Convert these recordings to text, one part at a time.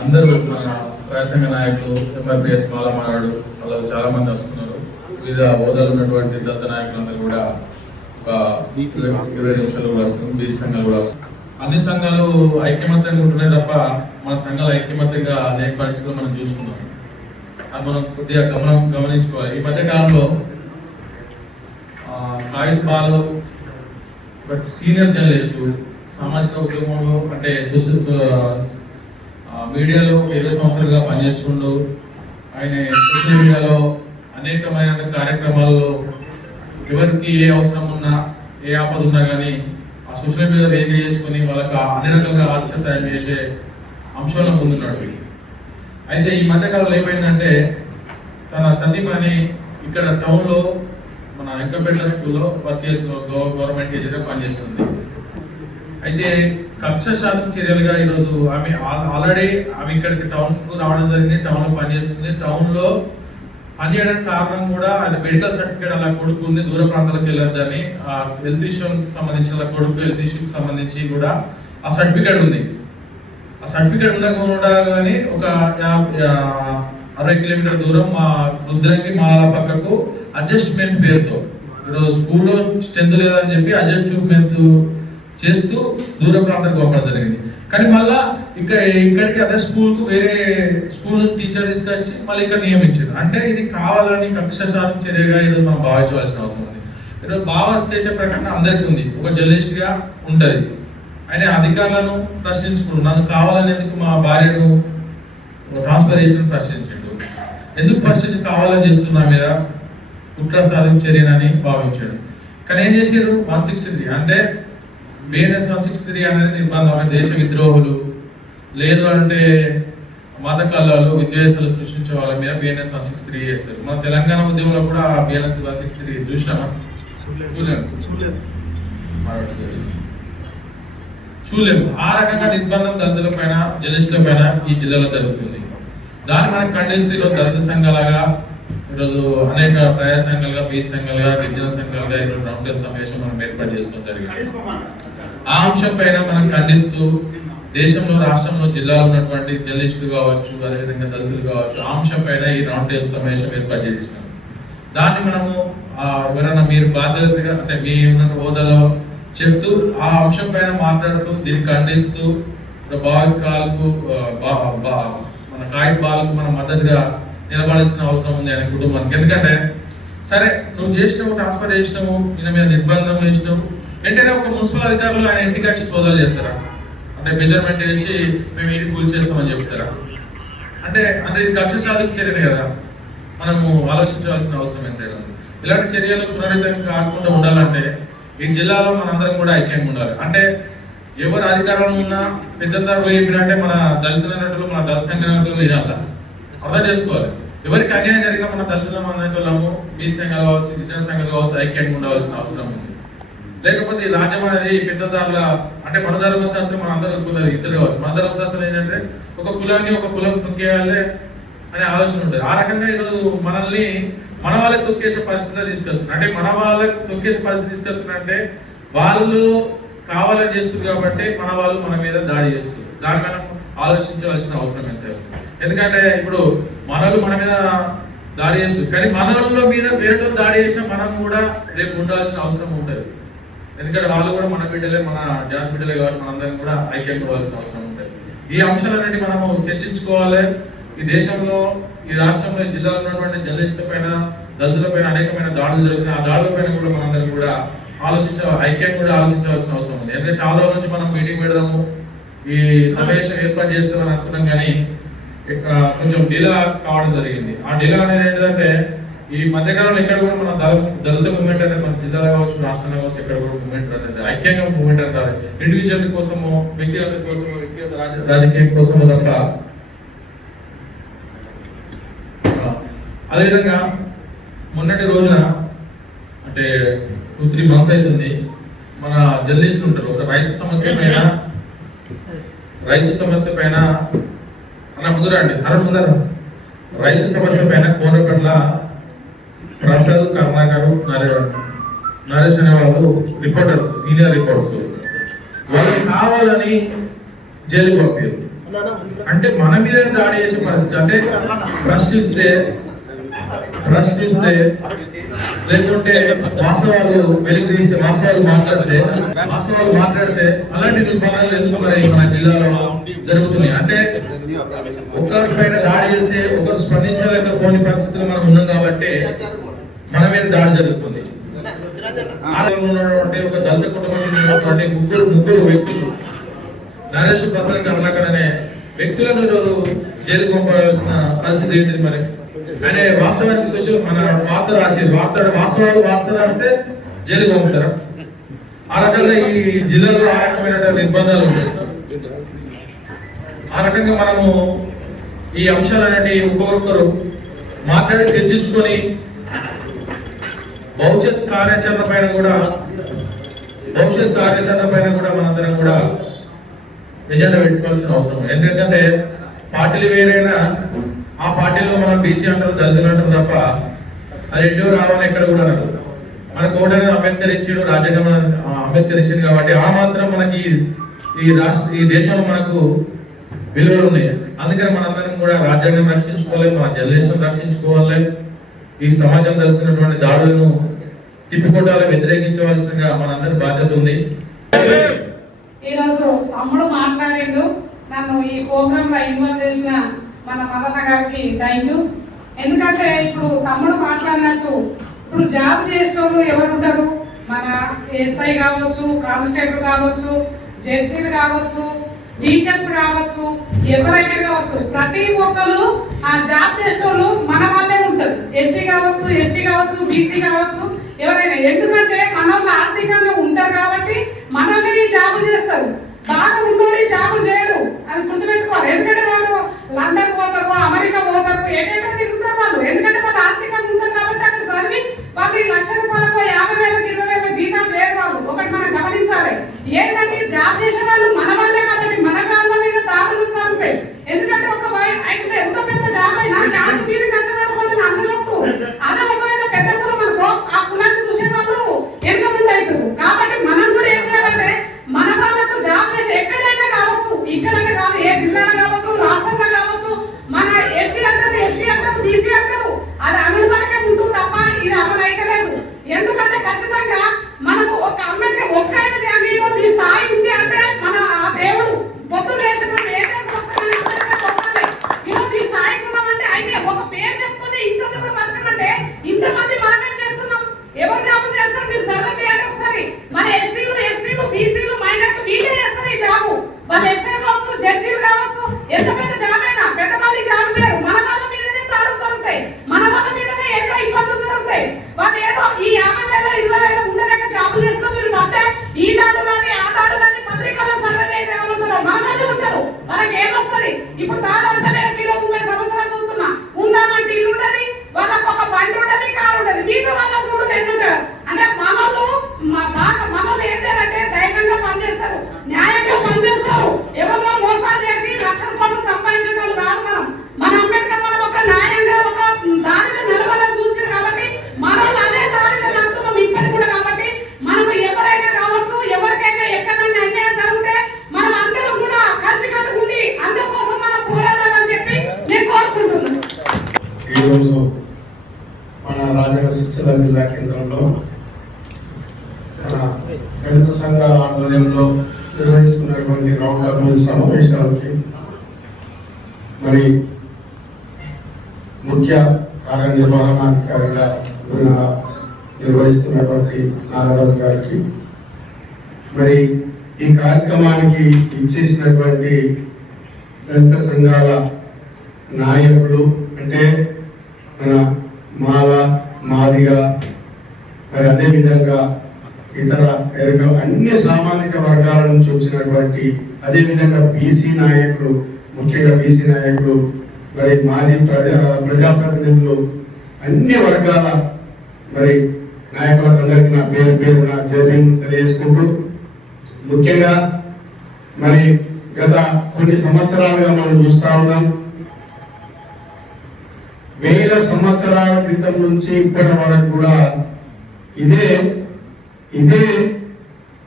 అందరూ మన ప్రయాసంగ నాయకులు ఎంఆర్పిఎస్ మాలమానాడు వాళ్ళు చాలా మంది వస్తున్నారు. వివిధ హోదాలు ఉన్నటువంటి దళిత నాయకులందరూ కూడా ఒక 20 నిమిషాలు కూడా వస్తుంది. బీసీ సంఘాలు కూడా వస్తుంది. అన్ని సంఘాలు ఐక్యమత్యంగా ఉంటున్నాయి తప్ప మన సంఘాలు ఐక్యమత్యంగా అనేక పరిస్థితులు మనం చూస్తున్నాం. అది మనం కొద్దిగా గమనించుకోవాలి. ఈ మధ్య కాలంలో కాయిల్ బాలు ఒక సీనియర్ జర్నలిస్టు సామాజిక ఉద్యమంలో అంటే మీడియాలో 20 సంవత్సరాలుగా పనిచేస్తుండు. ఆయన సోషల్ మీడియాలో అనేకమైన కార్యక్రమాల్లో ఎవరికి ఏ అవసరం ఉన్నా ఏ ఆపద ఉన్నా కానీ ఆ సోషల్ మీడియా వేదిక చేసుకుని వాళ్ళకి అన్ని రకాలుగా ఆర్థిక సాయం చేసే అంశాలను ముందున్నాడు. అయితే ఈ మధ్యకాలంలో ఏమైందంటే తన సతీమణి ఇక్కడ టౌన్లో మన ఎంకపేట స్కూల్లో వర్క్ చేస్తున్న గవర్నమెంట్ టీచర్గా పనిచేస్తుంది. అయితే కక్ష శాతం చర్యలుగా ఈరోజు ఆమె ఆల్రెడీ ఇక్కడికి టౌన్కు రావడం జరిగింది. టౌన్లో పనిచేస్తుంది. టౌన్లో పనిచేయడానికి కారణం కూడా అది మెడికల్ సర్టిఫికేట్ అలా కొడుకు ఉంది. దూర ప్రాంతాలకు వెళ్ళొద్దని హెల్త్ ఇష్యూకి సంబంధించి అలా కొడుకు హెల్త్ ఇష్యూకి సంబంధించి కూడా ఆ సర్టిఫికేట్ ఉంది. ఆ సర్టిఫికేట్ ఉండకుండా కానీ ఒక 60 కిలోమీటర్ దూరం మా రుద్రంగి మాల పక్కకు అడ్జస్ట్మెంట్ పేరుతో ఈరోజు స్కూల్లో స్ట్రెంత్ లేదని చెప్పి అడ్జస్ట్మెంట్ చేస్తూ దూర ప్రాంతానికి పంపడం జరిగింది. కానీ మళ్ళా ఇక్కడికి అదే స్కూల్కు వేరే స్కూల్ టీచర్ తీసుకొచ్చి మళ్ళీ ఇక్కడ నియమించారు. అంటే ఇది కావాలని కక్ష సాధన చర్యగా ఈరోజు మనం భావించవలసిన అవసరం ఉంది. ఈరోజు భావస్థేచ ప్రకటన అందరికీ ఉంది. ఒక జర్నలిస్ట్గా ఉంటుంది. ఆయన అధికారులను ప్రశ్నించుకుంటు నన్ను కావాలనేందుకు మా భార్యను ట్రాన్స్ఫర్ చేసిన ప్రశ్నించాడు. ఎందుకు పరిస్థితి కావాలని చేస్తున్నా మీద కుట్ర సాధన చర్యనని భావించాడు. కానీ ఏం చేశారు? 163 అంటే బిఎన్ఎస్ 163 అనేది నిర్బంధం. దేశ విద్రోహులు లేదు అంటే మత కళలు విద్వేషాలు సృష్టించే వాళ్ళ మీద బిఎన్ఎస్ 163 చేస్తారు. మన తెలంగాణ ఉద్యమంలో కూడా బిఎన్ఎస్ 163 చూసామా? చూడలేము. ఆ రకంగా నిర్బంధం దళితుల పైన జర్నలిస్టుల పైన ఈ జిల్లాలో జరుగుతుంది. దాన్ని మనకు ఖండిస్తూ ఈరోజు దళిత సంఘాలుగా ఈరోజు అనేక ప్రజా సంఘాలుగా బీసీ సంఘాలుగా గిరిజన సంఘాలుగా ఈరోజు రౌండ్ టేబుల్ సమావేశం మనం ఏర్పాటు చేసుకోవడం జరిగింది. ఆ అంశం పైన మనం ఖండిస్తూ దేశంలో రాష్ట్రంలో జిల్లాలో ఉన్నటువంటి జర్నలిస్టులు కావచ్చు అదేవిధంగా దళితులు కావచ్చు ఆ అంశం పైన ఈ రౌండ్ టేబుల్ సమావేశం ఏర్పాటు చేసినాం. దాన్ని మనము ఎవరైనా మీరు బాధ్యతగా అంటే మీ ఉన్న హోదాలో చెప్తూ ఆ అంశం పైన మాట్లాడుతూ దీన్ని ఖండిస్తూ భావికాలకు మన కాయిత్ బాలకు మనం మద్దతుగా నిలబడాల్సిన అవసరం ఉంది అనే కుటుంబానికి. ఎందుకంటే సరే నువ్వు చేసినావు, ట్రాన్స్ఫర్ చేసినావు, ఈయన మీద నిర్బంధం చేసినావు, వెంటనే ఒక మున్సిపల్ అధికారులు ఆయన ఇంటికి వచ్చి సోదాలు చేస్తారా? అంటే మెజర్మెంట్ వేసి మేము ఇంటికి కూల్ చేస్తామని చెప్తారా? అంటే ఇది కక్ష సాధక చర్యనే కదా. మనము ఆలోచించాల్సిన అవసరం ఎంతైనా ఉంది. ఇలాంటి చర్యలు పునరుద్ధరణ కాకుండా ఉండాలంటే ఈ జిల్లాలో మనందరం కూడా ఐక్యంగా ఉండాలి. అంటే ఎవరు అధికారంలో ఉన్నా పెద్దందారులు చెప్పినంటే మన దళితుల నటులు మన దళ సంఘ నటులు వినాల అర్థం చేసుకోవాలి. ఎవరికి అన్యాయం జరిగినా మన దళితుల అన్నట్టులము బీసీ సంఘాలు కావచ్చు గిరిజన సంఘాలు కావచ్చు ఐక్యంగా ఉండవలసిన అవసరం ఉంది. లేకపోతే ఈ రాజ్యం అనేది పెద్దదారుల అంటే మన ధర్మశాస్త్రం మన అందరూ కొందరు ఇద్దరు కావచ్చు. మన ధర్మశాస్త్రం ఏంటంటే ఒక కులాన్ని ఒక కులం తొక్కేయాలి అనే ఆలోచన ఉంటుంది. ఆ రకంగా ఈరోజు మనల్ని మన వాళ్ళకి తొక్కేసే పరిస్థితి తీసుకొస్తున్నారు. అంటే మన వాళ్ళకి తొక్కేసే పరిస్థితి తీసుకొస్తున్నారంటే వాళ్ళు కావాలని చేస్తుంది కాబట్టి మన వాళ్ళు మన మీద దాడి చేస్తారు. దాని మనం ఆలోచించవలసిన అవసరం ఎంత. ఎందుకంటే ఇప్పుడు మనలు మన మీద దాడి చేస్తుంది కానీ మనల మీద వేరే దాడి చేసినా మనం కూడా రేపు ఉండాల్సిన అవసరం ఉంటుంది. ఎందుకంటే వాళ్ళు కూడా మన బిడ్డలే మన జాతి బిడ్డలే కాబట్టి మనందరం కూడా ఐక్యంగా ఉండాల్సిన అవసరం ఉంటుంది. ఈ అంశాలన్నిటి మనము చర్చించుకోవాలి. ఈ దేశంలో ఈ రాష్ట్రంలో ఈ జిల్లాలో ఉన్నటువంటి జర్నలిస్టుల పైన దళితుల పైన అనేకమైన దాడులు జరుగుతున్నాయి. ఆ దాడుల పైన కూడా మనందరం కూడా ఐక్యంగా కూడా ఆలోచించవలసిన అవసరం ఉంది. ఎందుకంటే చాలా రోజుల నుంచి మనం మీటింగ్ పెడదాము ఈ సమావేశం ఏర్పాటు చేస్తామని అనుకున్నాం కానీ కొంచెం డిలా కావడం జరిగింది. ఆ డిలా అనేది ఏంటంటే ఈ మధ్యకాలంలో ఎక్కడ కూడా మన దళిత మూవ్మెంట్ అనేది మన జిల్లాలో కావచ్చు రాష్ట్రంలో కావచ్చు ఎక్కడ కూడా మూవ్మెంట్ అనేది ఐక్యంగా మూవ్మెంట్ అంటారు. ఇండివిజువల్ కోసము వ్యక్తిగత కోసము వ్యక్తిగత రాజకీయం కోసము తప్ప. అదేవిధంగా మొన్నటి రోజున అంటే 2-3 months అవుతుంది మన జర్నలిస్టులు ఉంటారు. ఒక రైతు సమస్య పైన అన్న ముందరండి రైతు సమస్య పైన కోనపట్ల ప్రసాద్ కర్ణాకర్ నరేష్ అనే వాళ్ళు రిపోర్టర్స్ సీనియర్ రిపోర్టర్స్ వాళ్ళు కావాలని జైలుకి పంపారు. అంటే మన మీద దాడి చేసే పరిస్థితి, అంటే ప్రశ్నిస్తే లేకుంటే వాస్తవాలు వెలుగు తీస్తే వాస్తవాలు మాట్లాడితే అలాంటి నిర్మాణాలు ఎందుకు మరి మన జిల్లాలో జరుగుతున్నాయి? అంటే ఒకరి పైన దాడి చేసే ఒకరు స్పందించలేకపోని పరిస్థితులు మనం ఉన్నాం కాబట్టి మన మీద దాడి జరుగుతుంది. ఉన్నటువంటి ఒక దళిత కుటుంబం ముగ్గురు వ్యక్తులు నరేష్ ప్రసాద్ కమలాకర్ అనే వ్యక్తులను ఈరోజు జైలు పంపాల్సిన పరిస్థితి ఏంటిది? మరి ఆయన వాస్తవానికి సోషల్ మన వార్త రాస్తే జైలు పంపుతారా? ఆ రకంగా ఈ జిల్లాలో ఆ రకమైన నిర్బంధాలు ఉంటాయి. ఆ రకంగా మనము ఈ అంశాలన్నిటి ఒక్కొక్కరు మాట్లాడి చర్చించుకొని భవిష్యత్ కార్యాచరణ పైన కూడా మనందరం కూడా ఎజెండా పెట్టుకోవాల్సిన అవసరం. ఎందుకంటే పార్టీలు వేరైనా ఆ పార్టీలో మనం బీసీ అంటారు, దళితులు అంటారు తప్ప అది రెండో రావాలని ఎక్కడ కూడా అన్నారు. మనకు ఓటు అనేది అంబేద్కర్ ఇచ్చాడు, రాజ్యాంగం అంబేద్కర్ ఇచ్చింది కాబట్టి ఆ మాత్రం మనకి ఈ దేశంలో మనకు విలువలు ఉన్నాయి. అందుకని మనందరం కూడా రాజ్యాంగం రక్షించుకోవాలి, మన జర్నలిస్టులను రక్షించుకోవాలి, ఈ సమాజం జరుగుతున్నటువంటి దాడులను తిప్పికొట్టాలి, వ్యతిరేకించవలసిందిగా మనందరి బాధ్యత ఉంది. ఈరోజు తమ్ముడు మాట్లాడిండు, నన్ను ఈ ప్రోగ్రామ్ లో ఇన్వాల్వ్ చేసిన మన మదన్న గారికి థ్యాంక్ యూ. ఎందుకంటే ఇప్పుడు తమ్ముడు మాట్లాడినట్టు ఇప్పుడు జాబ్ చేసేటోళ్ళు ఎవరు ఉంటారు? మన ఎస్ఐ కావచ్చు, కానిస్టేబుల్ కావచ్చు, జడ్జీలు కావచ్చు, టీచర్స్ కావచ్చు, ఎవరైనా కావచ్చు, ప్రతి ఒక్కరు ఆ జాబ్ చేసేటోళ్ళు మన వాళ్ళే ఉంటారు. ఎస్సీ కావచ్చు, ఎస్టీ కావచ్చు, బీసీ కావచ్చు, ఎవరైనా. ఎందుకంటే మనల్ని ఆర్థికంగా ఉంటారు కాబట్టి మనల్ని జాబులు చేస్తారు. బాగా ఉన్నోడి జాబులు చేయరు, అది గుర్తుపెట్టుకోవాలి. ఎందుకంటే వాళ్ళు లండన్ పోతారు, అమెరికా పోతారు, ఏదైనా తిరుగుతారు వాళ్ళు. ఎందుకంటే వాళ్ళు ఆర్థికంగా ఉంటారు కాబట్టి అక్కడ చదివి వాళ్ళు ₹1,00,000 50,000 20,000 జీతాలు చేయరు వాళ్ళు. ఒకటి మనం గమనించాలి. ఏంటంటే జాబ్ చేసే వాళ్ళు మన వాళ్ళే కాబట్టి మన కాళ్ళ మీద దాడులు సాగుతాయి. ఎందుకంటే ఒక అయితే ఎంత పెద్ద జాబ్ అయినా క్యాష్ తీరు ఖర్చుకోవాలని అందరూ అదే ఒకవేళ పెద్ద కులం అనుకో ఆ కులాన్ని చూసే వాళ్ళు ఎంత మంది అవుతారు. కాబట్టి మనం కూడా ఏం చేయాలంటే మన వాళ్ళకు జాబ్ చేసి ఎక్కడైనా కావచ్చు, ఇక్కడైనా కాదు, ఏ జిల్లాలో కావచ్చు, రాష్ట్రంలో కావచ్చు, మన ఎస్సీ అంటారు, ఎస్టీ అంటారు, బీసీ అంటారు, అది అమలు వరకే ఉంటుంది తప్ప ఇది అమలు అయితే లేదు. ఎందుకంటే ఖచ్చితంగా మనకు ఒక అంబేద్కర్ ఒక్కైనా చేయాలి. ఈరోజు ఈ స్థాయి ఉంది అంటే మన ఆ దేవుడు పొద్దు దేశంలో ఈరోజు ఈ స్థాయికి ఉన్నామంటే అయితే ఒక పేరు చెప్పుకొని ఇంత దూరం వచ్చామంటే ఇంతమంది మనమే చేస్తున్నాం. ఎవరు జాబు చేస్తారు? మీరు సర్వే చేయండి ఒకసారి. మన ఎస్సీలు, ఎస్టీలు, బీసీలు, మైనార్టీలు వీళ్ళే చేస్తారు ఈ జాబు. వాళ్ళు ఎస్ఐ కావచ్చు, జడ్జీలు కావచ్చు, ఎంత పెద్ద జాబ్ అయినా పెద్దమంది జాబ్ చేయరు. మన వాళ్ళ మీదనే దాడులు జరుగుతాయి, మన వాళ్ళ మీదనే ఎన్నో ఇబ్బందులు జరుగుతాయి. వాళ్ళు ఏదో ఈ 50,000 20,000 ఉండలేక జాబులు చేసుకుని మీరు మధ్య ఈ దాడులని ఆ దాడులని పత్రికల్లో సర్వే చేయడం ఎవరు ఉంటారో మన వాళ్ళే ఉంటారు. వాళ్ళకి ఏమొస్తుంది? ఇప్పుడు దాదాపుగా నేను 30 సంవత్సరాలు చూస్తున్నా. ఉందామంటే ఇల్లు ఉండదు, వాళ్ళకు ఒక బండి ఉండదు, కారు ఉండదు. మీతో వాళ్ళ చూడు ఎన్నుంటారు. అంటే మనోళ్ళు ఏంటంటే ధైర్యంగా పనిచేస్తారు, న్యాయంగా పనిచేస్తారు. ఎవరిలో మోసాలు చేసి ₹1,00,000 సంపాదించే వాళ్ళు కాదు మనం. మన అంబేద్కర్ మనం ఒక న్యాయంగా ఒక దారిలో నిలవాలని చూసారు కాబట్టి మనోళ్ళు అదే దారిలో నడుతున్నాం ఇప్పటికి కూడా. కాబట్టి మనం ఎవరైనా కావచ్చు, ఎవరికైనా ఎక్కడైనా అన్యాయం జరిగితే మనం అందరం కూడా కలిసికట్టుకుండి అందరి కోసం మనం పోరాడాలని చెప్పి నేను కోరుకుంటున్నాను. ఈరోజు మన రాజన్న సిరిసిల్ల జిల్లా కేంద్రంలో మన దళిత సంఘాల ఆధ్వర్యంలో నిర్వహిస్తున్నటువంటి రౌండ్ టేబుల్ సమావేశాలకి మరి ముఖ్య కార్యనిర్వహణాధికారిగా నిర్వహిస్తున్నటువంటి నాగరాజు గారికి, మరి ఈ కార్యక్రమానికి ఇచ్చేసినటువంటి దళిత సంఘాల నాయకులు అంటే మన మాల, మాదిగ, మరి అదేవిధంగా ఇతర అన్ని సామాజిక వర్గాల నుంచి వచ్చినటువంటి, అదేవిధంగా బీసీ నాయకులు, ముఖ్యంగా బీసీ నాయకులు, మరి మాజీ ప్రజాప్రతినిధులు, అన్ని వర్గాల మరి నాయకులందరికీ నా పేరు నా జర్నీని తెలియజేసుకుంటూ, ముఖ్యంగా మరి గత కొన్ని సంవత్సరాలుగా మనం చూస్తా ఉన్నాం. వేల సంవత్సరాల క్రితం నుంచి ఇప్పటి వరకు కూడా ఇదే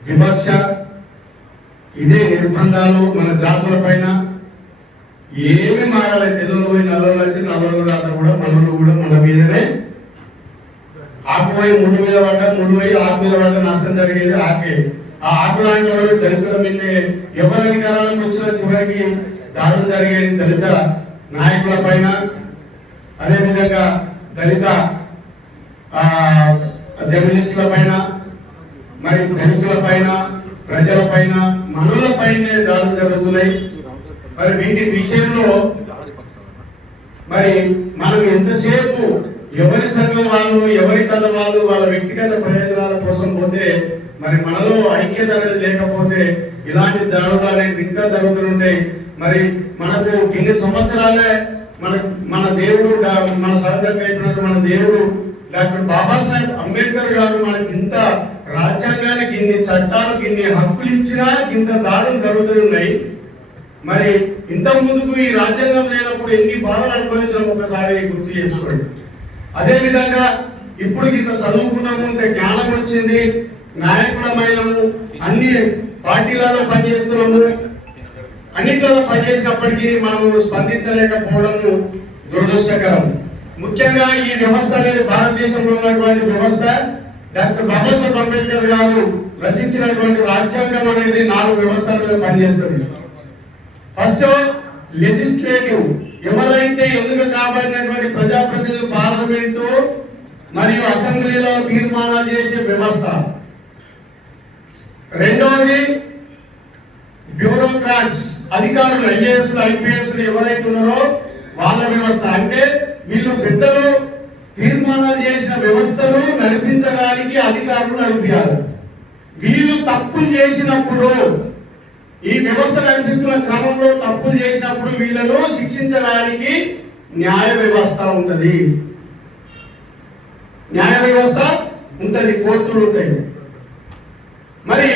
వివక్ష, ఇదే నిర్బంధాలు మన జాతుల పైన, ఏమి మారాలి. తెలుగులో పోయి నల్లోళ్ళు వచ్చి నల్లోళ్ళ దాకా కూడా మనలు కూడా మన మీదనే ఆకుపోయి ముళ్ళు మీద పడ్డ, ముళ్ళు పోయి ఆకు మీద పడ్డ నష్టం జరిగేది ఆకే. ఆ ఆకు లాంటి వాళ్ళు దళితుల మీద ఎవరి అధికారాలకు వచ్చిన చివరికి దాడులు జరిగేది దళిత నాయకుల పైన, అదేవిధంగా దళిత జర్నలిస్టుల పైన, మరి దళితుల పైన, ప్రజల పైన, మనుల పైనే దాడులు జరుగుతున్నాయి. మరి వీటి విషయంలో మరి మనం ఎంతసేపు ఎవరి సంఘం వాళ్ళు, ఎవరి కథ వాళ్ళు వాళ్ళ వ్యక్తిగత ప్రయోజనాల కోసం పోతే, మరి మనలో ఐక్యత అనేది లేకపోతే ఇలాంటి దాడులు అనేవి ఇంకా జరుగుతుంటాయి. మరి మనకు ఇన్ని సంవత్సరాలే మన దేవుడు, మన సహోదరుడు అయిపోయినట్టు మన దేవుడు డాక్టర్ బాబాసాహెబ్ అంబేద్కర్ గారు మనకి ఇంత రాజ్యాంగానికి ఇన్ని చట్టాలకు ఇన్ని హక్కులు ఇచ్చినా ఇంత దాడులు జరుగుతున్నాయి. మరి ఇంత ముందుకు ఈ రాజ్యాంగం లేనప్పుడు ఎన్ని బాధలు అనుభవించడం ఒకసారి గుర్తు చేసుకోండి. అదే విధంగా ఇప్పుడు ఇంత చదువుకున్నాము, ఇంత జ్ఞానం వచ్చింది, నాయకులమైనము, అన్ని పార్టీలలో పనిచేస్తున్నాము, అన్నిట్లలో పనిచేసినప్పటికీ మనము స్పందించలేకపోవడము దురదృష్టకరం. ముఖ్యంగా ఈ వ్యవస్థ అనేది భారతదేశంలో ఉన్నటువంటి వ్యవస్థ. డాక్టర్ బాబాసాహెబ్ అంబేద్కర్ గారు రచించినటువంటి రాజ్యాంగం అనేది 4 వ్యవస్థల మీద పనిచేస్తుంది. ఫస్ట్ లెజిస్లేటివ్, ఎవరైతే ఎన్నిక కాబడినటువంటి ప్రజాప్రతినిధులు పార్లమెంటు మరియు అసెంబ్లీలో తీర్మానాలు చేసే వ్యవస్థ. రెండవది బ్యూరోక్రాట్స్, అధికారులు, ఐఏఎస్ ఐపీఎస్ ఎవరైతే ఉన్నారో వాళ్ళ వ్యవస్థ. అంటే వీళ్ళు పెద్దలు తీర్మానాలు చేసిన వ్యవస్థను నడిపించడానికి అధికారులు నడిపించాలి. వీళ్ళు తప్పులు చేసినప్పుడు, ఈ వ్యవస్థ నడిపిస్తున్న క్రమంలో తప్పులు చేసినప్పుడు వీళ్ళను శిక్షించడానికి న్యాయ వ్యవస్థ ఉంటది. న్యాయ వ్యవస్థ ఉంటది, కోర్టులు ఉంటాయి. మరి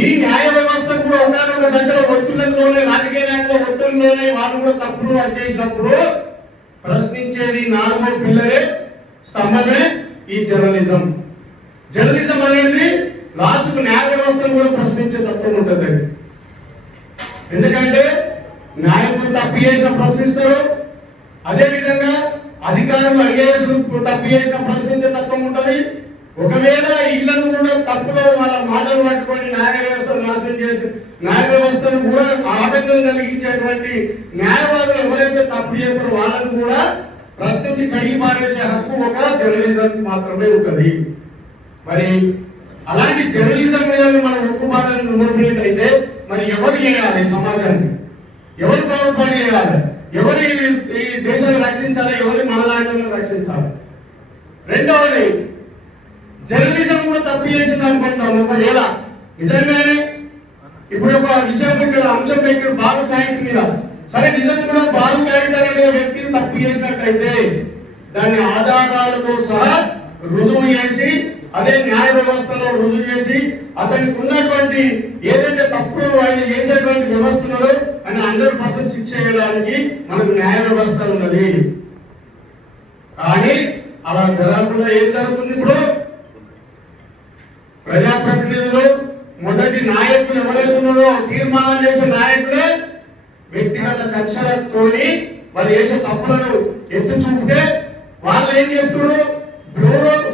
ఈ న్యాయ వ్యవస్థ కూడా ఒకనొక దశలో ఒత్తిళ్లలోనే, రాజకీయ నాయకుల ఒత్తిడిలోనే వాళ్ళు కూడా తప్పులు చేసినప్పుడు ప్రశ్నించేది 4వ పిల్లరే, స్తంభమే ఈ జర్నలిజం. జర్నలిజం అనేది లాస్ట్కు న్యాయ వ్యవస్థను కూడా ప్రశ్నించే తత్వం ఉంటుంది. ఎందుకంటే నాయకులు తప్పు చేసిన ప్రశ్నిస్తారు, అదేవిధంగా అధికారులు ఐఏఎస్ తప్పు చేసిన ప్రశ్నించే తత్వం ఉంటుంది. ఒకవేళ వీళ్ళను కూడా తప్పులో వాళ్ళ మాటలు పట్టుకొని న్యాయ వ్యవస్థను నాశనం చేసి న్యాయ వ్యవస్థను కూడా ఆటంకం కలిగించేటువంటి న్యాయవాదులు ఎవరైతే తప్పు చేస్తారో వాళ్ళను కూడా ప్రశ్నించి కడిగి పారేసే హక్కు ఒక జర్నలిజం మాత్రమే ఉంటుంది. మరి అలాంటి జర్నలిజం మీద మనం ఉక్కుపాదనను మోపినట్టయితే మరి ఎవరు చేయాలి? సమాజాన్ని ఎవరు బాగుపడి చేయాలి? ఎవరి ఈ దేశాన్ని రక్షించాలి? ఎవరి మనలాంటి రక్షించాలి? రెండవది, జర్నలిజం కూడా తప్పు చేసింది అనుకుంటాం. ఒకవేళ నిజంగానే ఇప్పుడు ఒక విషయం ఇక్కడ అంశం ఇక్కడ బాలు కాగితం మీద సరే నిజం కూడా బాలు కాగితం అనే వ్యక్తి తప్పు చేసినట్టయితే దాన్ని ఆధారాలతో సహా రుజువు చేసి, అదే న్యాయ వ్యవస్థలో రుజువు చేసి అతనికి ఉన్నటువంటి ఏదైతే తప్పులు ఆయన చేసేటువంటి వ్యవస్థలో అని 100% శిక్ష చేయడానికి మనకు న్యాయ వ్యవస్థ ఉన్నది. కానీ అలా జరగకుండా ఏం జరుగుతుంది? ఇప్పుడు ప్రజాప్రతినిధులు, మొదటి నాయకులు ఎవరైతే ఉన్నారో తీర్మానాలు చేసే నాయకులే వ్యక్తిగత కక్షలతోని వాళ్ళు చేసే తప్పులను ఎత్తి చూపితే వాళ్ళు ఏం చేస్తున్నారు?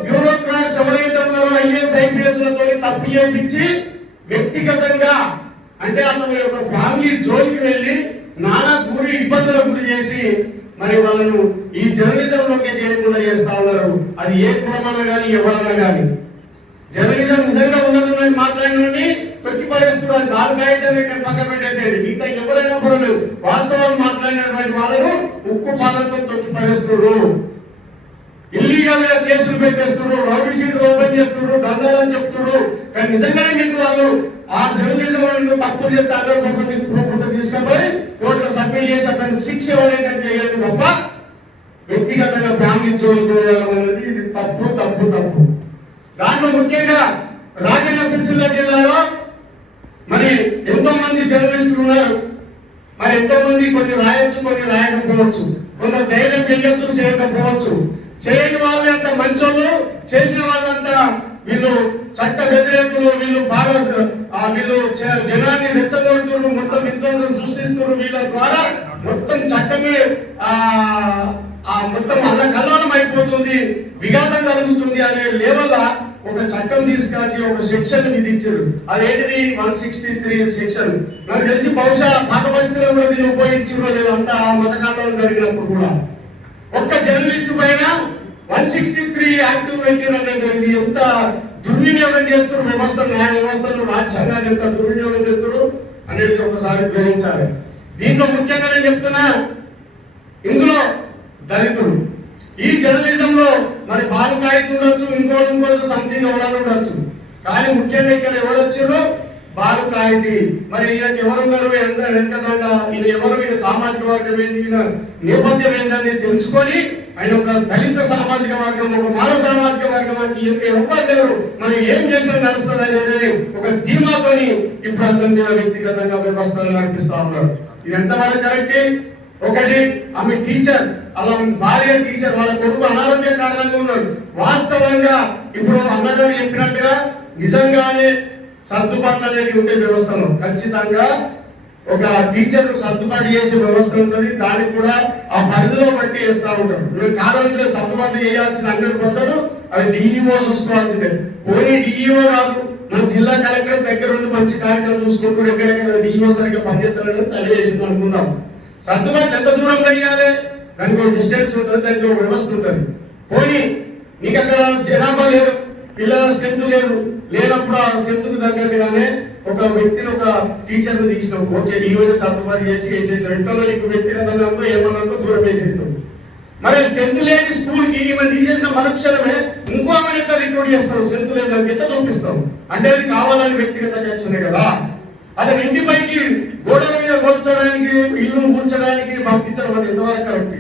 బ్యూరోక్రాట్స్ ఎవరైతే ఉన్నారో ఐఏఎస్ ఐపీఎస్ లతో తప్పు చేయించి వ్యక్తిగతంగా, అంటే అతని యొక్క ఫ్యామిలీ జోలికి వెళ్ళి నానా గురి ఇబ్బందులకు గురి చేసి మరి వాళ్ళను ఈ జర్నలిజంలోకి చేయకుండా చేస్తా ఉన్నారు. అది ఏ కులమన్నా కానీ ఎవరన్నా కానీ జర్నలిజం నిజంగా ఉన్నదని మాట్లాడినోడిని తొక్కి పడేస్తున్నారు. 4 కాగితాన్ని పక్కన పెట్టేసేయండి, మిగతా ఎవరైనా పర్వాలేదు. వాస్తవాలు మాట్లాడినటువంటి వాళ్ళను ఉక్కు పాదంతో తొక్కి పడేస్తున్నారు. ఇల్లీగల్ గా కేసులు పెట్టేస్తున్నారు, రౌడీ షీట్లు ఓపెన్ చేస్తున్నారు, దందాలని చెప్తున్నారు. కానీ నిజంగానే మీకు వాళ్ళు ఆ జర్నలిజం వాళ్ళు తప్పులు చేస్తే 100% ప్రూఫ్ తీసుకపోయి కోర్టులో సబ్మిట్ చేసి అతనికి శిక్ష ఇవ్వడానికి చేయాలి తప్ప వ్యక్తిగతంగా ఫ్యామిలీ జోలికి వెళ్ళడం అనేది ఇది తప్పు తప్పు తప్పు. దాంట్లో ముఖ్యంగా రాజన్న సిరిసిల్ల జిల్లాలో మరి ఎంతో మంది జర్నలిస్టులు ఉన్నారు. మరి ఎంతో మంది కొన్ని రాయొచ్చు, కొన్ని రాయకపోవచ్చు, కొంత ధైర్యం చేయొచ్చు, చేయకపోవచ్చు. చేయని వాళ్ళంతా మంచోళ్ళు, చేసిన వాళ్ళంతా వీళ్ళు చట్ట వ్యతిరేకులు, వీళ్ళు బాగా వీళ్ళు జనాన్ని రెచ్చగొడుతున్నారు, మొత్తం విధ్వంసం సృష్టిస్తున్నారు. వీళ్ళ ద్వారా మొత్తం చట్టమే మొత్తం అల్లకల్లోలం అయిపోతుంది, విఘాతం కలుగుతుంది అనే లెవెల్ ఒక చట్టం తీసుకొచ్చి ఒక సెక్షన్ విధించారు. అదేంటిది 163 సెక్షన్. నాకు తెలిసి బహుశా పాత పరిస్థితుల్లో కూడా దీన్ని ఉపయోగించారో లేదు, అంతా ఆ మతకాలంలో జరిగినప్పుడు కూడా. ఒక్క జర్నలిస్ట్ పైన 163 యాక్ట్ పెట్టినంటే ఇది ఎంత దుర్వినియోగం చేస్తారు వ్యవస్థ, న్యాయ వ్యవస్థను, రాజ్యాంగాన్ని ఎంత దుర్వినియోగం చేస్తారు అనేది ఒకసారి గ్రహించాలి. దీంట్లో ముఖ్యంగా నేను చెప్తున్నా, ఇందులో దళితులు ఈ జర్నలిజంలో మరి బాలుకాయితీ ఉండొచ్చు, ఇంకోటి సంథింగ్ ఎవరైనా ఉండొచ్చు, కానీ ముఖ్యంగా ఇక్కడ ఎవరు వచ్చారో బాలుకాయితీ. మరి ఈయనకి ఎవరున్నారు, వెనకదండ, ఈయన ఎవరు, ఈయన సామాజిక వర్గం ఏంటి, ఈయన నేపథ్యం ఏంటని తెలుసుకొని ఆయన ఒక దళిత సామాజిక వర్గం, ఒక మానవ సామాజిక వర్గానికి ఎవరు లేరు, మనం ఏం చేసినా నడుస్తుంది అనేది ఒక ధీమాతోని ఇప్పుడు అతన్ని వ్యక్తిగతంగా వ్యవస్థలు నడిపిస్తా ఉన్నారు. ఇది ఎంతవరకు కరెక్ట్? ఒకటి, ఆమె టీచర్, అలా భార్య టీచర్, వాళ్ళ కొడుకు అనారోగ్య కారణంగా ఉన్నాడు. వాస్తవంగా ఇప్పుడు అన్నగారు చెప్పినట్టుగా నిజంగానే సర్దుబాట్లు అనేవి ఉండే వ్యవస్థలో ఖచ్చితంగా ఒక టీచర్ సర్దుబాటు చేసే వ్యవస్థ ఉంటుంది. దానికి కూడా ఆ పరిధిలో బట్టి వేస్తూ ఉంటారు. నువ్వు కాలంలో సర్దుబాటు చేయాల్సిన 100% అది డిఈఓ చూసుకోవాల్సిందే. పోనీ డిఈఓ కాదు, మన జిల్లా కలెక్టర్ దగ్గర ఉండి మంచి కార్యక్రమం చూసుకుంటూ ఎక్కడెక్కడ డిఈఓ సరిగ్గా పనిచేస్తారని తెలియజేసింది అనుకుందాం. సర్దుబాటు ఎంత దూరం చేయాలి, దానికి ఒక డిస్టెన్స్ ఉంటుంది, దానికి ఒక వ్యవస్థ ఉంటుంది. పోనీ నీకు అక్కడ జనాభా లేదు, పిల్లల స్ట్రెంత్ లేనప్పుడు ఆ స్ట్రెంత్ కు తగ్గట్టుగానే ఒక వ్యక్తిని, ఒక టీచర్ని తీసినాం, ఓకే ఈవెంట్ సర్దుబాటు చేసి వేసేసినాం. ఇంట్లో నీకు వ్యక్తిగతంగా ఏమన్నా దూరం వేసేసినాం. మరి స్ట్రెంత్ లేని స్కూల్ కి ఈవెంట్ తీసేసిన మరుక్షణమే ఇంకో ఆమె ఎట్లా రిక్రూట్ చేస్తాం, స్ట్రెంత్ లేని దానికి ఎట్లా చూపిస్తాం అంటే అది కావాలని వ్యక్తిగత కక్షనే కదా. అతని ఇంటి పైకి గోడల మీద కూర్చోడానికి, ఇల్లు కూల్చడానికి పంపించడం అది ఎంతవరకు కరెక్ట్?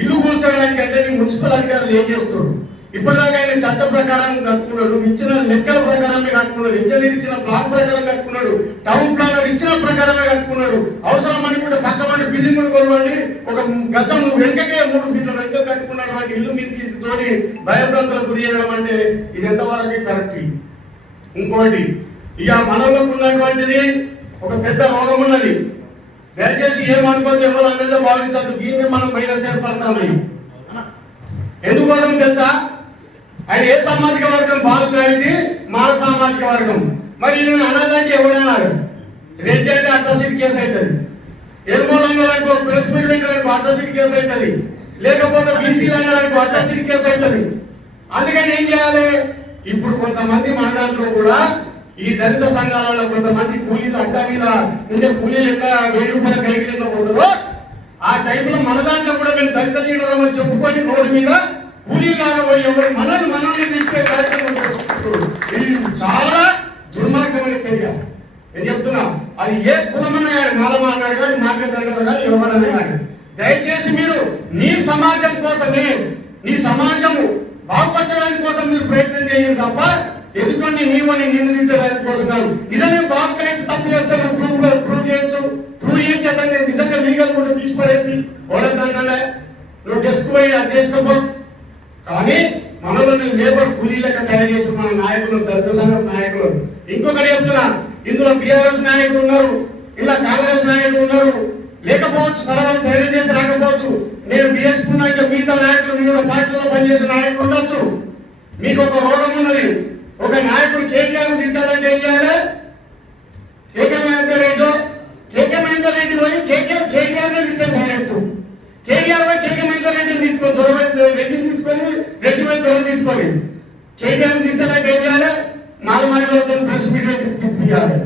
ఇల్లు కూల్చడానికి అంటే నీ మున్సిపల్ అధికారులు ఏం చేస్తారు? ఇప్పటిదాకా ఆయన చట్ట ప్రకారం కట్టుకున్నాడు, ఇచ్చిన లెక్కల ప్రకారమే కట్టుకున్నాడు, ఇంజనీర్ ఇచ్చిన ప్లాన్ ప్రకారం కట్టుకున్నాడు, టౌన్ ప్లానర్ ఇచ్చిన ప్రకారమే కట్టుకున్నాడు. అవసరం అనుకుంటే పక్కమంటే బిల్డింగ్ కొనుక్కోండి, ఒక గజం వెనుకకే 3 ఫీట్ల వెనుక కట్టుకున్నటువంటి ఇల్లు మీదకి తోడి భయభ్రాంతులకు గురి చేయడం అంటే ఇది ఎంతవరకు కరెక్ట్? ఇంకోటి, ఇక మనలోకి ఉన్నటువంటిది ఒక పెద్ద రోగం ఉన్నది. దయచేసి ఏమనుకోండి, ఎవరు అనేది భావించద్దు. దీన్ని మనం మైనస్ ఏర్పడతాము. ఎందుకోసం తెలుసా? ఆయన ఏ సామాజిక వర్గం? బాలుకాయితీ మానవ సామాజిక వర్గం. మరి నేను అనాలంటే ఎవడన్నారు? రెడ్డి అంటే అట్రాసిటీ కేసు అవుతుంది, ఎరుమూలంగా ప్రెస్ మీట్ పెట్టడానికి అట్రాసిటీ కేసు అవుతుంది, లేకపోతే బీసీలు అనడానికి అట్రాసిటీ కేసు అవుతుంది. అందుకని ఏం చేయాలి? ఇప్పుడు కొంతమంది మన దాంట్లో కూడా ఈ దళిత సంఘాలలో కొంతమంది కూలీలు అడ్డా మీద ఉండే కూలీలు ఎంత 1000 రూపాయలు కలిగిన పోతారో ఆ టైంలో మన దాంట్లో కూడా మేము దళిత లీడర్ అని చెప్పుకొని రోడ్డు మీద కూలీలాగా పోయి ఎవరు మనల్ని నిలిపే కార్యక్రమం చేస్తున్నారు. ఇది చాలా దుర్మార్గమైన చర్య. నేను చెప్తున్నా, అది ఏ కులమైన మాలమానాడు కానీ మార్గదర్శకుడు కానీ ఎవరైనా కానీ దయచేసి మీరు నీ సమాజం కోసమే, నీ సమాజము బాగుపరచడానికి కోసం మీరు ప్రయత్నం చేయాలి తప్ప ఎదుటి నీవని నిన్ను తిట్టడానికి కోసం కాదు. నిజంగా బాగుకైతే తప్పు చేస్తాను ప్రూవ్ చేయొచ్చు, ప్రూవ్ ఏం చేద్దాం, నిజంగా లీగల్ కూడా తీసిపడేది ఓడద్దంటే నువ్వు డెస్క్ పోయి అది చేసుకోపో. కానీ మనలో లేబర్ కూలీ లెక్క తయారు చేసిన మన నాయకులు, దళిత సంఘం నాయకులు. ఇంకొకటి చెప్తున్నా, ఇందులో బీఆర్ఎస్ నాయకులు ఉన్నారు, ఇలా కాంగ్రెస్ నాయకులు ఉన్నారు, లేకపోవచ్చు సరళం ధైర్యం చేసి రాకపోవచ్చు. నేను బీఎస్పీ ఇంకా మిగతా నాయకులు వివిధ పార్టీలో పనిచేసే నాయకులు ఉండొచ్చు. మీకు ఒక రోగం ఉన్నది. ఒక నాయకుడు కేటీఆర్ తింటాడంటే ఏం చేయాలి? కేకే మహేందర్ రెడ్డి పోయి కేటీఆర్ తింటాను డైరెక్ట్. కేటీఆర్ పోయి కేకే మహేందర్ రెడ్డి తిట్టుకొని రెడ్డి పోయి దొర తిట్టుకొని కేటీఆర్ తింటాడంటే ఏం చేయాలి? మాలమాడిలో ప్రెస్ మీట్ తిప్పియాలి.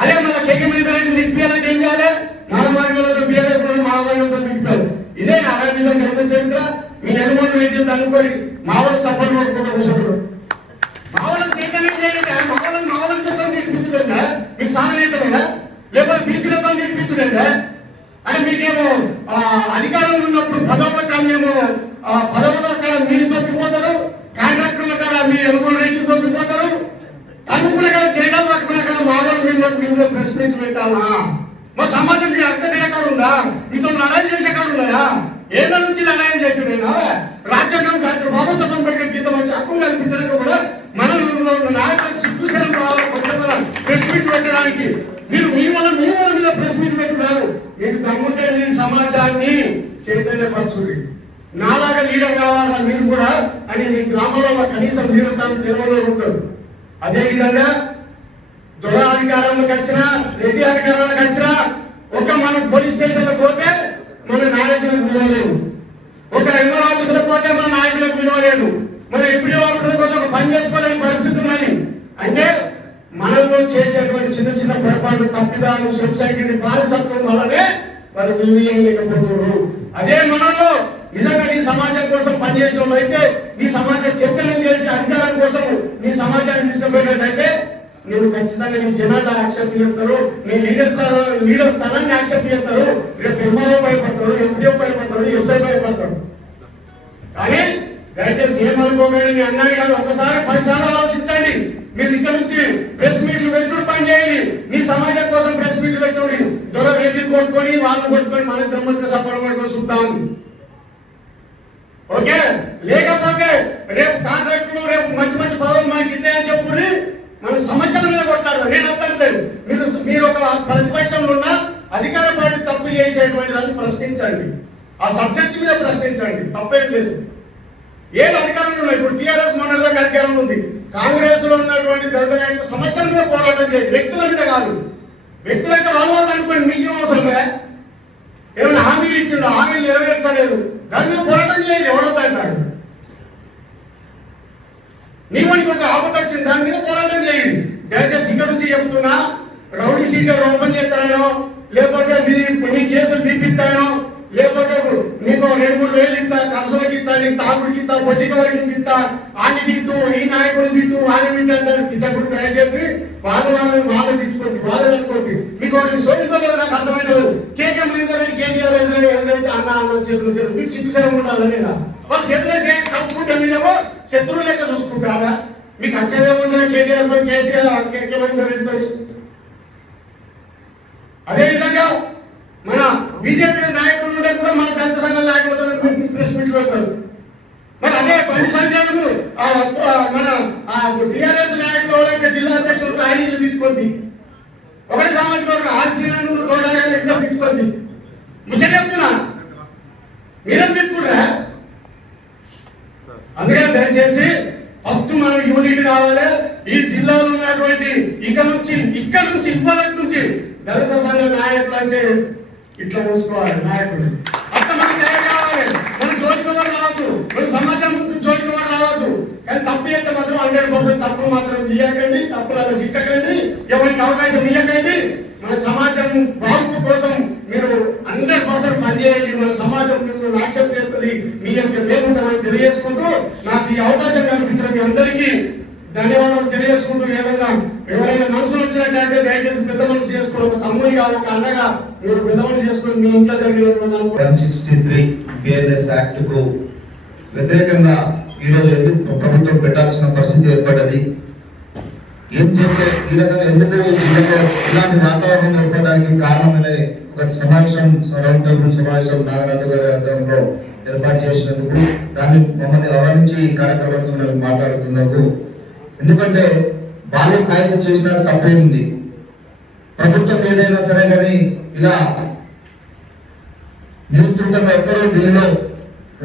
అదే మళ్ళీ కేకే మహేందర్ రెడ్డి తిప్పియాలంటే ఏం చేయాలి? మాలమాడిలో బీఆర్ఎస్ మాలమాడిలో తిప్పారు. ఇదే అలా విధంగా ఎంత చరిత్ర. మీ అనుమతి రెడ్డి అనుకోని మావాడు సపోర్ట్ కొట్టుకుంటూ కూర్చుంటాడు. మావోళ్ళని చేయడానికి చేయండి, మావోళ్ళని చేత నేర్పించలేదా? మీకు సాగలేదా? లేకపోతే బీసీలతో నేర్పించలేదా? అని మీకేమో అధికారంలో ఉన్నప్పుడు పదవుల కాడేమో పదవుల కాడ మీరు తప్పిపోతారు, కాంట్రాక్టర్ల కాడ మీ ఎలుగుల రేట్లు తప్పిపోతారు, తనుకుల కాడ చేయడం పట్టుకున్న కాడ మావోళ్ళు మీరు ప్రెస్ మీట్ పెట్టాలా? మా సమాజం మీరు అర్థం కాడ ఉందా? మీతో లడాయి చేసే కాడ ఉన్నాయా? ఏళ్ళ నుంచి లడాయి చేసేదైనా రాజ్యాంగం డాక్టర్ బాబాసాహెబ్ అంబేద్కర్ గీత వచ్చి హక్కులు కల్పించడానికి కూడా మన నాయకులకు సిగ్గుసరం కావాలి కొంచెం ప్రెస్ మీట్ పెట్టడానికి. మీరు మీ వాళ్ళ మీద ప్రెస్ మీట్ పెట్టున్నారు. మీకు దమ్ముంటే మీ సమాజాన్ని చైతన్యపరచుడి. నాలాగా లీడర్ కావాలా మీరు కూడా అని మీ గ్రామంలో కనీసం లీడర్ తెలవలో ఉంటారు. అదేవిధంగా దొర అధికారంలోకి వచ్చినా రెడ్డి అధికారంలోకి వచ్చినా ఒక మన పోలీస్ స్టేషన్లో పోతే మన నాయకులకు విలువలేదు, ఒక ఎంఆర్ ఆఫీసులకు పోతే మన నాయకులకు విలువలేదు, మన ఎంపీ ఆఫీసులకు పోతే ఒక పని చేసుకోలేని పరిస్థితి ఉన్నాయి. అంటే మనలో చేసేటువంటి చిన్న చిన్న పొరపాటు తప్పిదాలు సొసైటీని బానిసత్వం వల్లనే వాళ్ళు విలువలేకపోతున్నారు. అదే మనలో నిజంగా నీ సమాజం కోసం పనిచేసిన వాళ్ళు అయితే నీ సమాజం చైతన్యం చేసి అధికారం కోసం నీ సమాజాన్ని తీసుకుపోయినట్టయితే నేను ఖచ్చితంగా నీ జనాన్ని యాక్సెప్ట్ చేస్తారు, నీ లీడర్ తనాన్ని యాక్సెప్ట్ చేస్తారు. రేపు ఎంఆర్ఓ భయపడతారు, ఎంపీఓ భయపడతారు, ఎస్ఐ భయపడతారు. కానీ దయచేసి ఏమనుకోకండి, నేను అన్నాను కాదు, ఒకసారి 10 సార్లు ఆలోచించండి. మీరు ఇక్కడ నుంచి ప్రెస్ మీట్లు పెట్టుకుని పని చేయండి. మీ సమాజం కోసం ప్రెస్ మీట్లు పెట్టుకోండి. దొర రెడ్డి కొట్టుకొని వాళ్ళు కొట్టుకొని మన గమ్మత్తుగా సఫలం పట్టుకొని చూద్దాం. ఓకే, లేకపోతే రేపు కాంట్రాక్టులు రేపు మంచి మంచి పదవులు మనకి ఇద్దాయని చెప్పుకుని మన సమస్యల మీద కొట్టాడు. నేను అర్థం మీరు ఒక ప్రతిపక్షంలో ఉన్న అధికార పార్టీ తప్పు చేసేటువంటి దాన్ని ప్రశ్నించండి, ఆ సబ్జెక్ట్ మీద ప్రశ్నించండి, తప్పేం లేదు. ఏం అధికారంలో ఉన్నాయి. ఇప్పుడు టీఆర్ఎస్ మొన్నటిదాకా అధికారంలో ఉంది. కాంగ్రెస్ లో ఉన్నటువంటి దళిత నాయకులు సమస్యల మీద పోరాటం చేయండి, వ్యక్తుల మీద కాదు. వ్యక్తులైతే వాళ్ళు అనుకోండి, మీకేం అవసరమే. ఏమైనా హామీలు ఇచ్చిండు, హామీలు నెరవేర్చలేదు, దాని మీద పోరాటం చేయండి. ఎవడొద్దు అంటాడు. నీ మనకి ఒక ఆపద వచ్చింది, దాని మీద పోరాటం చేయండి. దయచేసి ఇక్కడ నుంచి చెప్తున్నా, రౌడీ సీటర్ ఓపెన్ చేస్తానో, లేకపోతే మీ కేసులు తీపిస్తానో, లేకపోతే నీకు 2-3 వేలు ఇస్తా, ఖర్చులకి ఇస్తా, నీకు తాగుడికి ఇస్తా, పొద్దుకి ఇస్తా, ఆని తిట్టు, ఈ నాయకుడు తిట్టు, ఆని తింటాడు తిట్టప్పుడు దయచేసి వాళ్ళని తిట్టుకోద్ది, వాళ్ళని అనుకోద్ది. మీకు ఒకటి సోనితో నాకు అర్థమైనది. కేకే మహేందర్ రెడ్డి కేటీఆర్ ఎదురైతే అన్న చేతులు మీకు సిగ్గుసరం ఉండాలని వాళ్ళు చేతులు చేసి కలుసుకుంటే మీరేమో శత్రువు లెక్క చూసుకుంటారా? మీకు అచ్చదేముందా కేటీఆర్ కేసీఆర్ కేకే మహేందర్ రెడ్డితో? అదేవిధంగా మన బీజేపీ నాయకులు కూడా మన దళిత సంఘాల నాయకులతో ప్రెస్ మీట్లు పెడతారు. మరి అదే బండి సంజయ్ను మన టీఆర్ఎస్ నాయకులు ఎవరైతే జిల్లా అధ్యక్షులు ఆయన ఇల్లు తిట్టుకుంది, ఒకటి సామాజిక వర్గం ఆర్సీనూ తోడగానే ఇద్దరు తిట్టుకుంది. ముచ్చట చెప్తున్నా, మీరేం తిట్టుకుంటారా? అందుకని దయచేసి ఫస్ట్ మనం యూనిట్ కావాలి. ఈ జిల్లాలో ఉన్నటువంటి ఇక్కడ నుంచి ఇవాళ నుంచి దళిత సంఘ నాయకులు అంటే ఇట్లా మూసుకోవాలి. నాయకుడు అంత మనకి కావాలి. మనం జోలికోవాలి రావద్దు, మన సమాజం జోలికోవాలి రావద్దు. కానీ తప్పు అంటే మాత్రం 100% తప్పులు మాత్రం తీయకండి, తప్పులు అలా చిక్కకండి, ఎవరికి అవకాశం ఇవ్వకండి. మన సమాజం బాగు కోసం మీరు 100% పనిచేయండి. మన సమాజం మిమ్మల్ని యాక్సెప్ట్ చేస్తుంది, మీ యొక్క మేముంటామని తెలియజేసుకుంటూ నాకు ఈ అవకాశం కల్పించిన మీ అందరికీ ధన్యవాదాలు తెలియజేసుకుంటూ, ఏదైనా ఎవరైనా మనసులు వచ్చినట్టయితే దయచేసి పెద్ద మనసు చేసుకోండి. ఒక తమ్ముడిగా ఒక అన్నగా మీరు పెద్ద మనసు చేసుకుని మీ ఇంట్లో జరిగినటువంటి 163 బిఎన్ఎస్ యాక్ట్ కు వ్యతిరేకంగా ఈరోజు ఎందుకు ప్రభుత్వం పెట్టాల్సిన పరిస్థితి ఏర్పడ్డది, ఏం చేస్తే ఈ రకంగా ఎందుకు ఇలాంటి వాతావరణం ఏర్పడడానికి కారణమనే ఒక సమావేశం, రౌండ్ టేబుల్ సమావేశం నాగరాజు గారి ఆధ్వర్యంలో ఏర్పాటు చేసినందుకు, దాన్ని మమ్మల్ని ఆహ్వానించి ఈ కార్యక్రమంతో మాట్లాడుతున్నందుకు, ఎందుకంటే వాళ్ళు కాగితం చేసిన తప్పే ఉంది. ప్రభుత్వం ఏదైనా సరే కానీ ఇలా నిరుద్యోగంగా ఎక్కడో ఢిల్లీలో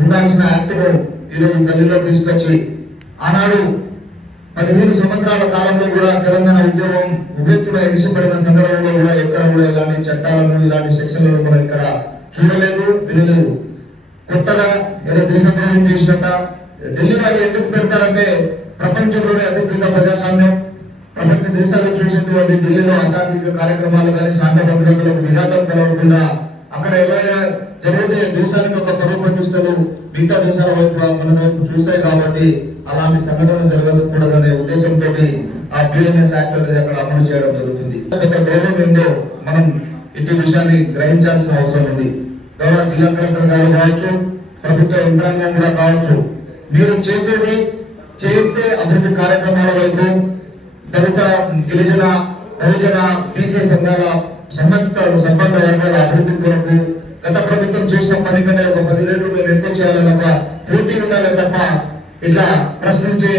ఉండాల్సిన యాక్ట్ను ఈరోజు ఢిల్లీలో తీసుకొచ్చి ఆనాడు 15 సంవత్సరాల కాలంలో కూడా తెలంగాణ ఉద్యోగం ఉవ్వెత్తున ఎగిసిపడిన సందర్భంలో కూడా ఎక్కడ కూడా ఇలాంటి చట్టాలను ఇలాంటి సెక్షన్లను మనం ఇక్కడ చూడలేదు, వినలేదు. కొత్తగా ఏదో దేశద్రోహం చేసినట్ట ఢిల్లీలో ఎందుకు పెడతారంటే ప్రపంచంలోనే అతిపెద్ద ప్రజాస్వామ్యం, ప్రపంచ దేశాలు చూసినటువంటి ఢిల్లీలో అసాంఘిక కార్యక్రమాలు కానీ శాంతి భద్రతలకు విఘాతం కలగకుండా అక్కడ ఏదైనా జరిగితే దేశానికి ఒక పరువు ప్రతిష్టలు మిగతా దేశాల వైపు మన వైపు చూస్తాయి. కాబట్టి అలాంటి సంఘటన జరగకూడదనే ఉద్దేశంతో ఆ బిఎన్ఎస్ యాక్ట్ అనేది అక్కడ అమలు చేయడం జరుగుతుంది. పెద్ద గౌరవం ఏందో మనం ఇటు విషయాన్ని గ్రహించాల్సిన అవసరం ఉంది. గౌరవ జిల్లా కలెక్టర్ గారు కావచ్చు, ప్రభుత్వ యంత్రాంగం కూడా కావచ్చు, మీరు చేసే అభివృద్ధి కార్యక్రమాల వైపు దళిత, గిరిజన, బహుజన, బీసీ సంఘాల సంబంధ వర్గాల అభివృద్ధి కొరకు గత ప్రభుత్వం చేసిన పని కంటే ఒక 10 రెట్లు మేము ఎక్కువ చేయాలని ఒక పోటీ ఉండాలి తప్ప ఇట్లా ప్రశ్నించే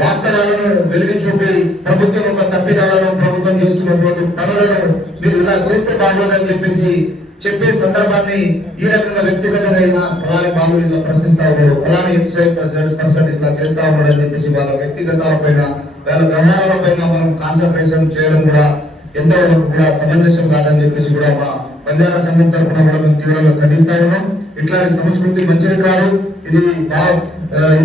వాస్తవాలను వెలిగి చూపి ప్రభుత్వం యొక్క తప్పిదాలను ప్రభుత్వం చేస్తున్నటువంటి పనులను మీరు ఇలా చేస్తే బాగోదని చెప్పేసి చెప్పే సందర్భాన్ని ఈ రకంగా వ్యక్తిగతంగా అయినా అలానే బాబు ఇట్లా ప్రశ్నిస్తా ఉన్నారు, అలానే పర్సెంట్ ఇట్లా చేస్తా ఉన్నాడు అని చెప్పేసి వాళ్ళ వ్యక్తిగతాల పైన వాళ్ళ వ్యవహారాల పైన మనం కాన్సన్ట్రేషన్ చేయడం కూడా ఎంతవరకు కూడా సమంజసం కాదని చెప్పేసి కూడా మా బంజారా సంఘం తరఫున కూడా మేము తీవ్రంగా ఖండిస్తా ఉన్నాం. ఇట్లాంటి సంస్కృతి మంచిది కాదు. ఇది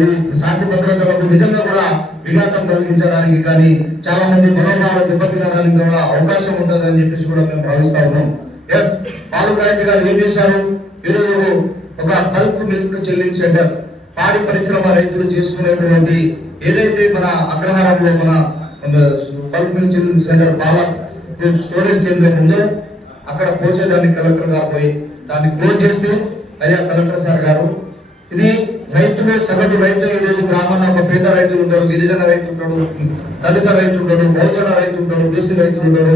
ఇది శాంతి భద్రతలకు నిజంగా కూడా విఘాతం కలిగించడానికి కానీ చాలా మంది మనోభావాలు దెబ్బతినడానికి కూడా అవకాశం ఉంటుంది అని చెప్పేసి కూడా మేము భావిస్తా ఉన్నాం. ఎస్, పాలుకాయంతి గారు ఏం చేశారు? ఈరోజు ఒక బల్క్ మిల్క్ చెల్లింగ్ సెంటర్, పాడి పరిశ్రమ రైతులు చేసుకునేటువంటి ఏదైతే మన అగ్రహారంలో మన బల్క్ మిల్క్ చెల్లింగ్ సెంటర్ పాల స్టోరేజ్ కేంద్రం ఉందో అక్కడ పోసేదాన్ని కలెక్టర్ గారు పోయి దాన్ని క్లోజ్ చేస్తే, అయ్యా కలెక్టర్ సార్ గారు, ఇది రైతులు సగటు రైతు ఈరోజు గ్రామాల్లో ఒక పేద రైతులు ఉంటాడు, గిరిజన రైతు ఉంటాడు, దళిత రైతు ఉంటాడు, బహుజన రైతు ఉంటాడు, బీసీ రైతులు ఉంటాడు,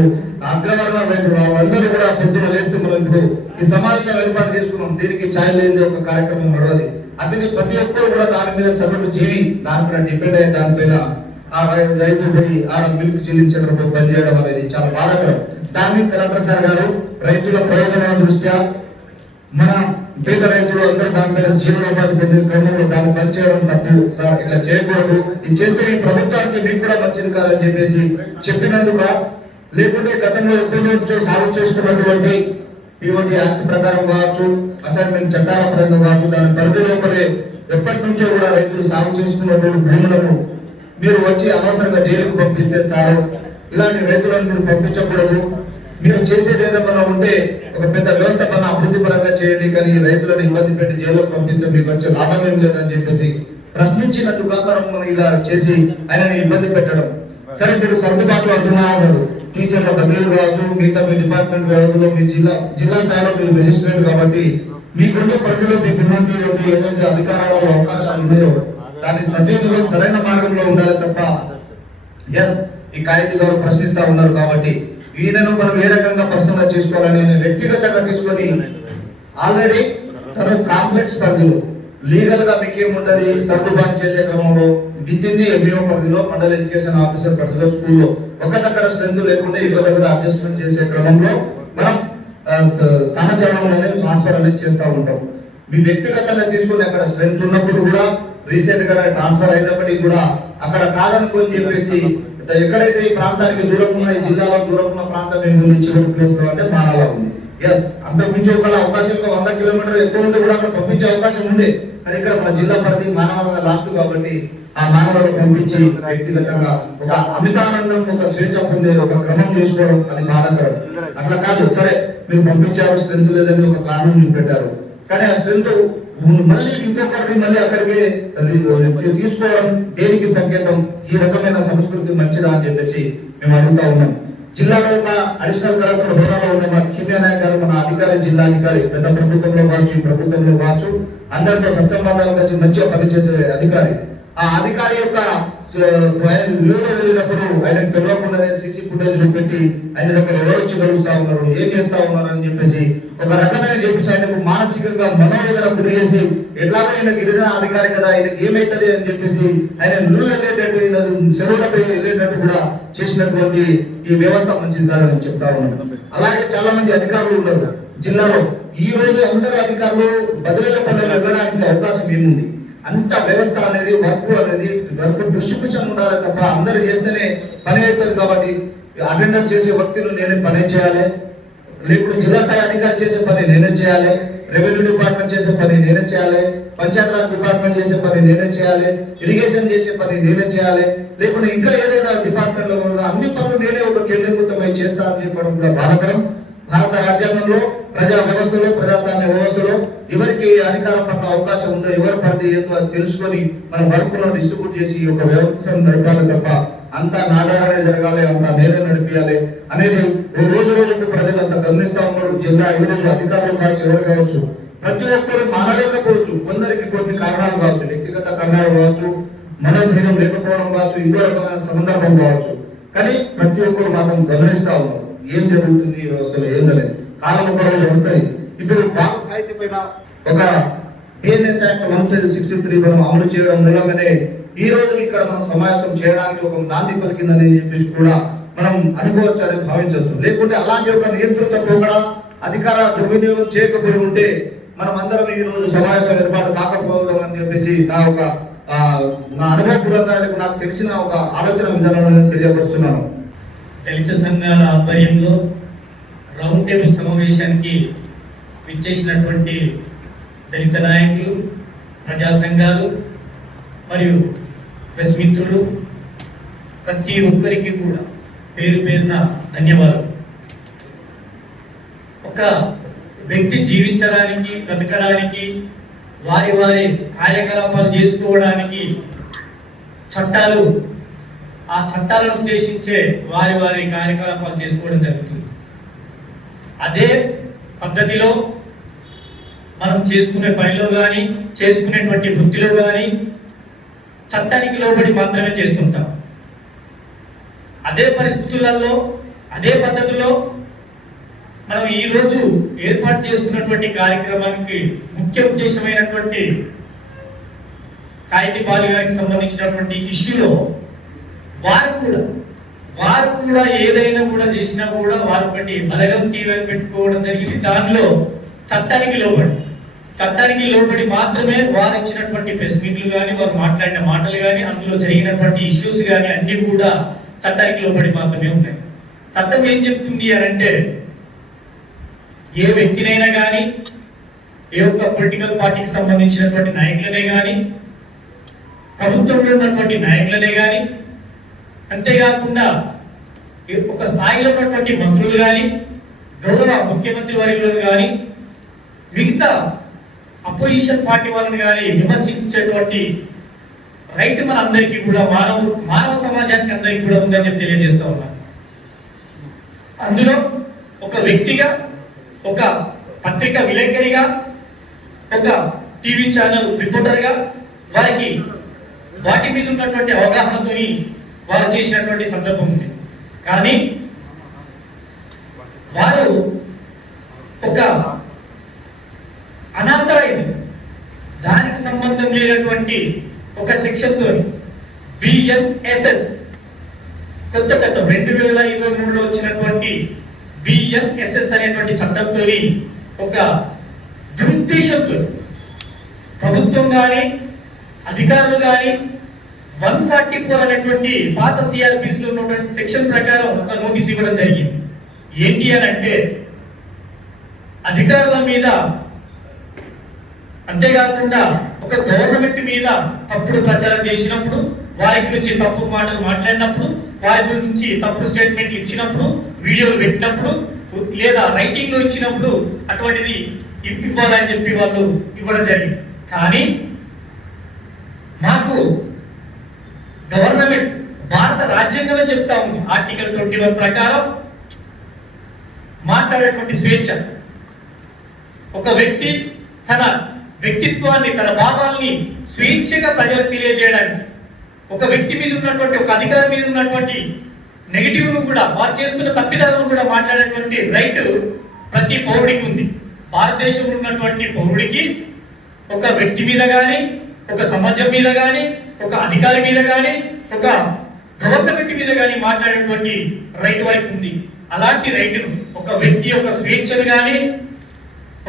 అగ్రవర్ణ రైతులు, వాళ్ళందరూ కూడా పొద్దున లేస్తే మనం ఇప్పుడు ఈ సమావేశం ఏర్పాటు చేసుకున్నాం. దీనికి ఛాయ్ లేని ఒక కార్యక్రమం నడవది. అది ప్రతి ఒక్కరు కూడా దాని మీద సగటు జీవి దానిపైన డిపెండ్ అయ్యే దానిపైన ఆ రైతు పోయి ఆడ మిల్క్ చెల్లించడం పోయి పనిచేయడం అనేది చాలా బాధాకరం. దాన్ని కలెక్టర్ సార్ గారు రైతుల ప్రయోజనాల దృష్ట్యా మన పేద రైతులు అందరూ దానిపైన జీవనోపాధి పొందే క్రమంలో దాన్ని పనిచేయడం తప్పు సార్, ఇట్లా చేయకూడదు, ఇది చేస్తే ఈ ప్రభుత్వానికి మీకు కూడా మంచిది కాదని చెప్పేసి చెప్పినందుక, లేకుంటే గతంలో ఎప్పటి నుంచో సాగు చేసుకున్నటువంటి ఇటువంటి యాక్ట్ ప్రకారం కావచ్చు, అసైన్మెంట్ చట్టాల పరంగా కావచ్చు, దాని పరిధి లోపలే ఎప్పటి నుంచో కూడా రైతులు సాగు చేసుకున్నటువంటి భూములను మీరు వచ్చి అనవసరంగా జైలుకు పంపిస్తే సార్, ఇలాంటి రైతులను మీరు పంపించకూడదు. మీరు చేసేది ఏదైనా ఉంటే ఒక పెద్ద వ్యవస్థాపన అభివృద్ధి పరంగా చేయండి, కానీ రైతులను ఇబ్బంది పెట్టి జైలుకు పంపిస్తే మీకు వచ్చే లాభం ఏం లేదని చెప్పేసి ప్రశ్నించినందుకు కారణం మనం ఇలా చేసి ఆయనని ఇబ్బంది పెట్టడం. సరే, మీరు సర్దుబాట్లు అంటున్నారు, టీచర్ల బదిలీలు కావచ్చు, మిగతా మీ డిపార్ట్మెంట్ వ్యవధిలో మీ జిల్లా స్థాయిలో మీరు మెజిస్ట్రేట్ కాబట్టి మీకుండే పరిధిలో మీకు ఉన్నటువంటి ఏదైతే అధికారాలు అవకాశాలు ఉన్నాయో దాన్ని సద్వినియోగం సరైన మార్గంలో ఉండాలి తప్ప, ఎస్ ఈ కాయితీ గారు ప్రశ్నిస్తా ఉన్నారు కాబట్టి ఈయనను మనం ఏ రకంగా పర్సనల్ చేసుకోవాలని వ్యక్తిగతంగా తీసుకొని ఆల్రెడీ తను కాంప్లెక్స్ పరిధిలో లీగల్ గా మీకేముంటది సర్దుబాటు చేసే క్రమంలో విత్ ఇన్ ది ఎంఈఓ పరిధిలో, మండల ఎడ్యుకేషన్ ఆఫీసర్ పరిధిలో, స్కూల్లో ఒక దగ్గర స్ట్రెంత్ లేకుండా ఇంకో దగ్గర అడ్జస్ట్మెంట్ చేసే క్రమంలో మనం స్థానచలనంలోనే ట్రాన్స్ఫర్ అనేది చేస్తూ ఉంటాం. మీ వ్యక్తిగతంగా తీసుకుని అక్కడ స్ట్రెంత్ ఉన్నప్పుడు కూడా రీసెంట్ గా ట్రాన్స్ఫర్ అయినప్పటికీ కూడా అక్కడ కాదనుకొని చెప్పేసి ఎక్కడైతే ఈ ప్రాంతానికి దూరం ఉన్న, ఈ జిల్లాలో దూరం ఉన్న ప్రాంతం ఏముంది చివరి ప్లేస్ లో అంటే మానవ ఉంది. ఎస్, అంతకుమించి ఒక అవకాశం 100 కిలోమీటర్లు ఎక్కువ ఉంటే కూడా అక్కడ పంపించే అవకాశం ఉంది. కానీ ఇక్కడ మన జిల్లా పరిధి మానవ లాస్ట్ కాబట్టి ఆ మానవులను పంపించి వ్యక్తిగతంగా ఒక అమితానందం, ఒక స్వేచ్ఛ పొందే ఒక క్రమం చేసుకోవడం అది బాధాకరం. అట్లా కాదు, సరే మీరు పంపించారు, స్ట్రెంత్ లేదని ఒక కారణం చూపెట్టారు, కానీ ఆ స్ట్రెంత్ మళ్ళీ ఇంకొకరిని మళ్ళీ అక్కడికి తీసుకోవడం దేనికి సంకేతం? ఈ రకమైన సంస్కృతి మంచిదా అని చెప్పేసి మేము అడుగుతా ఉన్నాం. జిల్లాలో ఒక అడిషనల్ కలెక్టర్ హోదాలో ఉన్న మా కిమ్యా నాయక్ గారు, మన అధికారి, జిల్లా అధికారి, పెద్ద ప్రభుత్వంలో కావచ్చు, ఈ ప్రభుత్వంలో కావచ్చు, అందరితో సత్సంబంధాలు కలిసి మంచిగా పనిచేసే అధికారి. ఆ అధికారి యొక్క వెళ్ళినప్పుడు ఆయనకు తెలియకుండానే సీసీ ఫుటేజ్ పెట్టి ఆయన దగ్గర ఎవరు వచ్చి కలుస్తా ఉన్నారు, ఏం చేస్తా ఉన్నారు అని చెప్పేసి ఒక రకమైన చెప్పేసి ఆయనకు మానసికంగా మనోవేదన గురి చేసి, ఎట్లాగో ఆయన గిరిజన అధికారి కదా, ఆయనకి ఏమైతుంది అని చెప్పేసి ఆయన నువ్వు వెళ్ళేటట్టు, సెలవులపై వెళ్ళేటట్టు కూడా చేసినటువంటి ఈ వ్యవస్థ మంచిది కాదని చెప్తా ఉన్నాను. అలాగే చాలా మంది అధికారులు ఉన్నారు జిల్లాలో. ఈ రోజు అందరు అధికారులు బదిలీల పనులకు వెళ్ళడానికి అవకాశం ఏముంది? అంత వ్యవస్థ అనేది వర్క్ డిస్ట్రిబ్యూషన్ ఉండాలి తప్ప అందరూ చేస్తేనే పని అవుతుంది. కాబట్టి అటెండర్ చేసే వ్యక్తులు నేనే పని చేయాలి, లేకపోతే జిల్లా స్థాయి అధికారి చేసే పని నేనే చేయాలి, రెవెన్యూ డిపార్ట్మెంట్ చేసే పని నేనే చేయాలి, పంచాయతీరాజ్ డిపార్ట్మెంట్ చేసే పని నేనే చేయాలి, ఇరిగేషన్ చేసే పని నేనే చేయాలి, లేకుంటే ఇంకా ఏదైనా డిపార్ట్మెంట్ లో అన్ని పనులు నేనే ఒక కేంద్రీకృతమై చేస్తా అని చెప్పడం కూడా బాధాకరం. భారత రాజ్యాంగంలో, ప్రజా వ్యవస్థలో, ప్రజాస్వామ్య వ్యవస్థలో ఎవరికి అధికారం పట్ల అవకాశం ఉందో, ఎవరి పరిధి ఏందో అది తెలుసుకొని మనం వర్క్లో డిస్ట్రిబ్యూట్ చేసి ఒక వ్యవస్థను నడపాలి తప్ప అంతా నాదారనే జరగాలి, అంతా నేనే నడిపించాలి అనేది రోజు రోజుకు ప్రజలు అంత గమనిస్తా ఉన్నారు. జిల్లా ఈరోజు అధికారులు కావచ్చు, ఎవరు కావచ్చు, ప్రతి ఒక్కరు మానలేకపోవచ్చు. కొందరికి కొన్ని కారణాలు కావచ్చు, వ్యక్తిగత కారణాలు కావచ్చు, మనోధైర్యం లేకపోవడం కావచ్చు, ఇంకో రకమైన సందర్భం కావచ్చు. కానీ ప్రతి ఒక్కరు మాత్రం గమనిస్తా ఉన్నారు ఏం జరుగుతుంది ఈ వ్యవస్థలో ఏందనేది. కాలం ఒక రోజు ఉంటుంది. ఇప్పుడు బాధ్యత పైన ఒక బిఎన్ఎస్ యాక్ట్ 163 మనం అమలు చేయడం మూలంగానే ఈ రోజు ఇక్కడ మనం సమావేశం చేయడానికి ఒక నాంది పలికిందని చెప్పేసి కూడా మనం అనుకోవచ్చని భావించవచ్చు. లేకుంటే అలాంటి ఒక నియంత్రిత పోకడ అధికార దుర్వినియోగం చేయకపోయి ఉంటే మనం అందరం ఈ రోజు సమావేశం ఏర్పాటు కాకపోవడం అని చెప్పేసి నా అనుభవపూర్వకంగా నాకు తెలిసిన ఒక ఆలోచన విధానంలో నేను తెలియపరుస్తున్నాను. దళిత సంఘాల ఆధ్వర్యంలో రౌండ్ టేబుల్ సమావేశానికి విచ్చేసినటువంటి దళిత నాయకులు, ప్రజా సంఘాలు మరియు ప్రెస్ మిత్రులు ప్రతి ఒక్కరికి కూడా పేరు పేరున ధన్యవాదాలు. ఒక వ్యక్తి జీవించడానికి, బ్రతకడానికి, వారి వారి కార్యకలాపాలు చేసుకోవడానికి చట్టాలు, ఆ చట్టాలను ఉద్దేశించే వారి వారి కార్యకలాపాలు చేసుకోవడం జరుగుతుంది. అదే పద్ధతిలో మనం చేసుకునే పనిలో కానీ, చేసుకునేటువంటి వృత్తిలో కానీ చట్టానికి లోబడి మాత్రమే చేస్తుంటాం. అదే పరిస్థితులలో, అదే పద్ధతిలో మనం ఈరోజు ఏర్పాటు చేసుకున్నటువంటి కార్యక్రమానికి ముఖ్య ఉద్దేశమైనటువంటి కాయితీ బాలు గారికి సంబంధించినటువంటి ఇష్యూలో వారు కూడా ఏదైనా కూడా చేసినా కూడా వారు ఒకటి బలగం టీవీ పెట్టుకోవడం జరిగింది. దానిలో చట్టానికి లోబడి మాత్రమే వారు ఇచ్చినటువంటి ప్రెస్ మీట్లు కానీ, వారు మాట్లాడిన మాటలు కానీ, అందులో జరిగినటువంటి ఇష్యూస్ కానీ అన్ని కూడా చట్టానికి లోబడి మాత్రమే ఉన్నాయి. చట్టం ఏం చెప్తుంది అంటే ఏ వ్యక్తినైనా కానీ, ఏ ఒక్క పొలిటికల్ పార్టీకి సంబంధించినటువంటి నాయకులనే కానీ, ప్రభుత్వంలో ఉన్నటువంటి నాయకులనే కానీ, అంతేకాకుండా ఒక స్థాయిలో ఉన్నటువంటి మంత్రులు కానీ, గౌరవ ముఖ్యమంత్రి వర్యులను కానీ, మిగతా అపోజిషన్ పార్టీ వాళ్ళని కానీ విమర్శించేటువంటి రైట్ మన అందరికీ కూడా, మానవ సమాజానికి అందరికీ కూడా ఉందని చెప్పి తెలియజేస్తూ ఉన్నాను. అందులో ఒక వ్యక్తిగా, ఒక పత్రిక విలేకరిగా, ఒక టీవీ ఛానల్ రిపోర్టర్గా వారికి వాటి మీద ఉన్నటువంటి అవగాహనతోని వారు చేసినటువంటి సందర్భం ఉంది. కానీ వారు ఒక అనాథరైజ్డ్, దానికి సంబంధం లేనటువంటి ఒక సెక్షన్తో బిఎన్ఎస్ఎస్ కొత్త చట్టం 2023లో వచ్చినటువంటి బిఎన్ఎస్ఎస్ అనేటువంటి చట్టంతో ఒక దురుద్దేశంతో ప్రభుత్వం కానీ, అధికారులు కానీ 144 అనేటువంటి పాత సిఆర్పిసిలో ఉన్నటువంటి సెక్షన్ ప్రకారం ఒక నోటీస్ ఇవ్వడం జరిగింది. ఏంటి అని అంటే అధికారుల మీద, అంతేకాకుండా ఒక గవర్నమెంట్ మీద తప్పుడు ప్రచారం చేసినప్పుడు, వారి గురించి తప్పు మాటలు మాట్లాడినప్పుడు, వారి గురించి తప్పు స్టేట్మెంట్లు ఇచ్చినప్పుడు, వీడియోలు పెట్టినప్పుడు, లేదా రైటింగ్ లో ఇచ్చినప్పుడు అటువంటిది ఇవ్వాలని చెప్పి వాళ్ళు ఇవ్వడం జరిగింది. కానీ మాకు గవర్నమెంట్, భారత రాజ్యాంగంలో చెప్తా ఉంది, ఆర్టికల్ 21 ప్రకారం మాట్లాడేటువంటి స్వేచ్ఛ. ఒక వ్యక్తి తన వ్యక్తిత్వాన్ని, తన భావాల్ని స్వేచ్ఛగా ప్రజలకు తెలియజేయడానికి, ఒక వ్యక్తి మీద ఉన్నటువంటి, ఒక అధికారి మీద ఉన్నటువంటి నెగిటివ్ ను కూడా, వారు చేస్తున్న తప్పిదాలను కూడా మాట్లాడేటువంటి రైట్ ప్రతి పౌరుడికి ఉంది. భారతదేశంలో ఉన్నటువంటి పౌరుడికి ఒక వ్యక్తి మీద కానీ, ఒక సమాజం మీద కానీ, ఒక అధికారి మీద కానీ, ఒక గవర్నమెంట్ మీద కానీ మాట్లాడేటువంటి రైట్ వారికి ఉంది. అలాంటి రైట్ను, ఒక వ్యక్తి యొక్క స్వేచ్ఛను కానీ,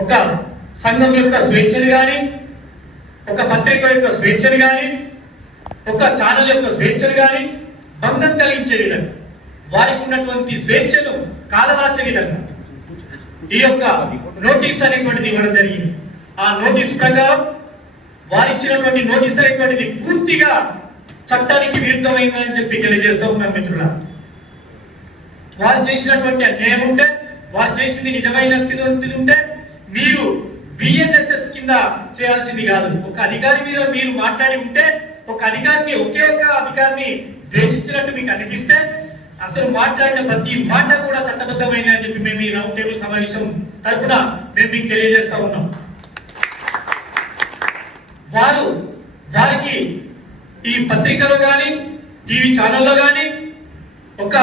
ఒక సంఘం యొక్క స్వేచ్ఛను కానీ, ఒక పత్రిక యొక్క స్వేచ్ఛను కానీ, ఒక ఛానల్ యొక్క స్వేచ్ఛను కానీ భంగం కలిగించే విధంగా, వారికి ఉన్నటువంటి స్వేచ్ఛను కాలరాసే విధంగా ఈ యొక్క నోటీస్ అనేటువంటిది ఇవ్వడం జరిగింది. ఆ నోటీస్ ప్రకారం వారు ఇచ్చినటువంటి నోటీస్ అనేటువంటిది పూర్తిగా చట్టానికి విరుద్ధమైందని చెప్పి తెలియజేస్తూ ఉన్నాం మిత్రుల. వారు చేసినటువంటి అన్యాయం ఉంటే, వారు చేసింది నిజమైనటువంటి ఉంటే మీరు బిఎన్ఎస్ఎస్ కింద చేయాల్సింది కాదు. ఒక అధికారి మీద మీరు మాట్లాడి ఉంటే, ఒక అధికారిని, ఒకే ఒక అధికారిని ద్వేషించినట్టు మీకు అనిపిస్తే, అతను మాట్లాడిన ప్రతి మాట కూడా చట్టబద్ధమైంది అని చెప్పి మేము ఈ రౌండ్ టేబుల్ సమావేశం తరపున మేము మీకు తెలియజేస్తా ఉన్నాం. వారికి ఈ పత్రికలో కానీ, టీవీ ఛానల్లో కానీ ఒక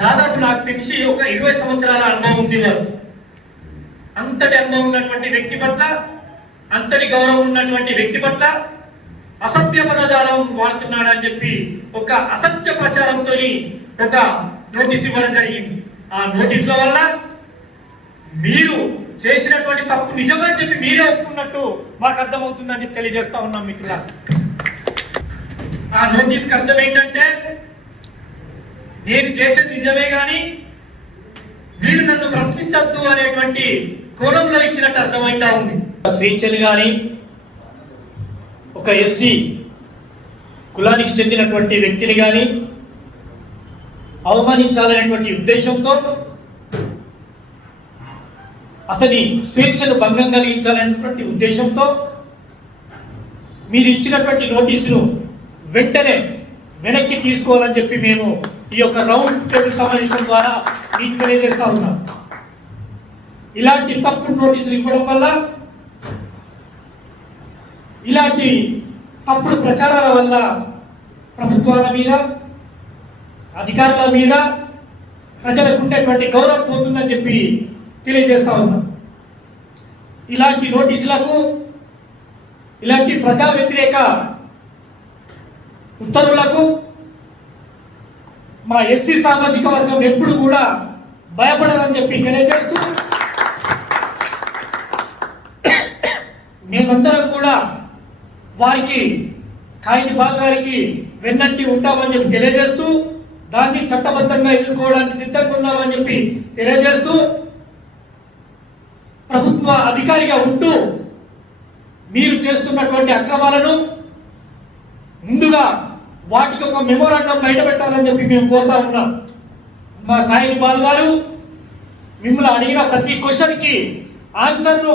దాదాపు నాకు తెలిసి ఒక 20 సంవత్సరాల అనుభవం ఉంది. వారు అంతటి అనుభవం ఉన్నటువంటి వ్యక్తి పట్ల, అంతటి గౌరవం ఉన్నటువంటి వ్యక్తి పట్ల అసభ్య పదజాలం వాడుతున్నాడని చెప్పి ఒక అసత్య ప్రచారంతో ఒక నోటీస్ ఇవ్వడం జరిగింది. ఆ నోటీసుల వల్ల మీరు చేసినటువంటి తప్పు నిజమని చెప్పి మీరే ఒప్పుకున్నట్టు మాకు అర్థమవుతుందని చెప్పి తెలియజేస్తా ఉన్నాం మిత్రుల. ఆ నోటీస్కి అర్థం ఏంటంటే నేను చేసేది నిజమే కానీ మీరు నన్ను ప్రశ్నించద్దు అనేటువంటి కోణంలో ఇచ్చినట్టు అర్థమైతా ఉంది. స్వేచ్ఛని కానీ ఒక ఎస్సీ కులానికి చెందినటువంటి వ్యక్తిని కానీ అవమానించాలనేటువంటి ఉద్దేశంతో, అతని స్వేచ్ఛను భంగం కలిగించాలనేటువంటి ఉద్దేశంతో మీరు ఇచ్చినటువంటి నోటీసును వెంటనే వెనక్కి తీసుకోవాలని చెప్పి మేము ఈ యొక్క రౌండ్ టేబుల్ సమావేశం ద్వారా మీకు తెలియజేస్తా ఉన్నాం. ఇలాంటి తప్పుడు నోటీసులు ఇవ్వడం వల్ల, ఇలాంటి తప్పుడు ప్రచారాల వల్ల ప్రభుత్వాల మీద, అధికారుల మీద ప్రజలకు ఉండేటువంటి గౌరవం పోతుందని చెప్పి తెలియజేస్తా ఉన్నాం. ఇలాంటి నోటీసులకు, ఇలాంటి ప్రజా వ్యతిరేక ఉత్తర్వులకు మా ఎస్సీ సామాజిక వర్గం ఎప్పుడు కూడా భయపడరని చెప్పి తెలియజేస్తూ, మేమందరం కూడా వారికి ఖైదీబాద్ గారికి వెన్నంటి ఉంటామని చెప్పి తెలియజేస్తూ, దాన్ని చట్టబద్ధంగా ఎదుర్కోవడానికి సిద్ధంగా ఉన్నామని చెప్పి తెలియజేస్తూ, ప్రభుత్వ అధికారిగా ఉంటూ మీరు చేస్తున్నటువంటి అక్రమాలను ముందుగా వాటికి ఒక మెమోరాండం బయట పెట్టాలని చెప్పి మేము కోరుతా ఉన్నాం. మా ఖైదీబాద్ గారు మిమ్మల్ని అడిగిన ప్రతి క్వశ్చన్కి ఆన్సర్ను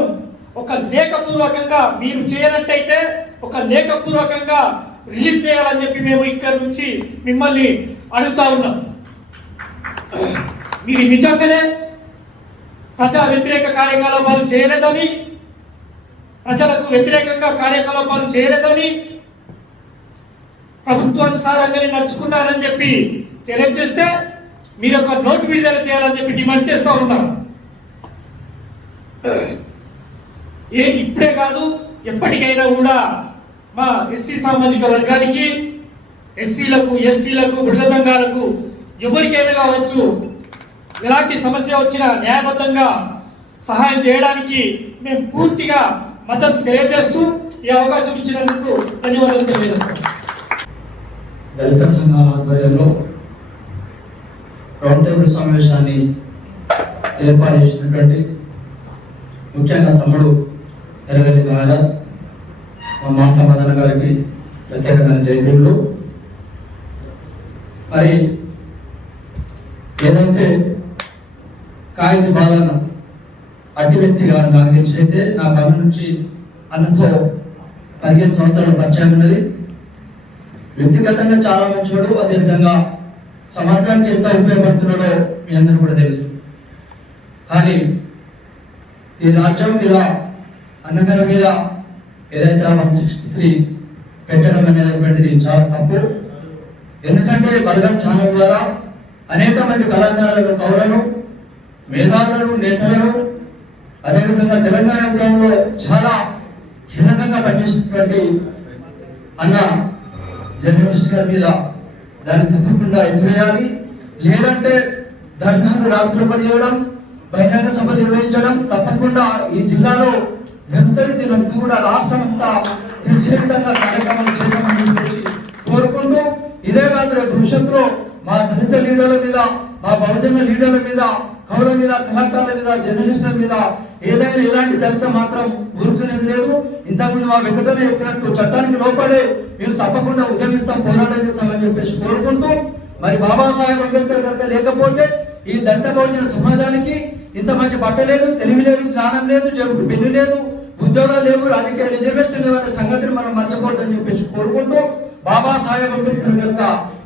ఒక లేఖపూర్వకంగా మీరు చేయనట్టయితే ఒక లేఖపూర్వకంగా రిలీజ్ చేయాలని చెప్పి మేము ఇక్కడి నుంచి మిమ్మల్ని అడుగుతా ఉన్నాం. మీరు నిజంగానే ప్రజా వ్యతిరేక కార్యకలాపాలు చేయలేదని, ప్రజలకు వ్యతిరేకంగా కార్యకలాపాలు చేయలేదని, ప్రభుత్వానుసారంగానే నడుచుకున్నారని చెప్పి తెలియజేస్తే మీరు ఒక నోటు విడుదల చేయాలని చెప్పి డిమాండ్ చేస్తూ ఉన్నాం. ఇప్పుడే కాదు, ఎప్పటికైనా కూడా మా ఎస్సీ సామాజిక వర్గానికి, ఎస్సీలకు, ఎస్టీలకు, విడుదల సంఘాలకు ఎవరికైనా కావచ్చు ఎలాంటి సమస్య వచ్చినా న్యాయబద్ధంగా సహాయం చేయడానికి మేము పూర్తిగా మద్దతు తెలియజేస్తూ ఈ అవకాశం ఇచ్చినందుకు ధన్యవాదాలు తెలియజేస్తాం. దళిత సంఘాల ఆధ్వర్యంలో రౌండ్ టేబుల్ సమావేశాన్ని ఏర్పాటు చేసినటువంటి ముఖ్యంగా తమ్ముడు ఎర్రవెల్లి మహారాజ్, మా మాత మదన గారికి ప్రత్యేకమైన జైబీళ్ళు. మరి ఏదైతే కాగిత బాలన అట్టి వ్యక్తి గారు నాకు తెలిసి అయితే నా పని నుంచి అన్నతో 15 సంవత్సరాల పరిచయం ఉన్నది. వ్యక్తిగతంగా చాలా మంచివాడు, అదేవిధంగా సమాజానికి ఎంత ఉపయోగపడుతున్నాడో మీ అందరూ కూడా తెలుసు. కానీ ఈ రాజ్యం మీద, అన్నగారి మీద ఏదైతే 163 పెట్టడం అనేటువంటిది చాలా తప్పు. ఎందుకంటే బలగం ఛానల్ ద్వారా అనేక మంది కళాకారులను, కవులను, మేధావులను, నేతలను, అదేవిధంగా తెలంగాణ ఉద్యమంలో చాలా కీలకంగా పనిచేసినటువంటి అన్న జర్నలిస్ట్ గారి మీద దాన్ని తప్పకుండా ఎత్తివేయాలి. లేదంటే ధర్నాలు రాష్ట్రంలో పనిచేయడం, బహిరంగ సభ నిర్వహించడం తప్పకుండా ఈ జిల్లాలో జరుగుతుంది. దీనంతా కూడా రాష్ట్రం అంతా తెలిసే విధంగా కార్యక్రమాలు చేయడం కోరుకుంటూ, ఇదే కాదు రేపు భవిష్యత్తులో మా దళిత లీడర్ల మీద, మా బహుజన లీడర్ల మీద, కవుల మీద, కళాకారుల మీద, జర్నలిస్టుల మీద ఏదైనా ఎలాంటి దళిత మాత్రం ఊరుకునేది లేదు. ఇంతకుముందు మా వెంకటనే చెప్పినట్టు చట్టానికి లోపలే మేము తప్పకుండా ఉద్యమిస్తాం, పోరాటం చేస్తామని చెప్పేసి కోరుకుంటూ, మరి బాబాసాహెబ్ అంబేద్కర్ గారు లేకపోతే ఈ దళిత బహుజన సమాజానికి ఇంత మంచి బట్ట లేదు, తెలివి లేదు, జ్ఞానం లేదు, పెళ్లి లేదు, ఉద్యోగాలు లేవు, రాజకీయ రిజర్వేషన్ లేవనే సంగతిని మనం మర్చిపోవద్దని చెప్పేసి కోరుకుంటూ, బాబాసాహెబ్ అంబేద్కర్ కనుక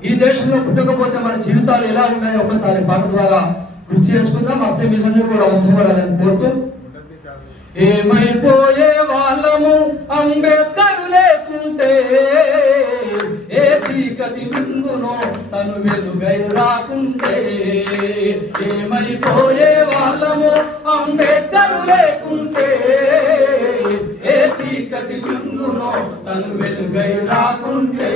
ఈ దేశంలో పుట్టకపోతే మన జీవితాలు ఎలా ఉన్నాయో ఒకసారి పాట ద్వారా గుర్తు చేసుకుందాం. వస్తే మీరందరూ కూడా ఉత్తరపడాలని కోరుతూ, ఏమైపోయే వాళ్ళము అంబేద్కర్ లేకుంటే, ఏ చీకటి ముందునో తను వెలుగై రాకుంటే, ఏమైపోయే వాళ్ళము అంబేద్కర్ లేకుంటే, ఏ చీకటి ముందునో తను వెలుగై రాకుంటే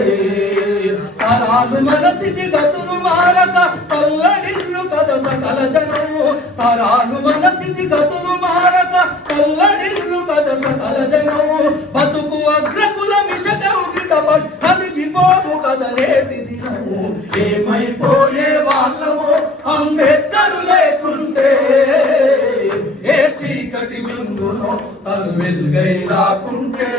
తరాలు మన స్థితి గతులు మారక తల్లడిల్లు కథ సకల జనము తరాలు మన స్థితి గతులు మారక తల్లడిల్లు కథ సకల జనము బతుకు అగ్రకుల మిషకౌగిట కలిగిపోము కథ నేటి దినము ఏమైపోయే వాళ్ళము అంబేద్కరు లేకుంటే ఏ చీకటి ముందునో తను వెలుగై రాకుంటే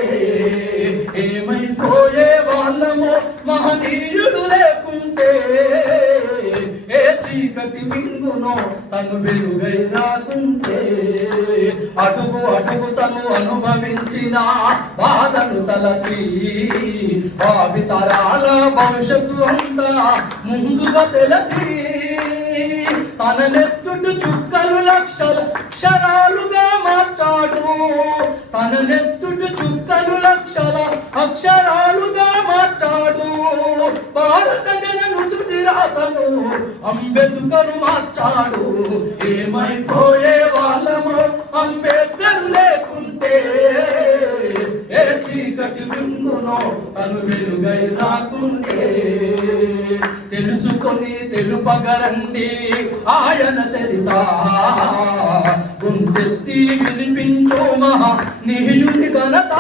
ఏమైపోయే వాళ్ళము మహనీయుడు లేకుంటే ఏ చీకటి మింగునో తను వెలుగై రాకుంటే అడుగు అడుగు తను అనుభవించిన బాధను తలచి భావితరాల భవిష్యత్తు అంతా ముందుగా తెలిసి తన నెత్తుడు చుక్కలు లక్షల అక్షరాలుగా మార్చాడు తన నెత్తుడు చుక్కలు లక్షల అక్షరాలుగా మార్చాడు భారత జన నుదుటి రాతను అంబేద్కరు మార్చాడు ఏమైపోయే వాళ్ళము అంబేద్కర్ లేకుంటే ఏ చీకటి బిందునో తను వెలుగై రాకుంటే తెలుసుకొని తెలుపగరండి ఆయన చరిత గుంతెత్తి వినిపించో మహా నిహయుని ఘనత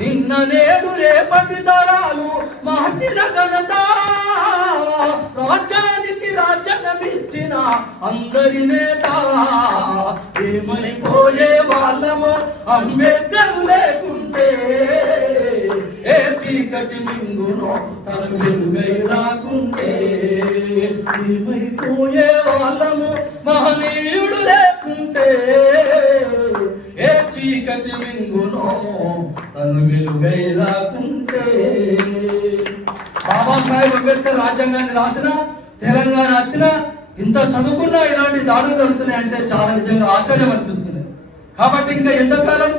నిన్న నేడు రేపటి తరాలు మార్చిన ఘనత రాజ్యానికి రాజ్యమిచ్చిన అందరి నేత ఏమైపోయే వాళ్ళము అంబేద్కర్ లేకుంటే ఏ చీకటి మింగునో తను వెలుగై రాకుంటే ఏమైపోయే వాళ్ళము మహనీయుడు లేకుంటే ఏ చీకటి మింగునో తను వెలుగై రాకుంటే బాబాసాహెబ్ అంబేద్కర్ రాజ్యాంగాన్ని రాసిన తెలంగాణ వచ్చిన ఇంత చదువుకున్నా ఇలాంటి దాడులు జరుగుతున్నాయి అంటే చాలా నిజంగా ఆశ్చర్యం అనిపిస్తుంది. కాబట్టి ఇంకా ఎంతకాలం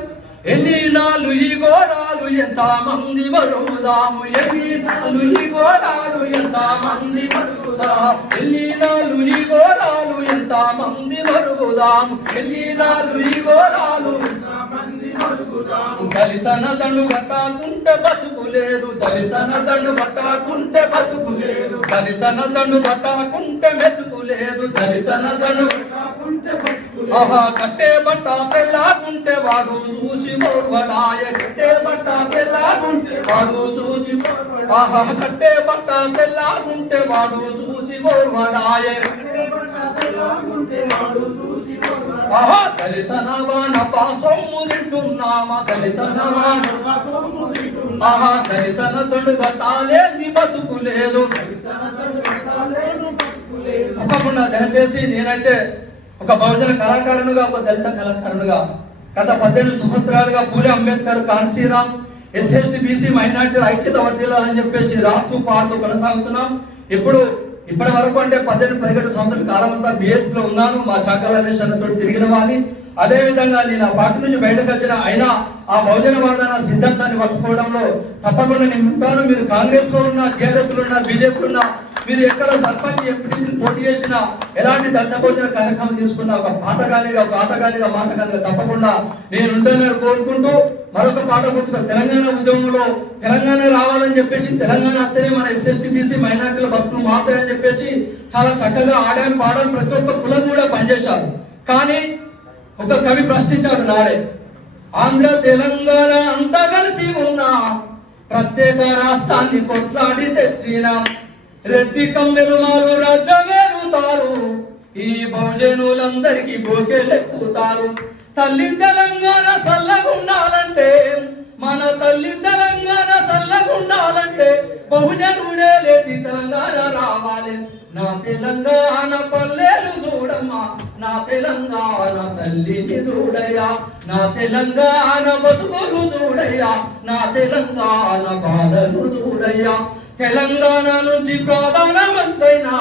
ఎన్ని నాళ్ళు ఈ ఘోరాలు ఎంత మంది మరుగుదాము ఎన్ని నాళ్ళు ఈ ఘోరాలు ఎంత మంది మరుగుదాము ఎన్ని నాళ్ళు ఈ ఘోరాలు ఎంత మంది మరుగుదాము ఎన్ని నాళ్ళు ఈ ఘోరాలు దళితన దండు కట్టాకుంటే బతుకులేదు దళితన దండు కట్టాకుంటే బతుకులేదు దళితన దండు కట్టాకుంటే మెతుకులేదు దళితన దండు ఆహా కట్టే బట్ట పెళ్ళాకుంటే వాడు చూసి మోర్వడాయ కట్టే బట్ట పెళ్ళాకుంటే వాడు చూసి ఆహా కట్టే బట్ట పెళ్ళాకుంటే వాడు చూసి మోర్వడాయ ఆహా దళితనవాన పాసొమ్ము తింటున్నామా దళితనవాన ఆహా దళితన తొడు గట్టాలేని బతుకులేదు తప్పకుండా దయచేసి నేనైతే ఒక బహుజన కళాకారునిగా ఒక దళిత కళాకారునిగా గత 18 సంవత్సరాలుగా Phule Ambedkar Kanshiram SLC BC minority ఐక్యత వర్ధిల్లాలని చెప్పేసి రాస్తూ పాడుతూ కొనసాగుతున్నాం. ఇప్పటి వరకు అంటే 18-17 సంవత్సరాల కాలం అంతా బిఎస్ లో ఉన్నాను. మా చాకల రమేష్ అన్నతో తిరిగిన వాడిని. అదే విధంగా నేను ఆ పార్టీ నుంచి బయటకు వచ్చిన అయినా ఆ బహుజనవాద సిద్ధాంతాన్ని పట్టుకోవడంలో తప్పకుండా నేను ఉంటాను. మీరు కాంగ్రెస్ లో ఉన్నా, టీఆర్ఎస్ లో ఉన్నా, బీజేపీ ఉన్నా, మీరు ఎక్కడ సర్పంచ్ ఎంపీటీసీ పోటీ చేసినా, ఎలాంటి దళిత భోజన కార్యక్రమం తీసుకున్నా ఒక పాటగానిగా మాటగానిగా తప్పకుండా నేను ఉంటానని కోరుకుంటూ మరొక పాట గుర్తుగా తెలంగాణ ఉద్యమంలో తెలంగాణ రావాలని చెప్పేసి తెలంగాణ వస్తేనే మన ఎస్ఎస్టీ బీసీ మైనార్టీల బతుకులు మారుతాయని చెప్పేసి చాలా చక్కగా ఆడాను పాడాను. ప్రతి ఒక్క కులం కూడా పనిచేశారు. కానీ ఒక కవి ప్రశ్నించాడు నాడే, ఆంధ్ర తెలంగాణ అంతా కలిసి ఉన్నా ప్రత్యేక రాష్ట్రాన్ని కొట్లాడి తెచ్చినాం రెడ్డి కమ్మెరుమారు రాజ్యమేరుతారు ఈ బహుజనులందరికీ బోకేలెత్తుతారు. తల్లి తెలంగాణ సల్లగుండాలంటే మన తల్లి తెలంగాణ సల్లగుండాలంటే బహుజనుడే లేటి తెలంగాణ రావాలి. నా తెలంగాణ పల్లెలు చూడమ్మా, నా తెలంగాణ తల్లిని చూడయ్యా, నా తెలంగాణ బతుకులు చూడయ్యా, నా తెలంగాణ బాధలు చూడయ్యా. తెలంగాణ నుంచి ప్రధానమంత్రైనా,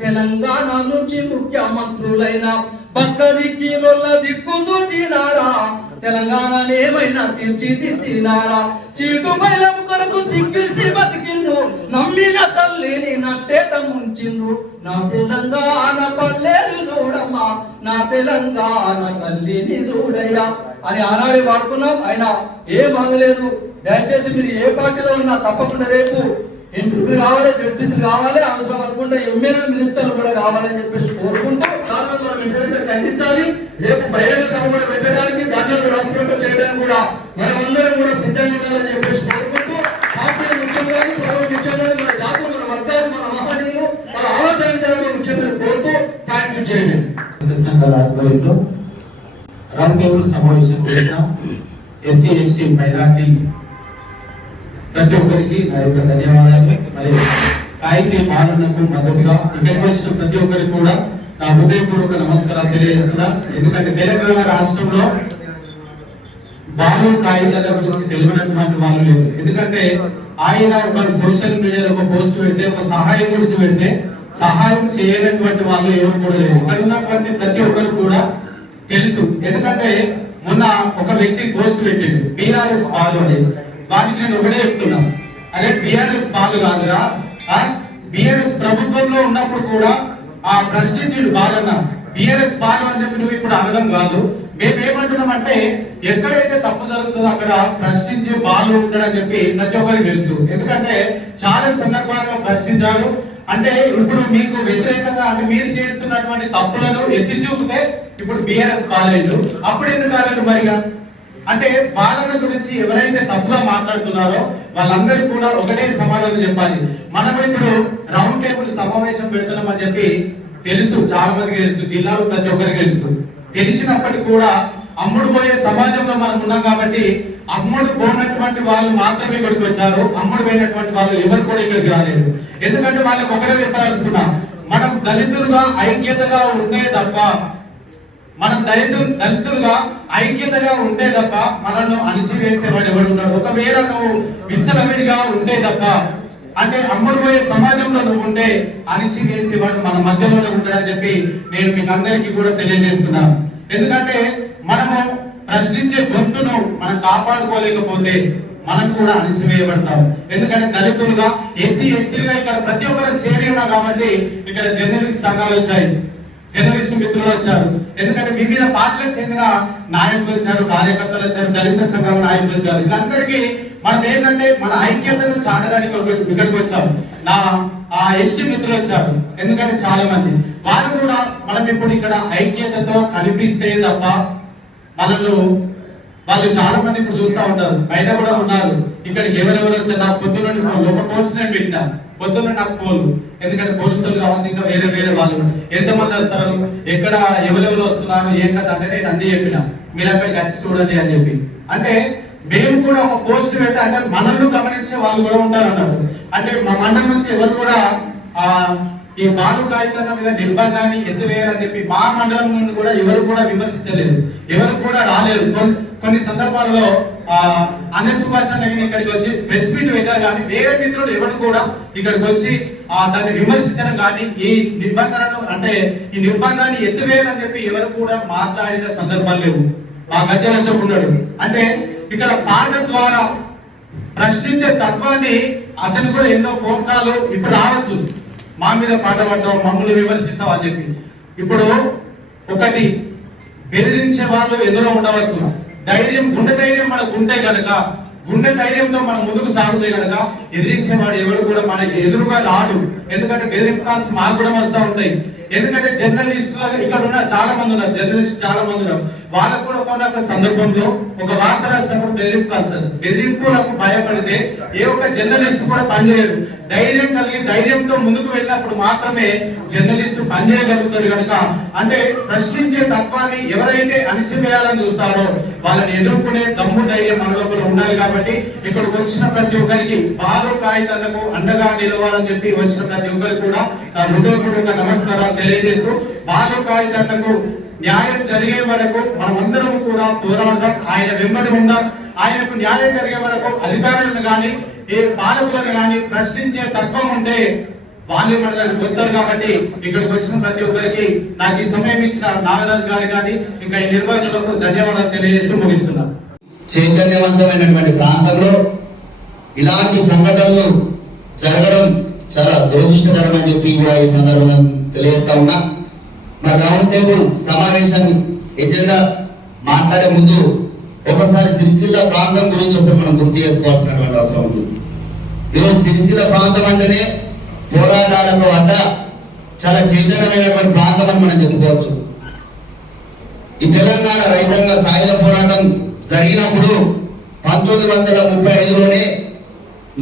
తెలంగాణ నుంచి ముఖ్యమంత్రులైనా బక్కదిక్కి నొల్ల దిక్కు చూచినారా, తెలంగాణ ఏమైనా తీర్చిదిద్దినారా. చీటు బయలం కొరకు సిగ్గిసి బతికిండు, నమ్మిన తల్లిని నట్టేట ముంచిండు. నా తెలంగాణ పల్లెలు చూడమ్మా, నా తెలంగాణ తల్లిని చూడయ్యా. అని ఆనాడే వాడుకున్నాం. ఆయన ఏ బాధ లేదు, దయచేసి మీరు ఏ పార్టీలో ఉన్నా తప్పకుండా రేపు ఎంపీ కావాలి, జడ్పీసీ కావాలి, అవసరం అనుకుంటే ఎమ్మెల్యే మినిస్టర్లు కూడా కావాలని చెప్పేసి కోరుకుంటూ కాలంలో మనం ఇంటర్నెట్ ఖండించాలి. రేపు బహిరంగ సభ కూడా పెట్టడానికి, దాంట్లో రాష్ట్రంలో చేయడానికి కూడా మనమందరం కూడా సిద్ధంగా ఉండాలని చెప్పేసి కోరుకుంటూ పార్టీలు ముఖ్యం కాదు, పదవి ముఖ్యం కాదు, మన జాతులు, మన వర్గాలు, మన మహనీయులు, మన ఆలోచన విధానం ముఖ్యమని కోరుతూ థ్యాంక్ యూ చేయండి. సంఘాల ఆధ్వర్యంలో రౌండ్ టేబుల్ సమావేశం చేసిన ఎస్సీ ఎస్టీ మైనార్టీ ప్రతి ఒక్కరికి నా యొక్క ధన్యవాదాలు. మరి కాయితీ పాలనకు మద్దతుగా ఇక్కడికి వచ్చిన ప్రతి ఒక్కరికి కూడా నా హృదయపూర్వక నమస్కారాలు తెలియజేస్తున్నా. ఎందుకంటే తెలంగాణ రాష్ట్రంలో బాలు కాగితాల గురించి తెలియనటువంటి వాళ్ళు లేరు. ఎందుకంటే ఆయన ఒక సోషల్ మీడియాలో ఒక పోస్ట్ పెడితే, ఒక సహాయం గురించి పెడితే సహాయం చేయనటువంటి వాళ్ళు ఎవరు కూడా లేరు. ఇక్కడ ఉన్నటువంటి ప్రతి ఒక్కరు కూడా తెలుసు. ఎందుకంటే మొన్న ఒక వ్యక్తి పోస్ట్ పెట్టిండు బీఆర్ఎస్ బాలు అని. వాటికి నేను ఒకటే చెప్తున్నా, అరే బీఆర్ఎస్ బాలు కాదురా, బీఆర్ఎస్ ప్రభుత్వంలో ఉన్నప్పుడు కూడా ఆ ప్రశ్నించుడు బాలన్న బీఆర్ఎస్ బాలు అని చెప్పి నువ్వు ఇప్పుడు అనడం కాదు. మేమేమంటున్నామంటే ఎక్కడైతే తప్పు జరుగుతుందో అక్కడ ప్రశ్నించే బాలు ఉంటాడని చెప్పి ప్రతి ఒక్కరికి తెలుసు. ఎందుకంటే చాలా సందర్భాల్లో ప్రశ్నించాడు. అంటే ఇప్పుడు మీకు వ్యతిరేకంగా అంటే మీరు చేస్తున్నటువంటి తప్పులను ఎత్తి చూపితే ఇప్పుడు బీఆర్ఎస్ బాలేదు, అప్పుడు ఎందుకు కాలేదు మరిగా? అంటే పాలన గురించి ఎవరైతే తప్పుగా మాట్లాడుతున్నారో వాళ్ళందరికీ కూడా ఒకటే సమాధానం చెప్పాలి. మనం ఇప్పుడు రౌండ్ టేబుల్ సమావేశం పెడుతున్నామని చెప్పి తెలుసు, చాలా మందికి తెలుసు, జిల్లాలో ప్రతి ఒక్కరికి తెలుసు. తెలిసినప్పటికీ కూడా అమ్ముడు పోయే సమాజంలో మనం ఉన్నాం కాబట్టి అమ్ముడు పోయినటువంటి వాళ్ళు మాత్రమే ఇక్కడికి వచ్చారు, అమ్ముడు పోయినటువంటి వాళ్ళు ఎవరు కూడా ఇక్కడికి రాలేదు. ఎందుకంటే వాళ్ళకి ఒకటే చెప్పాల్సుకున్నాం, మనం దళితులుగా ఐక్యతగా ఉండే తప్ప, మనం దళితులుగా ఐక్యతగా ఉంటే తప్ప మనల్ని అణిచివేసేవాడు ఎవడు ఉన్నాడు. ఒకవేళ నువ్వు విచ్చలవిడిగా ఉంటే తప్ప, అంటే అమ్ముడు పోయే సమాజంలో నువ్వు ఉంటే అణిచివేసేవాడు మన మధ్యలోనే ఉంటాడని చెప్పి నేను మీకు అందరికీ కూడా తెలియజేస్తున్నాను. ఎందుకంటే మనము ప్రశ్నించే గొంతును మనం కాపాడుకోలేకపోతే మనకు కూడా అణిచివేయబడతాం. ఎందుకంటే దళితులుగా ఎస్సీ ఎస్టీలుగా ఇక్కడ ప్రతి ఒక్కరు చేరి ఉన్నాం కాబట్టి ఇక్కడ జర్నలిస్ట్ సంఘాలు వచ్చాయి, జర్నలిస్ట్ మిత్రులు వచ్చారు. ఎందుకంటే వివిధ పార్టీలకు చెందిన నాయకులు వచ్చారు, కార్యకర్తలు వచ్చారు, దళిత సంఘాల నాయకులు వచ్చారు. వీళ్ళందరికీ మనం ఏంటంటే మన ఐక్యతను చాటడానికి ఇక్కడికి వచ్చాం. ఆ ఎస్టీ మిత్రులు వచ్చారు, ఎందుకంటే చాలా మంది వారు కూడా మనం ఇప్పుడు ఇక్కడ ఐక్యతతో కనిపిస్తే తప్ప మనల్ని వాళ్ళు చాలా మంది ఇప్పుడు చూస్తూ ఉంటారు, బయట కూడా ఉన్నారు. ఇక్కడికి ఎవరెవరు వచ్చారు, నాకు పొద్దున్న ఒక పోస్ట్ నేను పెట్టినా, పొద్దున్న నాకు పోలు, ఎందుకంటే పోలీసులు కావచ్చు, ఇంకా వేరే వేరే వాళ్ళు ఎంతమంది వస్తారు, ఎక్కడ ఎవరెవరు వస్తున్నారు, ఏం కదా అంటే నేను అన్ని చెప్పిన, మీరు అక్కడికి వచ్చి చూడండి అని చెప్పి. అంటే మేము కూడా ఒక పోస్ట్ పెడితే అంటే మనల్ని గమనించే వాళ్ళు కూడా ఉంటారు అన్నట్టు. అంటే మా మండలం నుంచి ఎవరు కూడా ఈ బాలు కాగితాల మీద నిర్బంధాన్ని ఎత్తివేయాలని చెప్పి మా మండలం నుండి కూడా ఎవరు కూడా విమర్శించలేదు, ఎవరు కూడా రాలేరు. కొన్ని సందర్భాల్లో అనే సుభాష్ నవీన్ ఇక్కడికి వచ్చి ప్రెస్ మీట్ పెట్టారు, కానీ వేరే మిత్రులు ఎవరు కూడా ఇక్కడికి వచ్చి దాన్ని విమర్శించడం కానీ ఈ నిర్బంధాలను అంటే ఈ నిర్బంధాన్ని ఎత్తివేయాలని చెప్పి ఎవరు కూడా మాట్లాడిన సందర్భాలు లేవు. ఆ గజలశం ఉన్నాడు అంటే ఇక్కడ పాట ద్వారా ప్రశ్నించే తత్వాన్ని అతను కూడా ఎన్నో ఫోన్ కాల్ ఇప్పుడు రావచ్చు, మా మీద పాట పడతావు, మమ్మల్ని విమర్శిస్తావు అని చెప్పి. ఇప్పుడు ఒకటి బెదిరించే వాళ్ళు ఎదురు ఉండవచ్చు, ధైర్యం గుండె ధైర్యం మనకు ఉంటే కనుక, గుండె ధైర్యంతో మనం ముందుకు సాగుతే కనుక ఎదిరించేవాడు ఎవరు కూడా మనకి ఎదురుగా రాడు. ఎందుకంటే బెదిరింపు కాల్స్ మాకు కూడా వస్తూ ఉంటాయి. ఎందుకంటే జర్నలిస్టులు ఇక్కడ ఉన్న చాలా మంది ఉన్నారు, జర్నలిస్ట్ చాలా మంది ఉన్నారు, వాళ్ళకు కూడా ఒక సందర్భంలో ఒక వార్త రాసినప్పుడు బెదిరింపు కాల్స్, బెదిరింపులకు భయపడితే ఏ ఒక్క జర్నలిస్ట్ కూడా పనిచేయడు. ధైర్యం కలిగి ధైర్యంతో ముందుకు వెళ్ళినప్పుడు మాత్రమే జర్నలిస్ట్ పనిచేయగలుగుతాడు. కనుక అంటే ప్రశ్నించే తత్వాన్ని ఎవరైతే అణిచివేయాలని చూస్తారో వాళ్ళని ఎదుర్కొనే దమ్ము ధైర్యం మన లోపల ఉండాలి. కాబట్టి ఇక్కడికి వచ్చిన ప్రతి ఒక్కరికి బాలు కాగితాలకు అండగా నిలవాలని చెప్పి వచ్చిన ప్రతి ఒక్కరికి కూడా నా హృదయపూర్వక నమస్కారాలు తెలియజేస్తూ, బాలు కాగితాలకు న్యాయం జరిగే వరకు మనమందరం కూడా పోరాడదాం, ఆయన వెంబడి ఉందాం. ఆయనకు న్యాయం జరిగే వరకు అధికారులను కానీ ఏ పాలకులను కానీ ప్రశ్నించే తత్వం ఉంటే వాళ్ళే మన దగ్గరికి వస్తారు. కాబట్టి ఇక్కడికి వచ్చిన ప్రతి ఒక్కరికి నాకు ఈ సమయం ఇచ్చిన నాగరాజు గారి కానీ ఇంకా ఈ నిర్వాహకులకు ధన్యవాదాలు తెలియజేస్తూ ముగిస్తున్నాను. చైతన్యవంతమైనటువంటి ప్రాంతంలో ఇలాంటి సంఘటనలు జరగడం చాలా దురదృష్టకరం అని చెప్పి కూడా ఈ సందర్భంగా తెలియజేస్తా ఉన్నా. మరి రౌండ్ టేబుల్ సమావేశం ఎజెండా మాట్లాడే ముందు ఒకసారి సిరిసిల్ల ప్రాంతం గురించి ఒకసారి మనం గుర్తు చేసుకోవాల్సినటువంటి అవసరం ఉంది. ఈరోజు సిరిసిల్ల ప్రాంతం అంటేనే పోరాటాలకు అడ్డ చాలా చైతన్యమైనటువంటి ప్రాంతం అని మనం చెప్పుకోవచ్చు. ఈ తెలంగాణ రైతాంగ సాయుధ పోరాటం జరిగినప్పుడు 1935లోనే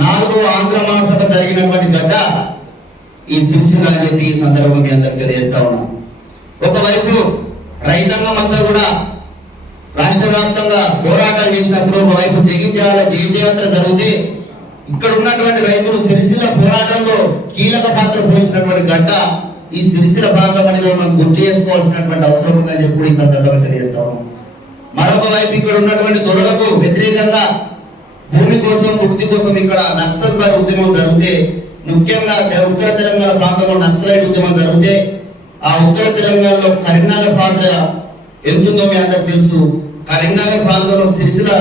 4వ ఆంధ్ర మహాసభ జరిగినటువంటి గడ్డ ఈ సిరిసిల్ల అని చెప్పి ఈ సందర్భం మీ అందరికి తెలియజేస్తా ఉన్నాం. ఒకవైపు రైతాంగం అంతా కూడా రాష్ట్ర వ్యాప్తంగా పోరాటాలు చేసినప్పుడు ఒకవైపు జగిత్యాల జయజయాత్ర జరిగితే ఇక్కడ ఉన్నటువంటి రైతులు సిరిసిల్ల పోరాటంలో కీలక పాత్ర పోషించినటువంటి గడ్డ ఈ సిరిసిల్ల ప్రాంతం అనేది మనం గుర్తు చేసుకోవాల్సినటువంటి అవసరం ఉందని చెప్పి ఈ సందర్భంగా తెలియజేస్తా ఉన్నాం. మరొక వైపు ఇక్కడ ఉన్నటువంటి దొరలకు వ్యతిరేకంగా భూమి కోసం ముక్తి కోసం ఇక్కడ నక్సల్ బారి ఉద్యమం జరిగితే, ముఖ్యంగా ఉత్తర తెలంగాణ ప్రాంతంలో నక్సలైట్ ఉద్యమం జరిగితే ఆ ఉత్తర తెలంగాణలో కరీంనగర్ పాత్ర ఎంతుందో మీ అందరికి తెలుసు. కరీంనగర్ ప్రాంతంలో సిరిసిల్ల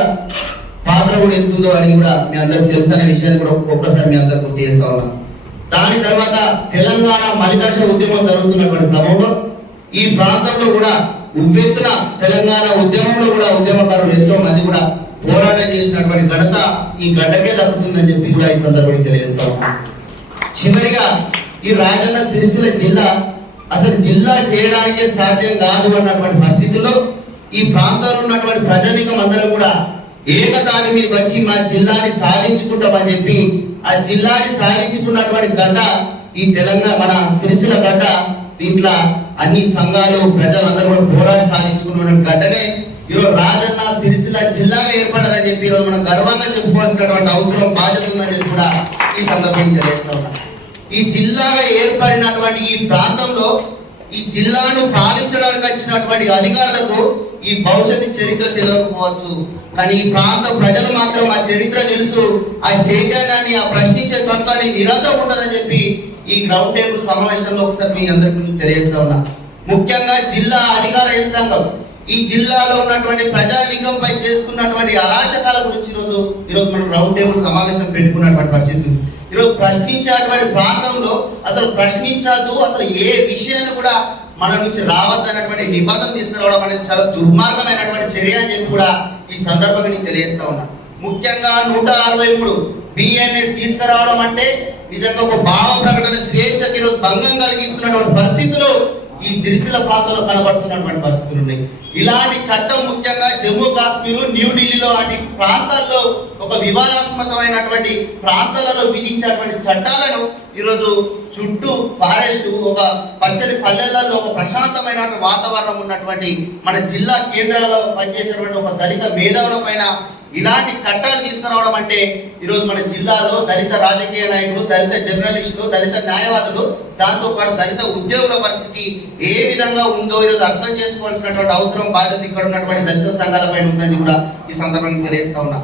పాత్ర కూడా ఎంతుందో అని కూడా మీ అందరికి తెలుసు అనే విషయాన్ని కూడా ఒక్కసారి మీ అందరికి గుర్తు చేస్తా ఉన్నాం. దాని తర్వాత తెలంగాణ మలిదశ ఉద్యమం జరుగుతున్నటువంటి క్రమంలో ఈ ప్రాంతంలో కూడా ఉవ్వెత్తున తెలంగాణ ఉద్యమంలో కూడా ఉద్యమకారులు ఎంతో మంది కూడా పోరాటం చేసినటువంటి ఘనత ఈ గడ్డకే దక్కుతుందని చెప్పి కూడా ఈ సందర్భంగా తెలియజేస్తా ఉన్నాం. చివరిగా ఈ రాజన్న సిరిసిల్ల జిల్లా అసలు జిల్లా చేయడానికే సాధ్యం కాదు అన్నటువంటి పరిస్థితుల్లో ఈ ప్రాంతంలో ఉన్నటువంటి ప్రజానికం అందరం కూడా ఏకతాటి మీదకి వచ్చి మా జిల్లాని సాధించుకుంటామని చెప్పి ఆ జిల్లాని సాధించుకున్నటువంటి గడ్డ ఈ తెలంగాణ మన సిరిసిల్ల గడ్డ. దీంట్లో అన్ని సంఘాలు ప్రజలందరూ కూడా పోరాడి సాధించుకున్నటువంటి గడ్డనే ఈరోజు రాజన్న సిరిసిల్ల జిల్లాగా ఏర్పడదని చెప్పి ఈరోజు మనం గర్వంగా చెప్పుకోవాల్సినటువంటి అవసరం బాధ్యత ఉందని చెప్పి కూడా ఈ సందర్భంగా తెలియజేస్తా ఉన్నాం. ఈ జిల్లాగా ఏర్పడినటువంటి ఈ ప్రాంతంలో ఈ జిల్లాను పాలించడానికి వచ్చినటువంటి అధికారులకు ఈ భవిష్యత్తు చరిత్ర తెలియకపోవచ్చు, కానీ ఈ ప్రాంత ప్రజలు మాత్రం ఆ చరిత్ర తెలుసు. ఆ చైతన్యాన్ని, ఆ ప్రశ్నించే తత్వాన్ని నిరంతరం ఉంటుందని చెప్పి ఈ గ్రౌండ్ టేబుల్ సమావేశంలో ఒకసారి మీ అందరికీ తెలియజేస్తా ఉన్నా. ముఖ్యంగా జిల్లా అధికార యంత్రాంగం ఈ జిల్లాలో ఉన్నటువంటి ప్రజానికంపై చేస్తున్నటువంటి అరాచకాల గురించి ఈరోజు మనం రౌండ్ టేబుల్ సమావేశం పెట్టుకున్నటువంటి పరిస్థితి. ఈరోజు ప్రశ్నించేటువంటి ప్రాంతంలో అసలు ప్రశ్నించద్దు, అసలు ఏ విషయాన్ని కూడా మన నుంచి రావద్దన్నటువంటి నిబంధన తీసుకురావడం అనేది చాలా దుర్మార్గమైనటువంటి చర్య అని చెప్పి కూడా ఈ సందర్భంగా నేను తెలియజేస్తా ఉన్నా. ముఖ్యంగా 163 BNS తీసుకురావడం అంటే నిజంగా ఒక భావ ప్రకటన స్వేచ్ఛకి ఈరోజు భంగం కలిగిస్తున్నటువంటి పరిస్థితులు ఈ సిరిసిల్ల ప్రాంతంలో కనబడుతున్నటువంటి పరిస్థితులు ఉన్నాయి. ఇలాంటి చట్టం ముఖ్యంగా జమ్మూ కాశ్మీర్, న్యూఢిల్లీలో లాంటి ప్రాంతాల్లో ఒక వివాదాస్పదమైనటువంటి ప్రాంతాలలో విధించేటువంటి చట్టాలను ఈరోజు చుట్టూ ఫారెస్ట్, ఒక పచ్చని పల్లెలలో ఒక ప్రశాంతమైన వాతావరణం ఉన్నటువంటి మన జిల్లా కేంద్రాల్లో పనిచేసేటువంటి ఒక దళిత మేధావుల పైన ఇలాంటి చట్టాలు తీసుకురావడం అంటే ఈరోజు మన జిల్లాలో దళిత రాజకీయ నాయకులు, దళిత జర్నలిస్టులు, దళిత న్యాయవాదులు, దాంతో పాటు దళిత ఉద్యోగుల పరిస్థితి ఏ విధంగా ఉందో ఈరోజు అర్థం చేసుకోవాల్సినటువంటి అవసరం, బాధ్యత ఇక్కడ ఉన్నటువంటి దళిత సంఘాలపై ఉందని కూడా ఈ సందర్భంగా తెలియజేస్తా ఉన్నా.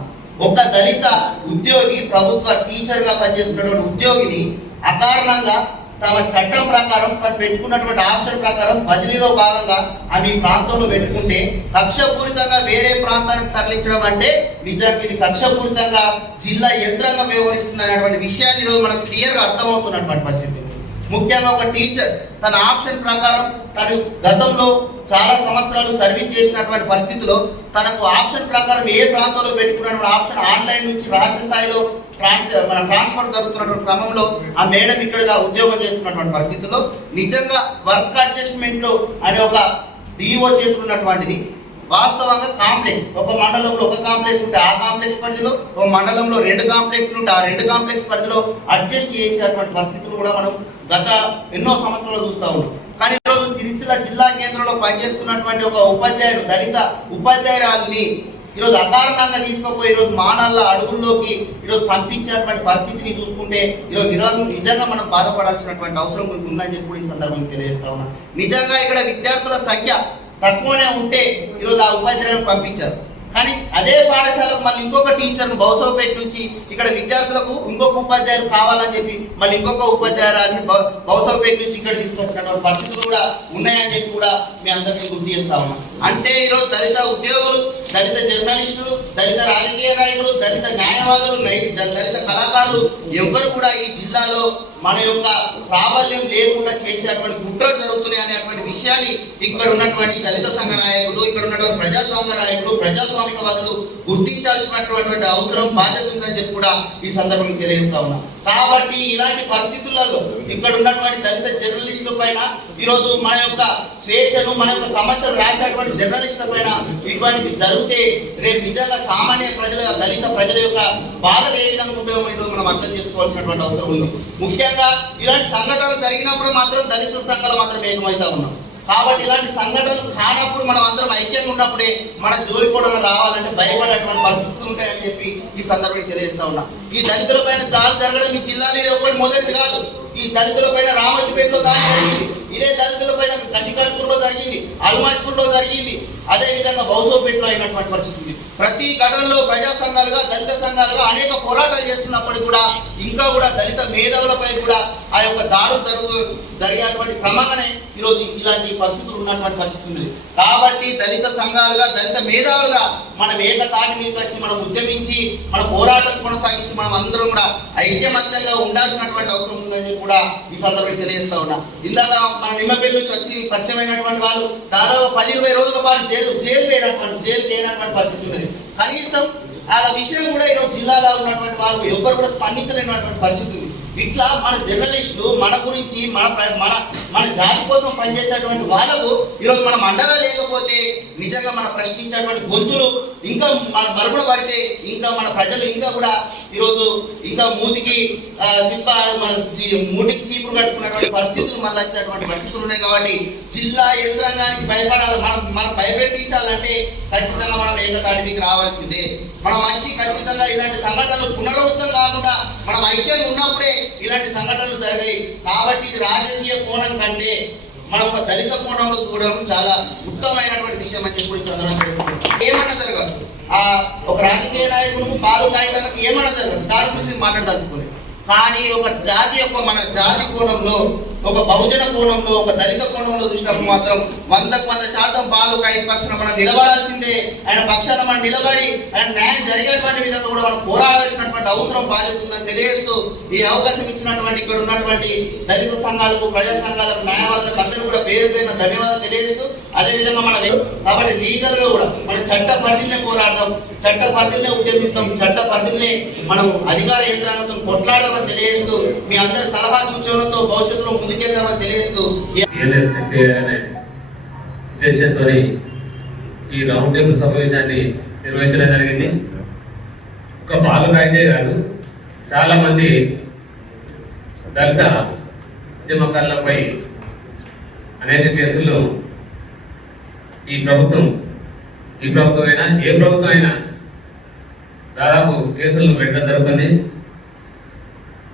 ఒక దళిత ఉద్యోగి, ప్రభుత్వ టీచర్ గా పనిచేస్తున్నటువంటి ఉద్యోగిని అకారణంగా తమ చట్టం ప్రకారం తను పెట్టుకున్నటువంటి ఆప్షన్ ప్రకారం బదిలీలో భాగంగా అవి ప్రాంతంలో పెట్టుకుంటే కక్షపూరితంగా వేరే ప్రాంతానికి తరలించడం అంటే నిజానికి ఇది కక్షపూరితంగా జిల్లా యంత్రాంగం వ్యవహరిస్తుంది అనేటువంటి విషయాన్ని ఈరోజు మనకు క్లియర్గా అర్థమవుతున్నటువంటి పరిస్థితి. ముఖ్యంగా ఒక టీచర్ తన ఆప్షన్ ప్రకారం తను గతంలో చాలా సంవత్సరాలు సర్వీస్ చేసినటువంటి పరిస్థితిలో తనకు ఆప్షన్ ప్రకారం ఏ ప్రాంతంలో పెట్టుకున్నటువంటి ఆప్షన్ ఆన్లైన్ నుంచి రాష్ట్ర స్థాయిలో ట్రాన్స్ఫర్ జరుగుతున్నటువంటి క్రమంలో ఆ మేడం ఇక్కడగా ఉద్యోగం చేస్తున్నటువంటి పరిస్థితుల్లో నిజంగా వర్క్ అడ్జస్ట్మెంట్ అనే ఒక డిఓ చేస్తున్నటువంటిది వాస్తవంగా కాంప్లెక్స్, ఒక మండలంలో ఒక కాంప్లెక్స్ ఉంటే ఆ కాంప్లెక్స్ పరిధిలో, ఒక మండలంలో 2 కాంప్లెక్స్లు ఉంటే ఆ 2 కాంప్లెక్స్ పరిధిలో అడ్జస్ట్ చేసేటువంటి పరిస్థితులు కూడా మనం గత ఎన్నో సంవత్సరాలు చూస్తూ ఉన్నాం. కానీ ఈరోజు సిరిసిల్ల జిల్లా కేంద్రంలో పనిచేస్తున్నటువంటి ఒక ఉపాధ్యాయులు, దళిత ఉపాధ్యాయురాలని ఈరోజు అకారణంగా తీసుకుపోయి ఈరోజు మానాల అడుగుల్లోకి ఈరోజు పంపించేటువంటి పరిస్థితిని చూసుకుంటే ఈరోజు నిజంగా మనం బాధపడాల్సినటువంటి అవసరం ఉందని చెప్పి ఈ సందర్భంగా తెలియజేస్తా ఉన్నా. నిజంగా ఇక్కడ విద్యార్థుల సంఖ్య తక్కువనే ఉంటే ఈరోజు ఆ ఉపాధ్యాయులను పంపించారు. కానీ అదే పాఠశాలకు మళ్ళీ ఇంకొక టీచర్ను బౌసవపేట నుంచి ఇక్కడ విద్యార్థులకు ఇంకొక ఉపాధ్యాయులు కావాలని చెప్పి మళ్ళీ ఇంకొక ఉపాధ్యాయురాన్ని బౌసవపేట నుంచి ఇక్కడ తీసుకొచ్చినటువంటి పరిస్థితులు కూడా ఉన్నాయని చెప్పి కూడా మీ అందరికీ గుర్తు చేస్తా ఉన్నాం. అంటే ఈరోజు దళిత ఉద్యోగులు, దళిత జర్నలిస్టులు, దళిత రాజకీయ నాయకులు, దళిత న్యాయవాదులు, దళిత కళాకారులు ఎవ్వరు కూడా ఈ జిల్లాలో మన యొక్క ప్రాబల్యం లేకుండా చేసేటువంటి కుట్రలు జరుగుతున్నాయి అనేటువంటి విషయాన్ని ఇక్కడ ఉన్నటువంటి దళిత సంఘ నాయకులు, ఇక్కడ ఉన్నటువంటి ప్రజాస్వామ్య నాయకులు, ప్రజాస్వామికవాదులు గుర్తించాల్సినటువంటి అవసరం, బాధ్యత ఉందని చెప్పి కూడా ఈ సందర్భంగా తెలియజేస్తా ఉన్నా. కాబట్టి ఇలాంటి పరిస్థితులలో ఇక్కడ ఉన్నటువంటి దళిత జర్నలిస్టుల పైన ఈరోజు మన యొక్క స్వేచ్ఛను, మన యొక్క సమస్యలు రాసేటువంటి జర్నలిస్టుల పైన ఇటువంటిది జరిగితే రేపు నిజంగా సామాన్య ప్రజల, దళిత ప్రజల యొక్క బాధలు ఏ విధంగా ఉంటాయో ఈరోజు మనం అర్థం చేసుకోవాల్సినటువంటి అవసరం ఉంది. ముఖ్యంగా ఇలాంటి సంఘటనలు జరిగినప్పుడు మాత్రం దళిత సంఘాలు మాత్రం ఏకమవుతా ఉన్నాం. కాబట్టి ఇలాంటి సంఘటనలు కానప్పుడు మనం అందరం ఐక్యంగా ఉన్నప్పుడే మన జోలికోడలు రావాలంటే భయపడేటువంటి పరిస్థితులు ఉంటాయని చెప్పి ఈ సందర్భంగా తెలియజేస్తా ఉన్నా. ఈ దళితుల పైన దాడి జరగడం ఈ జిల్లాలో ఒకటి మొదటిది కాదు. ఈ దళితుల పైన రామోజీపేటలో దాడి జరిగింది, ఇదే దళితుల పైన గంజికట్పూర్లో జరిగింది, అల్మాజ్పూర్లో జరిగింది, అదే విధంగా బౌసోపేటలో అయినటువంటి పరిస్థితి ఉంది. ప్రతి ఘటనలో ప్రజా సంఘాలుగా, దళిత సంఘాలుగా అనేక పోరాటాలు చేస్తున్నప్పటికీ కూడా ఇంకా కూడా దళిత మేధావులపై కూడా ఆ యొక్క దాడులు జరిగేటువంటి క్రమంగానే ఈరోజు ఇలాంటి పరిస్థితులు ఉన్నటువంటి పరిస్థితి ఉంది. కాబట్టి దళిత సంఘాలుగా, దళిత మేధావులుగా మనం ఏకతాటి మీదకి వచ్చి మనం ఉద్యమించి మన పోరాటం కొనసాగించి మనం అందరం కూడా ఐక్యమత్యంగా ఉండాల్సినటువంటి అవసరం ఉందని కూడా ఈ సందర్భంగా తెలియజేస్తా ఉన్నా. ఇందాక మన నిమ్మపల్లి నుంచి వచ్చి పరిచయమైనటువంటి వాళ్ళు దాదాపు 10-20 రోజుల పాటు జైలు చేయనటువంటి పరిస్థితి ఉన్నది. కనీసం ఆ విషయం కూడా ఈరోజు జిల్లాలో ఉన్నటువంటి వాళ్ళు ఎవరు కూడా స్పందించలేనటువంటి పరిస్థితి ఉంది. ఇట్లా మన జర్నలిస్టులు మన గురించి, మన జాతి కోసం పనిచేసేటువంటి వాళ్ళకు ఈరోజు మనం అండగా లేకపోతే నిజంగా మన ప్రశ్నించేటువంటి గొంతులు ఇంకా మరుగున పడితే ఇంకా మన ప్రజలు ఇంకా కూడా ఈరోజు ఇంకా మూతికి మూటికి సీపులు కట్టుకున్నటువంటి పరిస్థితులు మళ్ళీ వచ్చేటువంటి పరిస్థితులు ఉన్నాయి. కాబట్టి జిల్లా యంత్రాంగానికి భయపడాలి. మనం భయపెట్టించాలంటే ఖచ్చితంగా మనం ఏకతాటికి రావాల్సిందే. మన మంచి ఖచ్చితంగా ఇలాంటి సంఘటనలు పునరావృతం కాకుండా మనం ఐక్యంగా ఉన్నప్పుడే ఇలాంటి సంఘటనలు జరిగాయి. కాబట్టి ఇది రాజకీయ కోణం కంటే మనం ఒక దళిత కోణంలో చూడడం చాలా ఉత్తమమైనటువంటి విషయం అని చెప్పి సందర్భంగా ఏమన్నా జరగదు. ఒక రాజకీయ నాయకులకు, పాలు కాయకులకు ఏమన్నా జరగదు, దాని గురించి మాట్లాడదలుచుకోలేదు. కానీ ఒక జాతి యొక్క, మన జాతి కోణంలో, ఒక బహుజన కోణంలో, ఒక దళిత కోణంలో చూసినప్పుడు మాత్రం 100% పాలు కాయ పక్షాన మనం నిలబడాల్సిందే. ఆయన పక్షాన మనం నిలబడి ఆయన న్యాయం జరిగేటువంటి విధంగా కూడా మనం పోరాడాల్సినటువంటి అవసరం, బాధ్యత ఉందని తెలియజేస్తూ ఈ అవకాశం ఇచ్చినటువంటి ఇక్కడ ఉన్నటువంటి దళిత సంఘాలకు, ప్రజా సంఘాలకు, న్యాయవాదులకు అందరూ కూడా పేరు పేరున ధన్యవాదాలు తెలియజేస్తూ అదేవిధంగా మన కాబట్టి లీగల్ గా కూడా మన చట్ట పరిధినే పోరాడదాం, చట్ట పరిధినే ఉద్యమిస్తాం, చట్ట పరిధినే మనం అధికార యంత్రాంగంతో కొట్లాడదామని తెలియజేస్తూ మీ అందరి సలహా సూచనలతో భవిష్యత్తులో ముందుకెళ్దామని తెలియజేస్తూ ఉద్దేశంతో ఈ రౌండ్ టేబుల్ సమావేశాన్ని నిర్వహించడం జరిగింది. ఒక బాలుకాయితే కాదు, చాలా మంది దళిత ఉద్యమకారులపై అనేక కేసుల్లో ఈ ప్రభుత్వం అయినా ఏ ప్రభుత్వం అయినా దాదాపు కేసులను పెట్టడం జరుగుతుంది,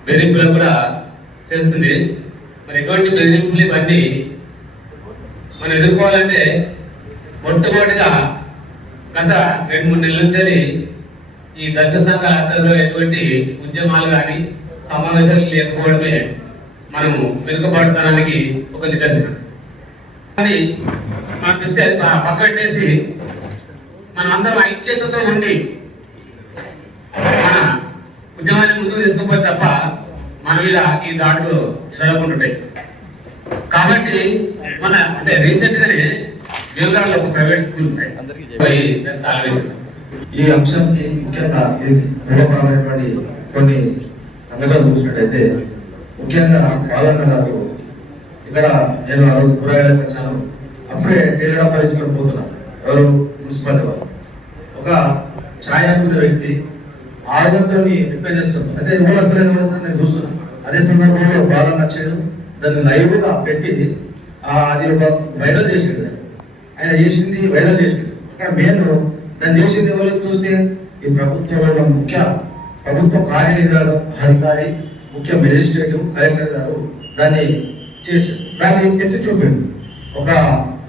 బెదిరింపులు కూడా చేస్తుంది. మరి ఇటువంటి బెదిరింపులు ఇవన్నీ మనం ఎదుర్కోవాలంటే మొట్టమొదటిగా గత 2-3 నెలల నుంచి ఈ దళిత సంఘాల ఆధ్వర్యంలో ఎటువంటి ఉద్యమాలు కానీ సమావేశాలు లేకపోవడమే మనము వెనుకబడతానికి ఒక నిదర్శనం. కానీ మన దృష్టి అది పక్కట్టేసి మనం అందరం ఐక్యతతో ఉండి మన ఉద్యమాన్ని ముందుకు తీసుకుపోతే తప్ప మన మీద ఈ దాడులు జరగకుంటుంటాయి. కాబట్టి మన అంటే రీసెంట్ గానే దేవరాల్లో ఒక ప్రైవేట్ స్కూల్ ఈ అంశానికి ముఖ్యంగా మూలపరమైనటువంటి కొన్ని సంఘటనలు చూసినట్టయితే ముఖ్యంగా బాలన్న గారు ఇక్కడ నేను కూరగాయలకు వచ్చాను, అప్పుడే టేలర్ డబ్బా తీసుకొని పోతున్నాను. ఎవరు మున్సిపాలిటీ వారు ఒక ఛాయ్ అనుకునే వ్యక్తి ఆవేదనతోని వ్యక్తం చేస్తున్నాడు. అయితే ఇవ్వవలసిన నేను చూస్తున్నాను. అదే సందర్భంలో బాలన్న వచ్చాడు, దాన్ని లైవ్ గా పెట్టి అది ఒక వైరల్ చేసిండు. ఆయన చేసింది వైరల్ చేసిండు. అక్కడ మెయిన్ దాన్ని చేసింది ఎవరు చూస్తే ఈ ప్రభుత్వంలో ముఖ్య ప్రభుత్వ కార్యనిర్వహణాధికారి, ముఖ్య మెజిస్ట్రేటివ్ కలెక్టర్ గారు దాన్ని చేశారు. దాన్ని ఎత్తి చూపాడు.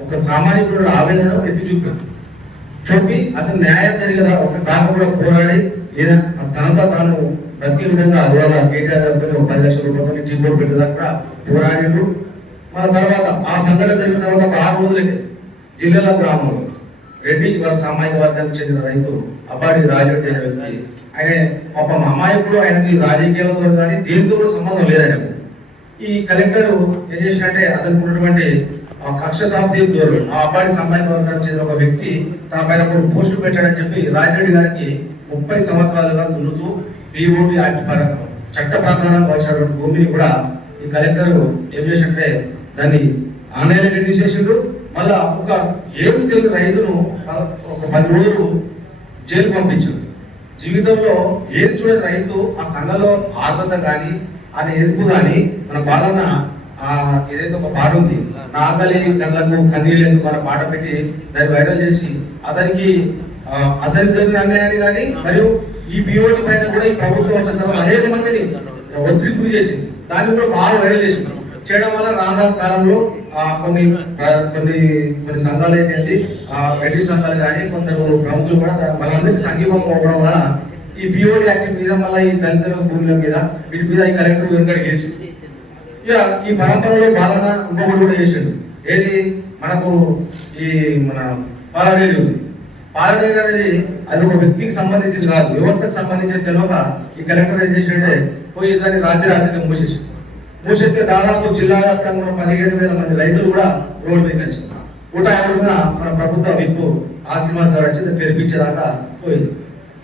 ఒక సామాజికుడు ఆవేదన ఎత్తి చూపి అతను న్యాయం జరిగేదా ఒక కాక కూడా పోరాడి తనంతా తాను బతికే విధంగా ఇవాళ కేటీఆర్ గారితో 10 లక్షల రూపాయలతో టీ బోర్డు పెట్టేదాకా కూడా పోరాడిండు. మన తర్వాత ఆ సంఘటన జరిగిన తర్వాత ఒక 6 రోజులకి జిల్లాల గ్రామంలో రెడ్డి వాళ్ళ సామాజిక వర్గానికి చెందిన రైతు అబ్బాడి రాజరెడ్డి అనే వ్యక్తి. ఆయన పాపం అమాయకుడు, ఆయనకి రాజకీయాలతో కానీ దేనితో కూడా సంబంధం లేదు ఆయనకు. ఈ కలెక్టర్ ఏం చేసినట్టే అతనికి ఉన్నటువంటి కక్ష సాధ్యం దూరం ఆ అబ్బాడి సామాజిక వర్గానికి చెందిన ఒక వ్యక్తి తన పైన పోస్టు పెట్టాడని చెప్పి రాజరెడ్డి గారికి 30 సంవత్సరాలుగా దున్నుతూ పిఓటి యాక్ట్ పరంగా చట్ట ప్రకారం వచ్చినటువంటి భూమిని కూడా ఈ కలెక్టర్ ఏం చేసినట్టే దాన్ని ఆన్లైన్గా తీసేసిండు. మళ్ళా ఒక ఏమి తెలియని రైతును ఒక 10 రోజులు జైలు పంపించాడు. జీవితంలో ఏది చూడని రైతు ఆ కళ్ళలో ఆర్ద్రత కానీ అది ఎరుపు కానీ మన బాలన్న ఏదైతే ఒక పాట ఉంది, నాగలి కళ్ళకు కన్నీళ్ళు ఎందుకు మన పాట పెట్టి దాన్ని వైరల్ చేసి అతనికి జరిగిన అన్యాయాన్ని కానీ మరియు ఈ పిఓటి పైన కూడా ఈ ప్రభుత్వం వచ్చిన తర్వాత అనేక మందిని ఒత్తిడి గురి చేసింది. దాన్ని కూడా బాగా వైరల్ చేసింది. చేయడం వల్ల రాను కాలంలో కొన్ని సంఘాలు అయితే రెడ్డి సంఘాలు కానీ కొందరు ప్రముఖులు కూడా వాళ్ళందరికీ సంఘీభం అవ్వడం వల్ల ఈ పిఓడి యాక్ట్ మీద మళ్ళీ ఈ దళితుల భూముల మీద వీటి మీద ఈ కలెక్టర్ వెనుకడి చేసి ఇక ఈ పరంపరలో పాలన ఇంకొకటి కూడా చేసాడు. ఏది మనకు ఈ మన పాలడేరి ఉంది. పాలడేరి అనేది అది ఒక వ్యక్తికి సంబంధించింది కాదు, వ్యవస్థకు సంబంధించిన తెలియక ఈ కలెక్టర్ ఏం చేసినట్టే పోయి దాన్ని రాత్రి మూసేస్తే దాదాపు జిల్లా వ్యాప్తంగా ఉన్న 15,000 మంది రైతులు కూడా రోడ్డు మీద వచ్చి ఊటాగా మన ప్రభుత్వ విప్పు ఆశ్రమాస్ గారు వచ్చి తెరిపించేదాకా పోయింది.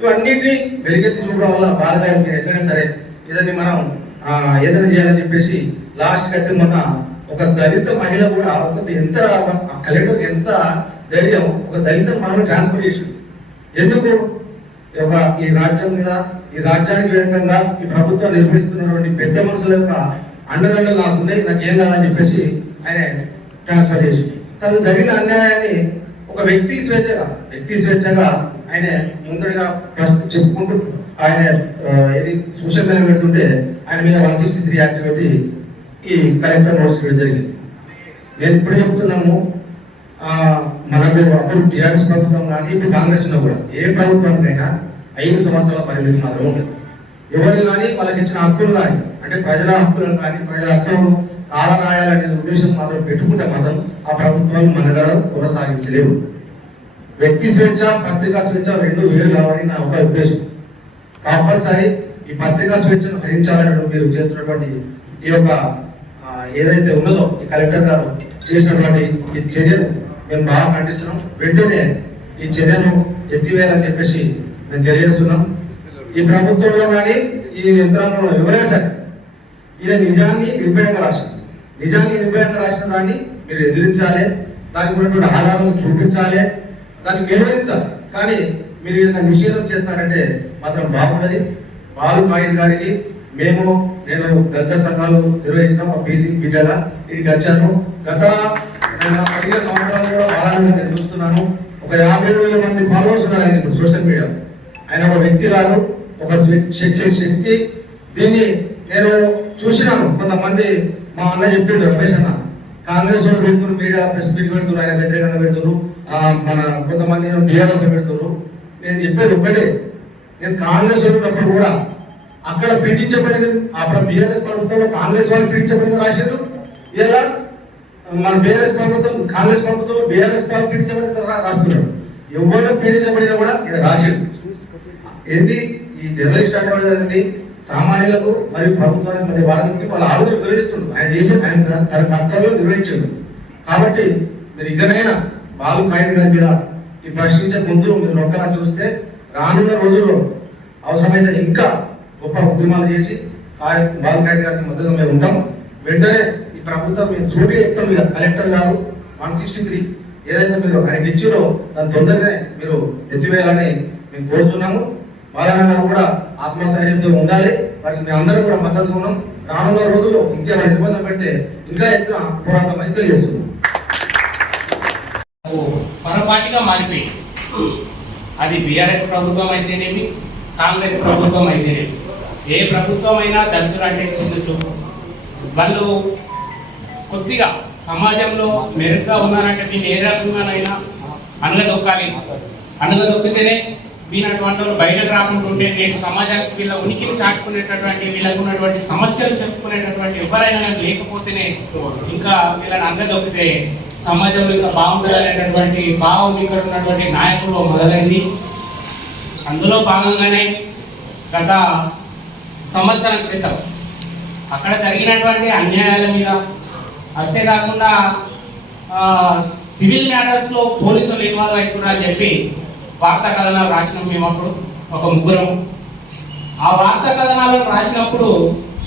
ఇవన్నిటినీ వెలిగెత్తి చూడడం వల్ల బాలగారు మీరు ఎట్లయినా సరే ఇదని మనం ఏదైనా చేయాలని చెప్పేసి లాస్ట్ అయితే మొన్న ఒక దళిత మహిళ కూడా ఎంత కలెక్టర్ ఎంత ధైర్యం ఒక దళిత మహిళ ట్రాన్స్ఫర్ చేసింది. ఎందుకు ఈ రాజ్యం మీద ఈ రాజ్యానికి విధంగా ఈ ప్రభుత్వం నిర్వహిస్తున్నటువంటి పెద్ద మనుషుల యొక్క అండదండలు నాకున్నాయి, నాకేం కాదని చెప్పేసి ఆయన ట్రాన్స్ఫర్ చేసి తనకు జరిగిన అన్యాయాన్ని ఒక వ్యక్తి స్వేచ్ఛగా ఆయన ముందడిగా చెప్పుకుంటూ ఆయన ఏది సోషల్ మీడియా పెడుతుంటే ఆయన మీద 163 యాక్ట్ పెట్టి ఈ కలెక్టర్ నోటీస్ ఇవ్వడం జరిగింది. నేను ఇప్పుడు చెప్తున్నాము, మనకు అప్పుడు టీఆర్ఎస్ ప్రభుత్వం కానీ ఇప్పుడు కాంగ్రెస్ ఉన్నా కూడా ఏ ప్రభుత్వానికైనా 5 సంవత్సరాల పరిమితి మాత్రం ఉంటుంది. ఎవరు కానీ వాళ్ళకి ఇచ్చిన హక్కులు కానీ అంటే ప్రజల హక్కులను కానీ ప్రజల హక్కులను కాలరాయాలనే ఉద్దేశం మాత్రం పెట్టుకుంటే మాత్రం ఆ ప్రభుత్వాలు మనగడ కొనసాగించలేవు. వ్యక్తి స్వేచ్ఛ పత్రికా స్వేచ్ఛ 2 వేరు కావాలని నా ఒక ఉద్దేశం. కంపల్సరీ ఈ పత్రికా స్వేచ్ఛను హరించాలని మీరు చేస్తున్నటువంటి ఈ యొక్క ఏదైతే ఉన్నదో ఈ కలెక్టర్ గారు చేసినటువంటి ఈ చర్యను మేము బాగా ఖండిస్తున్నాం. వెంటనే ఈ చర్యను ఎత్తివేయాలని చెప్పేసి మేము తెలియజేస్తున్నాం. ఈ ప్రభుత్వంలో కానీ ఈ యంత్రాంగంలో ఎవరైనా సరే ఈయన నిజాన్ని నిర్భయంగా రాసిన దాన్ని మీరు ఎదిరించాలి, దానికి ఉన్నటువంటి ఆధారాలను చూపించాలి, దాన్ని నిర్వహించాలి. కానీ మీరు ఏదైనా నిషేధం చేస్తారంటే మాత్రం బాగుండదు. బాలు కాయిన్ గారికి నేను దళిత సంఘాలు నిర్వహించిన బీసీ బిడ్డగా ఇక్కడికి వచ్చాను. గత 15 సంవత్సరాలు కూడా బాగా నేను చూస్తున్నాను. ఒక 57,000 మంది ఫాలోవర్స్ ఉన్నారు ఆయన ఇప్పుడు సోషల్ మీడియా. ఆయన ఒక వ్యక్తి కాదు, ఒక శక్తి. దీన్ని నేను చూసినాను. కొంతమంది మా అన్న చెప్పిండు, రమేష్ అన్న, కాంగ్రెస్ వాళ్ళు పెడుతున్నారు, మీడియా ప్రెస్ మీట్ పెడుతున్నారు, ఆయన వ్యతిరేకంగా పెడుతున్నారు, మన కొంతమంది టీఆర్ఎస్ పెడుతున్నారు. నేను చెప్పేది ఒక్కటే, నేను కాంగ్రెస్ ఉన్నప్పుడు కూడా అక్కడ పీడించబడిన అప్పుడు బీఆర్ఎస్ ప్రభుత్వంలో కాంగ్రెస్ వాళ్ళు పీడించబడిన రాశారు. ఇలా మన బీఆర్ఎస్ ప్రభుత్వం కాంగ్రెస్ ప్రభుత్వం బీఆర్ఎస్ వాళ్ళు పీడించబడిన రాస్తున్నాడు. ఎవరు పీడించబడినా కూడా ఇక్కడ రాశాడు. ఏంది ఈ జర్నలిస్ట్ అంటే సామాన్యులకు మరియు ప్రభుత్వానికి మధ్య వారికి వాళ్ళ ఆలోచన నిర్వహిస్తుండ్రు. ఆయన తన కర్తవ్యం నిర్వహించాడు. కాబట్టి మీరు ఇకనైనా బాలు కాయిన్ గారి మీద ఈ ప్రశ్నించే ముందు మీరు నొక్కలా చూస్తే రానున్న రోజుల్లో అవసరమైతే ఇంకా గొప్ప ఉద్యమాలు చేసి బాలు కాయిన్ గారికి మద్దతు మేము ఉంటాం. వెంటనే ఈ ప్రభుత్వం మీరు సూటిగా చెప్తాం, మీద కలెక్టర్ గారు 163 ఏదైతే మీరు ఆయనకి ఇచ్చారో దాని తొందరనే మీరు ఎత్తివేయాలని మేము కోరుతున్నాము. బాలన్న గారు కూడా ఆత్మస్థైర్యంతో ఉండాలి. వారికి మేము అందరం కూడా మద్దతు ఉన్నాం. రానున్న రోజుల్లో ఇంకేమైనా నిర్బంధం పెడితే ఇంకా ఎత్తున పోరాటం అయితే తెలియజేస్తున్నాం. పొరపాటుగా మారిపోయి అది బీఆర్ఎస్ ప్రభుత్వం అయితేనేమి కాంగ్రెస్ ప్రభుత్వం అయితేనేమి ఏ ప్రభుత్వం అయినా దళితులు అంటే చిన్న చూపు. వాళ్ళు కొద్దిగా సమాజంలో మెరుగ్గా ఉన్నారంటే వీళ్ళు ఏ రకంగానైనా అనగదొక్కాలి. అనగదొక్కితేనే వీళ్ళటువంటి వాళ్ళు బయటకు రాకుండా ఉంటే నేటి సమాజానికి వీళ్ళ ఉనికిని చాటుకునేటటువంటి వీళ్ళకు ఉన్నటువంటి సమస్యలు చెప్పుకునేటటువంటి ఎవరైనా లేకపోతేనే ఇంకా వీళ్ళని అనగదొక్కితే సమాజంలో ఇంకా బాగుంటుంది అనేటటువంటి భావం ఇక్కడ ఉన్నటువంటి నాయకులు మొదలైంది. అందులో భాగంగానే గత సంవత్సరం క్రితం అక్కడ జరిగినటువంటి అన్యాయాల మీద, అంతేకాకుండా సివిల్ మ్యాటర్స్లో పోలీసులు ఇన్వాల్వ్ అవుతున్నారని చెప్పి వార్తా కథనాలు రాసినాం మేము. అప్పుడు ఒక ముగ్గురం ఆ వార్తా కథనాలను రాసినప్పుడు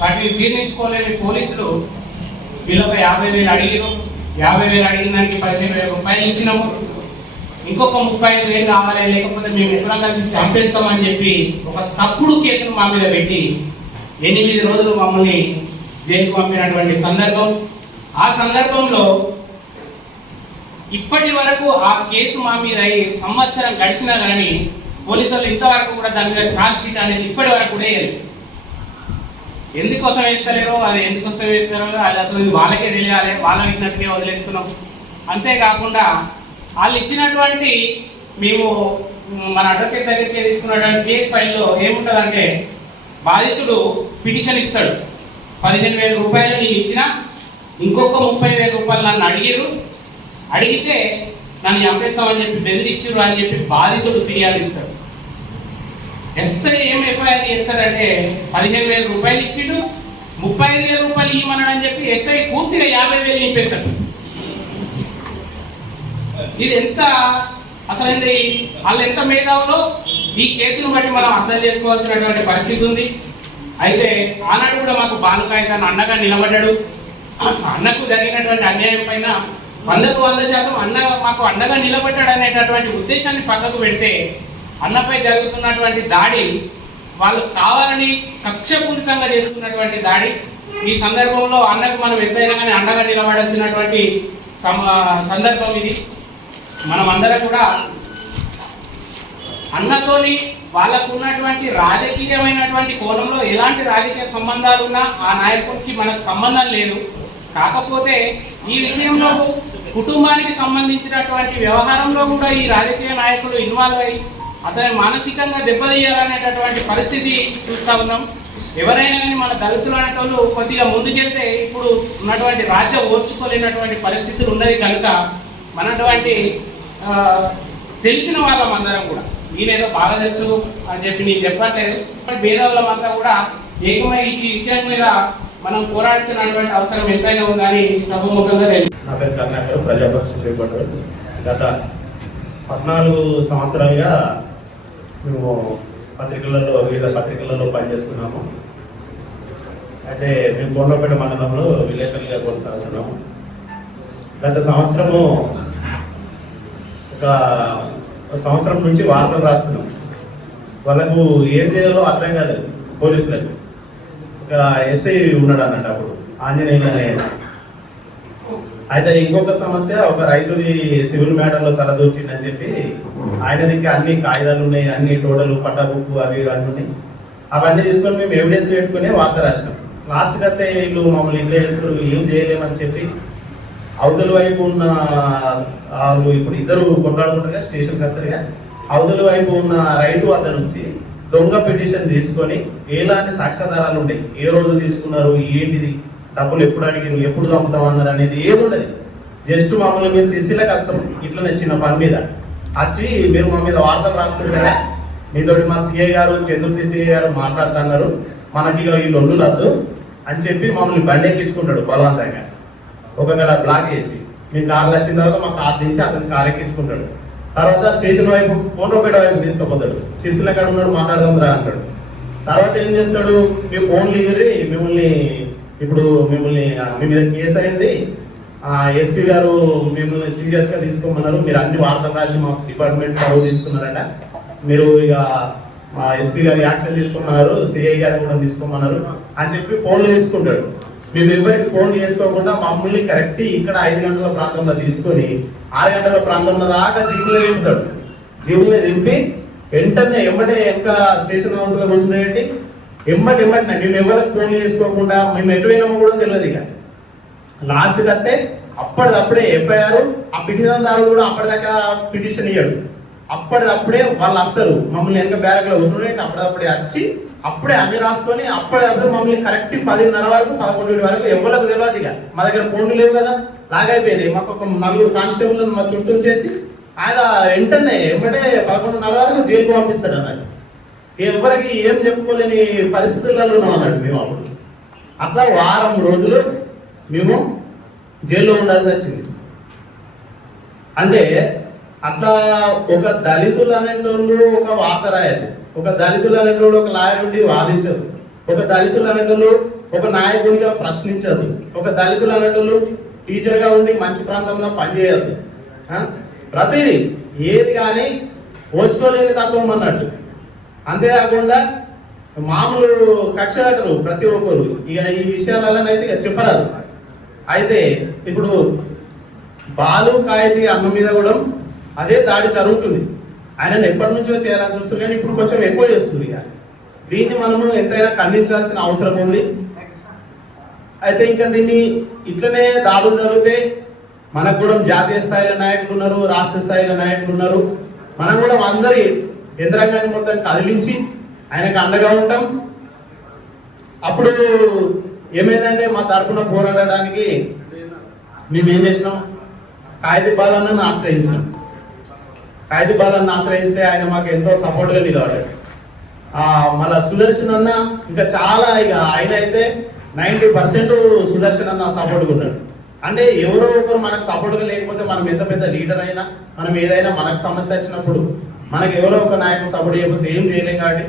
వాటిని తీర్మించుకోలేని పోలీసులు వీళ్ళొక 50,000 అడిగిరు. 50,000 అడిగిన దానికి 15,000 రూపాయలు ఇచ్చినాము. ఇంకొక 35,000 కావాలి, లేకపోతే మేము ఎప్పుడన్నా కలిసి చంపేస్తామని చెప్పి ఒక తప్పుడు కేసును మా మీద పెట్టి 8 రోజులు మమ్మల్ని జైలుకు పంపినటువంటి సందర్భం. ఆ సందర్భంలో ఇప్పటి వరకు ఆ కేసు మా మీద అయ్యి సంవత్సరం గడిచినా కానీ పోలీసులు ఇంతవరకు కూడా దాని మీద ఛార్జ్ షీట్ అనేది ఇప్పటి వరకు కూడా వేయలేదు. ఎందుకోసం వేస్తలేరో, అది ఎందుకోసం వేస్తారో అది అసలు వాళ్ళకే తెలియాలి, వాళ్ళ విజ్ఞతకే వదిలేస్తున్నాం. అంతేకాకుండా వాళ్ళు ఇచ్చినటువంటి మేము మన అడ్వకేట్ దగ్గరికి తీసుకున్నటువంటి కేసు ఫైల్లో ఏముంటుందంటే, బాధితుడు పిటిషన్ ఇస్తాడు, 15,000 రూపాయలు నేను ఇచ్చిన, ఇంకొక 30,000 రూపాయలు నన్ను అడిగితే నన్ను చంపేస్తామని చెప్పి బెదిరించారు అని చెప్పి బాధితుడు ఫిర్యాదు ఇస్తాడు. ఎస్ఐ ఏం ఎఫ్ఐఆర్ చేస్తాడంటే 15,000 రూపాయలు ఇచ్చిడు, 35,000 రూపాయలు ఇవ్వమన్నాడని చెప్పి ఎస్ఐ పూర్తిగా 50,000 నింపేస్తాడు. ఇది ఎంత అసలు వాళ్ళు ఎంత మేధావులో ఈ కేసును బట్టి మనం అర్థం చేసుకోవాల్సినటువంటి పరిస్థితి ఉంది. అయితే ఆనాడు కూడా మాకు బానుకాయ అండగా నిలబడ్డాడు. అన్నకు జరిగినటువంటి అన్యాయం పైన 100% అన్న మాకు అండగా నిలబడ్డాడు అనేటటువంటి ఉద్దేశాన్ని పక్కకు పెడితే, అన్నపై జరుగుతున్నటువంటి దాడి వాళ్ళు కావాలని కక్షపూరితంగా చేస్తున్నటువంటి దాడి. ఈ సందర్భంలో అన్నకు మనం ఎంతైనా కానీ అండగా నిలబడాల్సినటువంటి సందర్భం ఇది. మనం అందరం కూడా అన్నతోని వాళ్ళకు ఉన్నటువంటి రాజకీయమైనటువంటి కోణంలో ఎలాంటి రాజకీయ సంబంధాలు ఉన్నా ఆ నాయకుడికి మనకు సంబంధం లేదు. కాకపోతే ఈ విషయంలో కుటుంబానికి సంబంధించినటువంటి వ్యవహారంలో కూడా ఈ రాజకీయ నాయకులు ఇన్వాల్వ్ అయ్యి అతని మానసికంగా దెబ్బతీయాలనేటటువంటి పరిస్థితి చూస్తూ ఉన్నాం. ఎవరైనా కానీ మన దళితులు అనేటోళ్ళు కొద్దిగా ముందుకెళ్తే ఇప్పుడు ఉన్నటువంటి రాజ్యం ఓర్చుకోలేనటువంటి పరిస్థితులు ఉన్నాయి. కనుక మనటువంటి తెలిసిన వాళ్ళం అందరం కూడా, నేనేదో బాగా తెలుసు అని చెప్పి నేను చెప్పట్లేదు, భేదవులం అంతా కూడా ఏకమై ఈ విషయం మీద మనం పోరాడాల్సినటువంటి అవసరం ఎంతైనా ఉందని సభముఖంగా తెలియదు. నా పేరు కర్ణాకర్, ప్రజాపక్ష రిపోర్టర్. గత 14 సంవత్సరాలుగా మేము వివిధ పత్రికలలో పనిచేస్తున్నాము. అయితే మేము కోనరావుపేట మండలంలో విలేకరులుగా కొనసాగుతున్నాము. గత సంవత్సరము ఒక సంవత్సరం నుంచి వార్తలు రాస్తున్నాం. వాళ్ళకు ఏం చేయాలో అర్థం కాలేదు పోలీసులకు. ఒక ఎస్ఐ ఉన్నాడు అన్నట్టు అప్పుడు, ఆంజనేయులు అనే ఎస్ఐ. అయితే ఇంకొక సమస్య, ఒక రైతుది సివిల్ మ్యాటర్లో తలదూర్చిందని చెప్పి ఆయన దగ్గర అన్ని కాగితాలు ఉన్నాయి, అన్ని టోటల్ పట్టా బుక్ అవి అన్నీ ఉన్నాయి. అవన్నీ తీసుకొని మేము ఎవిడెన్స్ పెట్టుకుని వార్త రాసినాం. లాస్ట్కి అయితే వీళ్ళు మమ్మల్ని ఇంట్లో వేసుకుని ఏం చేయలేమని చెప్పి అవతల వైపు ఉన్న వాళ్ళు ఇప్పుడు ఇద్దరు కొట్లాడుకుంటారుగా స్టేషన్కి వస్తారుగా, అవతల వైపు ఉన్న రైతు వద్ద నుంచి దొంగ పిటిషన్ తీసుకొని ఎలాంటి సాక్ష్యాధారాలు ఉంటాయి, ఏ రోజు తీసుకున్నారు, ఏంటిది, డబ్బులు ఎప్పుడు అడిగారు, ఎప్పుడు చంపుతామన్నారు అనేది ఏది ఉండదు. జస్ట్ మామూలుగా మీరు సిసిలకు వస్తాం ఇట్లనే చిన్న పని మీద వచ్చి మీరు మా మీద వార్తలు రాస్తారు కదా, మీతోటి మా సిఐ గారు చంద్రుతి సిఐ గారు మాట్లాడుతున్నారు, మనకి ఈ లొల్లు రద్దు అని చెప్పి మమ్మల్ని బండి ఎక్కించుకుంటాడు బలవంతంగా. ఒక గడ బ్లాక్ చేసి మీ కార్లు వచ్చిన తర్వాత మా కార్ దించి అతని కార్ ఎక్కించుకుంటాడు. తర్వాత స్టేషన్ వైపు కోనరావుపేట వైపు తీసుకుపోతాడు. సిసిల కాడ ఉన్నాడు, మాట్లాడదాం రా అంటాడు. తర్వాత ఏం చేస్తాడు, మీ ఫోన్లు ఇవ్వరి, మిమ్మల్ని మీ మీద కేసు అయింది, ఎస్పీ గారు మిమ్మల్ని సీరియస్ గా తీసుకోమన్నారు, మీరు అన్ని వార్తలు రాసి మా డిపార్ట్మెంట్ పరువు తీసుకున్నారట, మీరు ఇక మా ఎస్పీ గారు యాక్షన్ తీసుకోమన్నారు, సిఐ గారు కూడా తీసుకోమన్నారు అని చెప్పి ఫోన్లు తీసుకుంటాడు. మేము ఎవరికి ఫోన్ చేసుకోకుండా మమ్మల్ని కరెక్ట్ ఇక్కడ 5 గంటల ప్రాంతంలో తీసుకొని 6 గంటల ప్రాంతంలో దాకా జీబులో దింపుతాడు. జీబులో దింపి వెంటనే ఎమ్మటే వెనక స్టేషన్ హౌస్ లో కూర్చునేటి ఎమ్మటి మేము ఎవరికి ఫోన్ చేసుకోకుండా మేము ఎటు పోయినామో కూడా తెలియదు. ఇక లాస్ట్ కస్తే అప్పటిదప్పుడే ఎఫ్ఐఆర్, ఆ పిటిషన్ దారుడు కూడా అప్పటిదాకా పిటిషన్ ఇయ్యాడు. అప్పటిదప్పుడే వాళ్ళు వస్తారు, మమ్మల్ని వెనక బ్యారక్ లో కూర్చునేటి అప్పటిదప్పుడే వచ్చి అప్పుడే అన్ని రాసుకొని అప్పుడే మమ్మల్ని కరెక్ట్ 10:30 వరకు 11 వరకు ఎవరికి తెలియదు. ఇక మా దగ్గర ఫోన్లు లేవు కదా, లాగైపోయినాయి. మాకు ఒక 4 కానిస్టేబుల్ మా చుట్టూ చేసి ఆయన వెంటనే ఏమంటే 11:40 జైలుకు పంపిస్తాడు అన్నాడు. ఎవరికి ఏం చెప్పుకోలేని పరిస్థితులలో ఉన్నాం అన్నాడు మేము అప్పుడు. అట్లా వారం రోజులు మేము జైల్లో ఉండాల్సి వచ్చింది. అంటే అట్లా ఒక దళితులు అనేటోళ్ళు ఒక వార్త రాయదు, ఒక దళితులు అనేటోళ్ళు ఒక లాయర్ ఉండి వాదించదు, ఒక దళితులు అనేటోళ్ళు ఒక నాయకుడిగా ప్రశ్నించదు, ఒక దళితులు అనేటోళ్ళు టీచర్గా ఉండి మంచి ప్రాంతంలో పనిచేయదు. ప్రతిదీ ఏది కానీ ఓచుకోలేని తత్వం అన్నట్టు. అంతేకాకుండా మామూలు కక్ష కట్టరు ప్రతి ఒక్కరు. ఇక ఈ విషయాలలోనైతే ఇక చెప్పరాదు. అయితే ఇప్పుడు బాలు కాయతి అన్న మీద కూడా అదే దాడి జరుగుతుంది. ఆయన ఎప్పటి నుంచో చేయాలని చూస్తుంది, కానీ ఇప్పుడు కొంచెం ఎక్కువ చేస్తుంది. ఇక దీన్ని మనము ఎంతైనా ఖండించాల్సిన అవసరం ఉంది. అయితే ఇంకా దీన్ని ఇట్లనే దాడులు జరిగితే మనకు కూడా జాతీయ స్థాయిలో నాయకులు ఉన్నారు, రాష్ట్ర స్థాయిలో నాయకులు ఉన్నారు. మనం కూడా అందరి యంత్రాంగాన్ని మొత్తం కదిలించి ఆయనకు అండగా ఉంటాం. అప్పుడు ఏమైందంటే మా తరఫున పోరాడడానికి మేము ఏం చేసినాం, కాయితీ బాలన్నను ఆశ్రయించాం. కాయితీ బాలన్నను ఆశ్రయిస్తే ఆయన మాకు ఎంతో సపోర్ట్గా నిలబడ్డాడు. మళ్ళా సుదర్శన్ అన్న ఇంకా చాలా, ఇక ఆయన అయితే 90% సుదర్శన్ అన్న సపోర్ట్గా ఉన్నాడు. అంటే ఎవరో ఒకరు మనకు సపోర్ట్గా లేకపోతే మనం ఎంత పెద్ద లీడర్ అయినా, మనం ఏదైనా మనకు సమస్య వచ్చినప్పుడు మనకు ఎవరో ఒక నాయకుడు సపోర్ట్ చేయకపోతే ఏం చేయలేం. కాబట్టి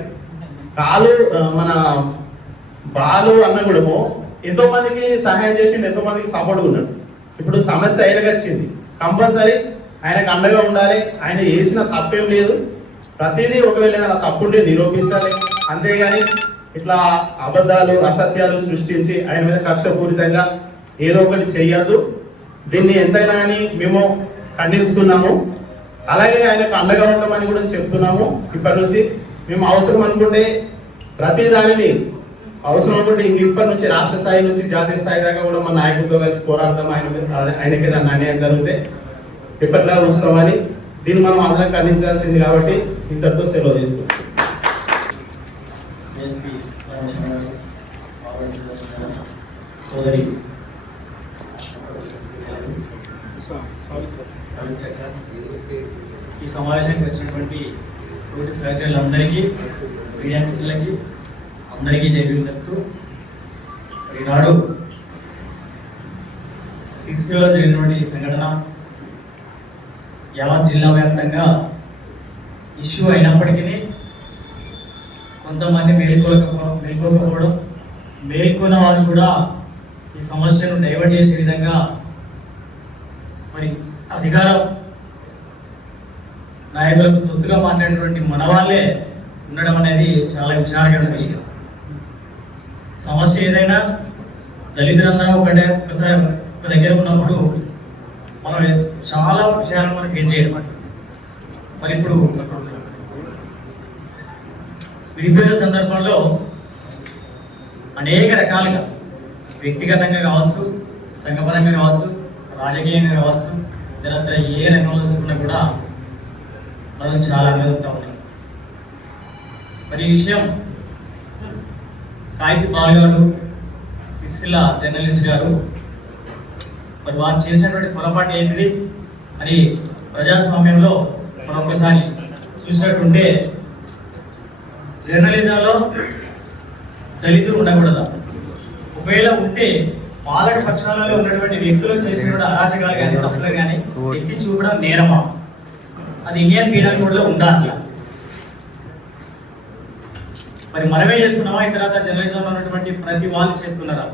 మన బాలు అన్న కూడా ఎంతో మందికి సహాయం చేసి ఎంతో మందికి సపోర్ట్గా ఉన్నాడు. ఇప్పుడు సమస్య ఆయనకు వచ్చింది, కంపల్సరీ ఆయనకు అండగా ఉండాలి. ఆయన చేసిన తప్పేం లేదు, ప్రతిదీ ఒకవేళ ఏదైనా తప్పుంటే నిరూపించాలి. అంతేగాని ఇట్లా అబద్ధాలు అసత్యాలు సృష్టించి ఆయన మీద కక్షపూరితంగా ఏదో ఒకటి చెయ్యొద్దు. దీన్ని ఎంతైనా కానీ మేము ఖండిస్తున్నాము. అలాగే ఆయనకు అండగా ఉండమని కూడా చెప్తున్నాము. ఇప్పటి నుంచి మేము అవసరం అనుకుంటే ప్రతి దానిని అవసరం అనుకుంటే ఇప్పటి నుంచి రాష్ట్ర స్థాయి నుంచి జాతీయ స్థాయి దాకా కూడా మన నాయకులతో కలిసి పోరాడతాం. ఆయనకి ఏదైనా అన్యాయం జరిగితే ఇప్పటిలా ఉంచుతామని దీన్ని మనం అందరం ఖండించాల్సింది. కాబట్టి ఇంతటితో సెలవు తీసుకుంటాం. సోదరి ఈ సమావేశానికి వచ్చినటువంటి తోటి సహచరులందరికీ, మీడియా మిత్రులకి అందరికీ జైలు చెప్తూ, ఈనాడు సిరిసిల్లలో జరిగినటువంటి ఈ సంఘటన యావత్ జిల్లా వ్యాప్తంగా ఇష్యూ అయినప్పటికీ కొంతమంది మేల్కోకపోవడం, మేల్కొన్న వారు కూడా ఈ సమస్యను డైవర్ట్ చేసే విధంగా మరి అధికార నాయకులకు తొత్తుగా మాట్లాడినటువంటి మన వాళ్ళే ఉండడం అనేది చాలా విచారకరమైన విషయం. సమస్య ఏదైనా దళితులందరూ ఒకసారి ఒక దగ్గర ఉన్నప్పుడు మనం చాలా విషయాలను మనం ఫేస్ చేయడం. మరి ఇప్పుడు విడిపోయిన సందర్భంలో అనేక రకాలుగా వ్యక్తిగతంగా కావచ్చు, సంఘపరంగా కావచ్చు, రాజకీయంగా కావచ్చు, తర్వాత ఏ రంగంలో చూసుకున్నా కూడా మనం చాలా అనుభవిస్తూ ఉన్నాం. మరి ఈ విషయం కాయితి బాల్ గారు, సిరిసిల్ల జర్నలిస్ట్ గారు, మరి వారు చేసినటువంటి పొరపాటు ఏంటిది అని ప్రజాస్వామ్యంలో మనం ఒకసారి చూసినట్టుంటే, జర్నలిజంలో దళితులు ఉండకూడదా? ఒకవేళ ఉంటే పాలక పక్షాలలో ఉన్నటువంటి వ్యక్తులు చేసినటువంటి అరాచకాలు కానీ తప్పులు కానీ ఎత్తి చూపడం నేరమా? అది ఇండియన్ పీనల్ కోడ్లో ఉండాలి. మరి మనమే చేస్తున్నామా, ఈ తర్వాత జర్నలిజంలో ఉన్నటువంటి ప్రతి వాళ్ళు చేస్తున్నారా?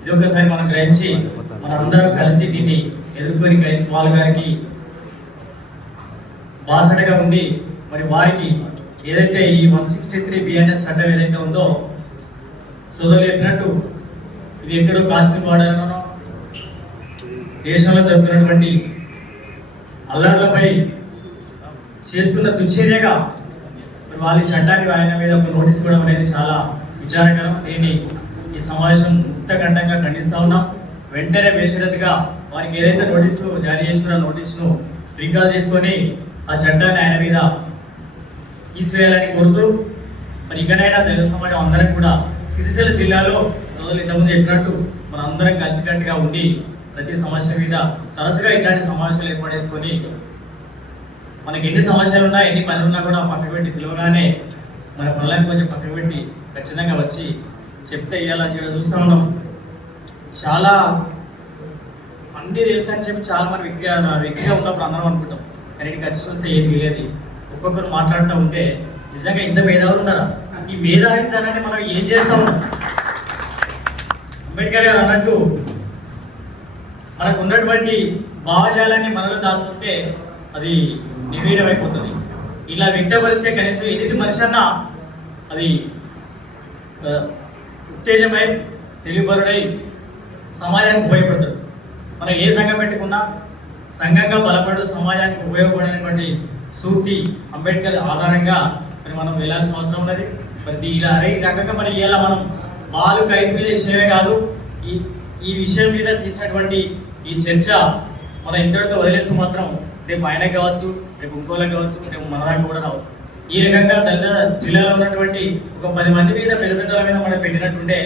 ఇది ఒకసారి మనం గ్రహించి మనం అందరం కలిసి దీన్ని ఎదుర్కొని వాళ్ళ గారికి బాసటగా ఉండి మరి వారికి ఏదైతే ఈ 163 బిఎన్ఎస్ చట్టం ఏదైతే ఉందో, సోదరులు చెప్పినట్టు ఇది ఎక్కడో కాశ్మీర్ బార్డర్లోనో దేశంలో జరుగుతున్నటువంటి అల్లర్లపై చేస్తున్న దుశ్చర్యగా మరి వాళ్ళ చట్టాన్ని ఆయన మీద ఒక నోటీస్ ఇవ్వడం అనేది చాలా విచారకరం. దీన్ని ఈ సమావేశం ముక్తకంఠంగా ఖండిస్తూ ఉన్నాం. వెంటనే బేషరతుగా వారికి ఏదైతే నోటీసు జారీ చేసిన నోటీసును రీకాల్ చేసుకొని ఆ చట్టాన్ని ఆయన మీద తీసివేయాలని కోరుతూ, మరి ఇకనైనా దళిత సమాజం అందరం కూడా సిరిసిల్ల జిల్లాలో సోదరులు ఇంతకుముందు చెప్పినట్టు మన అందరం కలిసికట్టుగా ఉండి ప్రతి సమస్య మీద తరచుగా ఇట్లాంటి సమావేశాలు ఏర్పాటు చేసుకొని మనకి ఎన్ని సమస్యలు ఉన్నా ఎన్ని పనులు ఉన్నా కూడా పక్కకు పెట్టి పిలవగానే మన పనులను కొంచెం పక్కకు పెట్టి ఖచ్చితంగా వచ్చి చెప్తే ఇవ్వాలని చూస్తూ ఉన్నాం. చాలా అన్నీ తెలుసు అని చెప్పి చాలా మంది వ్యక్తిగా ఉన్నప్పుడు అందరం అనుకుంటాం, కానీ ఖర్చు చూస్తే ఏం తెలియదు. ఒక్కొక్కరు మాట్లాడుతూ ఉంటే నిజంగా ఇంత మేధావులు ఉన్నారా? ఈ మేధావితనాన్ని మనం ఏం చేస్తా ఉన్నాం? అంబేద్కర్ గారు అన్నట్టు మనకు ఉన్నటువంటి భావజాలాన్ని మనలో దాచుకుంటే అది నిర్వీర్యమైపోతుంది. ఇలా వ్యక్తపరిస్తే కనీసం ఎదుటి మనిషి అన్న అది ఉత్తేజమై తెలియపరుడై సమాజానికి ఉపయోగపడతాడు. మనం ఏ సంఘం పెట్టుకున్నా సంఘంగా బలపడు సమాజానికి ఉపయోగపడినటువంటి సూక్తి అంబేద్కర్ ఆధారంగా మరి మనం వెళ్ళాల్సిన అవసరం ఉన్నది. మరి ఇలా ఈ రకంగా మరి ఇలా మనం బాలు ఖైదు మీద విషయమే కాదు, ఈ విషయం మీద తీసినటువంటి ఈ చర్చ మనం ఇంతటితో వదిలేస్తూ మాత్రం రేపు ఆయనకు కావచ్చు, రేపు ఇంకోళ్ళకి కావచ్చు, రేపు మన దాకా కూడా రావచ్చు. ఈ రకంగా దళిత జిల్లాలో ఉన్నటువంటి ఒక 10 మంది మీద పెద్ద పెద్దల మీద మనం పెట్టినట్టుంటే